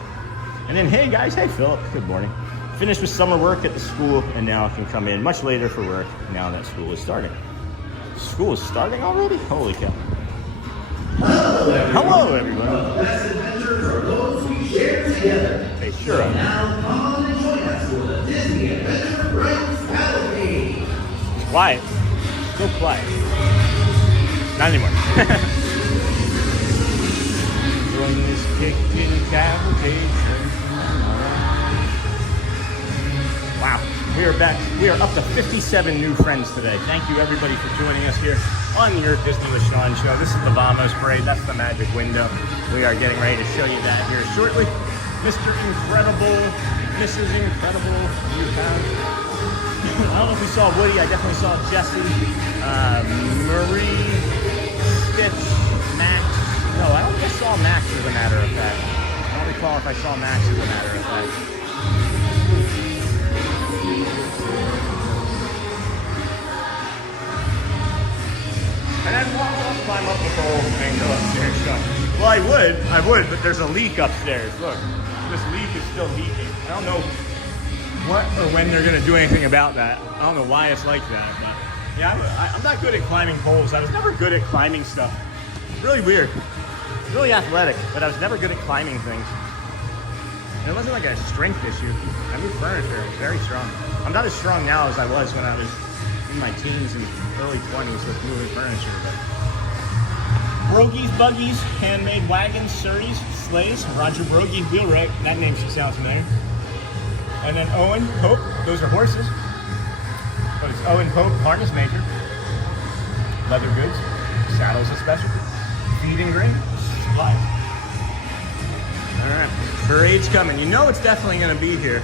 And then, hey guys, hey Philip, good morning. Finished with summer work at the school, and now I can come in much later for work now that school is starting. School is starting already? Holy cow. Hello, everyone. Best adventure for those we share together. They sure are. Now come on and join us for the Disney Adventure Friends Cavalcade. It's quiet. So quiet. Not anymore. Join this kick-in cavalcade. Wow. We are back. We are up to 57 new friends today. Thank you, everybody, for joining us here on your Disney with Sean show. This is the Vamos Parade. That's the magic window. We are getting ready to show you that here shortly. Mr. Incredible, Mrs. Incredible, you have. I don't know if we saw Woody. I definitely saw Jesse, Marie, Stitch, Max. No, I don't think I saw Max, as a matter of fact. I don't recall if I saw Max, as a matter of fact. And then we'll climb up the pole and go upstairs. So, well, I would, but there's a leak upstairs. Look, this leak is still leaking. I don't know what or when they're going to do anything about that. I don't know why it's like that, but yeah, I'm not good at climbing poles. I was never good at climbing stuff. Really weird. Really athletic, but I was never good at climbing things. And it wasn't like a strength issue. I moved furniture. I was very strong. I'm not as strong now as I was when I was in my teens and early 20s with moving furniture. But Brogies, buggies, handmade wagons, surreys, sleighs, Roger Brogy wheelwright. That name should sound familiar. And then Owen Pope. Those are horses. But it's Owen Pope, harness maker. Leather goods, saddles and special. Feed and grain, supplies. All right, parade's coming. You know it's definitely going to be here.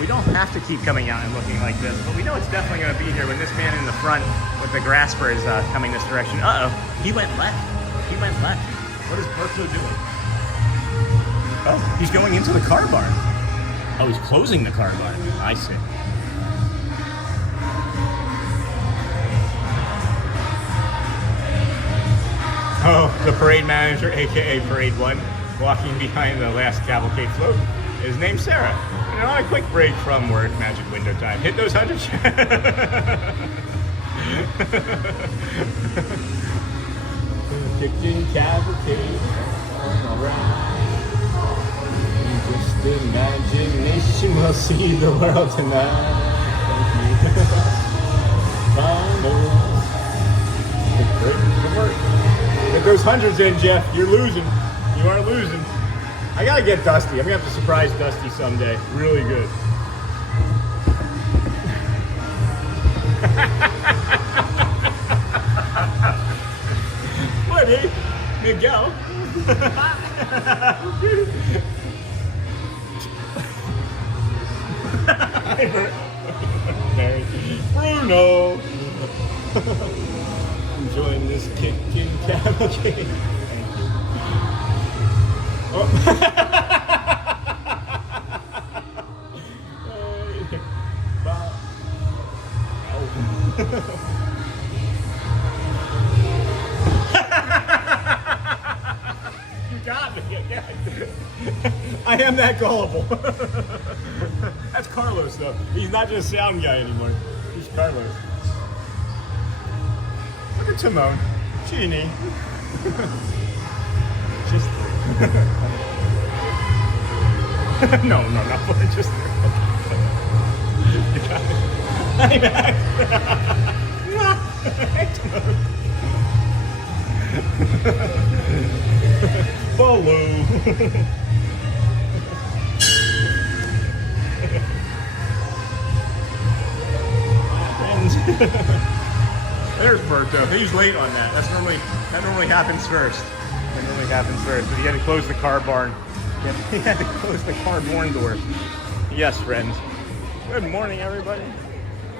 We don't have to keep coming out and looking like this, but we know it's definitely going to be here when this man in the front with the grasper is coming this direction. Uh-oh, he went left. He went left. What is Corso doing? Oh, he's going into the car barn. Oh, he's closing the car barn. I see. Oh, the parade manager, aka Parade 1, walking behind the last cavalcade float, is named Sarah. You know, a quick break from work, magic window time. Hit those 100. Kicked in cavalcade. All right. The imagination will see the world tonight. Thank you. Good work. Get those hundreds in, Jeff. You're losing. You are losing. I gotta get Dusty. I'm gonna have to surprise Dusty someday. Really good. What, eh? Miguel? Bruno! Enjoying this kicking cavalcade. Thank you. Oh. You got me. I am that gullible. That's Carlos, though. He's not just a sound guy anymore. He's Carlos. Look at Timon. Genie. Just no, not for just you got it. Hey, Follow. There's Berto. He's late on that. That normally happens first. But he had to close the car barn. He had to close the car barn door. Yes, friends. Good morning, everybody.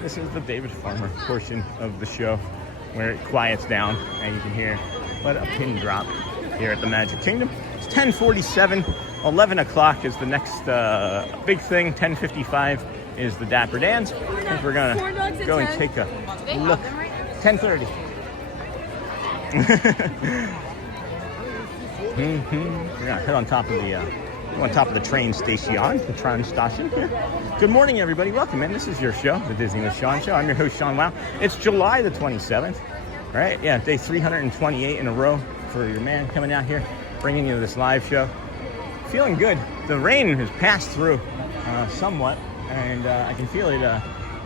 This is the David Farmer portion of the show where it quiets down and you can hear what a pin drop here at the Magic Kingdom. It's 10:47. 11 o'clock is the next big thing. 10:55 is the Dapper Dans. I think we're gonna go and take a look. 10:30. We're gonna head on top of the train station, the TRON station here. Good morning, everybody. Welcome in. This is your show, the Disney with Sean show. I'm your host, Sean Wow. It's July the 27th, right? Yeah, day 328 in a row for your man coming out here, bringing you this live show. Feeling good. The rain has passed through somewhat, and I can feel it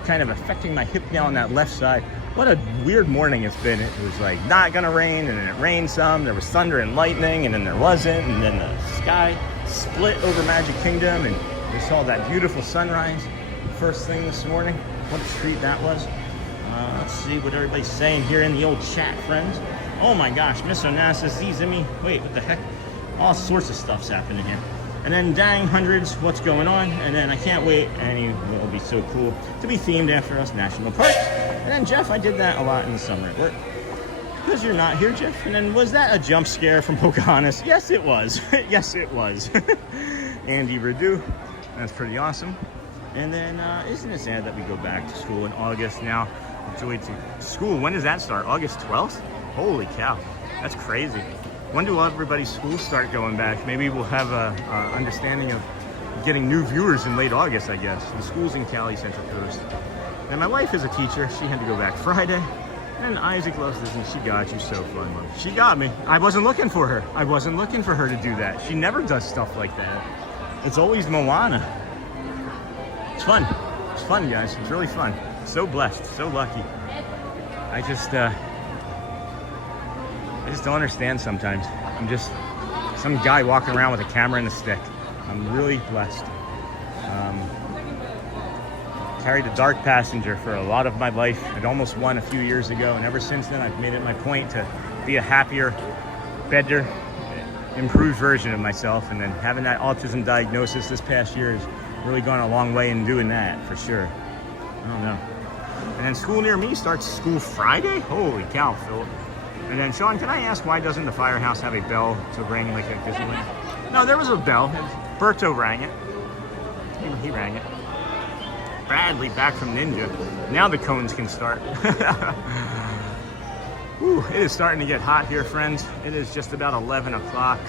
kind of affecting my hip now on that left side. What a weird morning it's been. It was like not gonna rain, and then it rained some. There was thunder and lightning, and then there wasn't, and then the sky split over Magic Kingdom, and we saw that beautiful sunrise first thing this morning. What a treat that was. Let's see what everybody's saying here in the old chat, friends. Oh my gosh, Miss Onassis, Zimi. Wait, what the heck? All sorts of stuff's happening here. And then dang hundreds, what's going on? And then I can't wait, and it will be so cool to be themed after us national parks. And then Jeff, I did that a lot in the summer at work. Because you're not here, Jeff. And then was that a jump scare from Pocahontas? Yes, it was. Yes, it was. Andy Redu. That's pretty awesome. And then isn't it sad that we go back to school in August now? Joy to school. When does that start? August 12th? Holy cow. That's crazy. When do everybody's schools start going back? Maybe we'll have a understanding of getting new viewers in late August, I guess. The schools in Cali Central Coast. And my wife is a teacher. She had to go back Friday. And Isaac loves Disney. She got you so fun, Mom. She got me. I wasn't looking for her. I wasn't looking for her to do that. She never does stuff like that. It's always Moana. It's fun. It's fun, guys. It's really fun. So blessed. So lucky. I just don't understand sometimes. I'm just some guy walking around with a camera and a stick. I'm really blessed. Carried a dark passenger for a lot of my life. I'd almost won a few years ago, and ever since then I've made it my point to be a happier, better, improved version of myself. And then having that autism diagnosis this past year has really gone a long way in doing that, for sure. I don't know. And then school near me starts school Friday? Holy cow, Phil. And then Sean, can I ask, why doesn't the firehouse have a bell to ring like at Disneyland? No, there was a bell. Berto rang it. He rang it. Bradley back from Ninja. Now the cones can start. Whew, it is starting to get hot here, friends. It is just about 11 o'clock.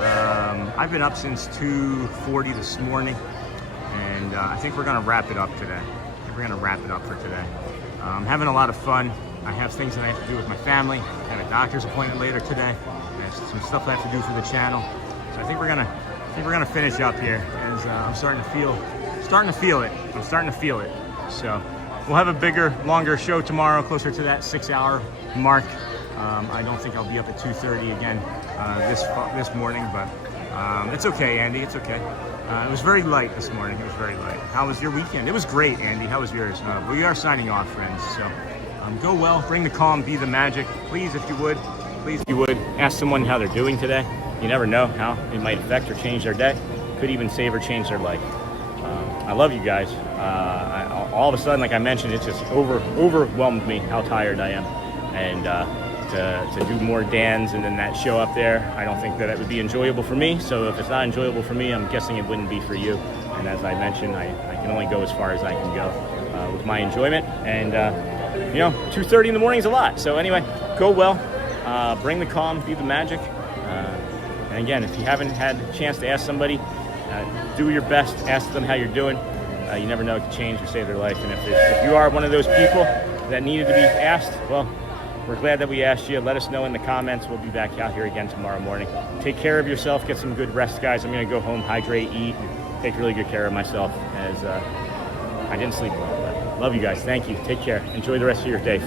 I've been up since 2:40 this morning, and I think we're gonna wrap it up today. We're gonna wrap it up for today. I'm having a lot of fun. I have things that I have to do with my family. I have a doctor's appointment later today. I have some stuff I have to do for the channel. So I think we're gonna think we're gonna finish up here, as I'm starting to feel it. I'm starting to feel it. So we'll have a bigger, longer show tomorrow, closer to that 6-hour mark. I don't think I'll be up at 2:30 again this morning, but it's okay, Andy. It's okay. It was very light this morning. It was very light. How was your weekend? It was great, Andy. How was yours? We are signing off, friends. So go well, bring the calm, be the magic. Please, if you would, ask someone how they're doing today. You never know how it might affect or change their day. Could even save or change their life. I love you guys. All of a sudden, like I mentioned, it's just overwhelmed me how tired I am. And to do more Dans and then that show up there, I don't think that it would be enjoyable for me. So if it's not enjoyable for me, I'm guessing it wouldn't be for you. And as I mentioned, I can only go as far as I can go with my enjoyment. And 2:30 in the morning is a lot. So anyway, go well, bring the calm, be the magic. And again, if you haven't had a chance to ask somebody, do your best, ask them how you're doing. You never know, it could change or save their life. And if you are one of those people that needed to be asked, well, we're glad that we asked you. Let us know in the comments. We'll be back out here again tomorrow morning. Take care of yourself. Get some good rest, guys. I'm going to go home, hydrate, eat, and take really good care of myself, as I didn't sleep well. But love you guys. Thank you. Take care. Enjoy the rest of your day.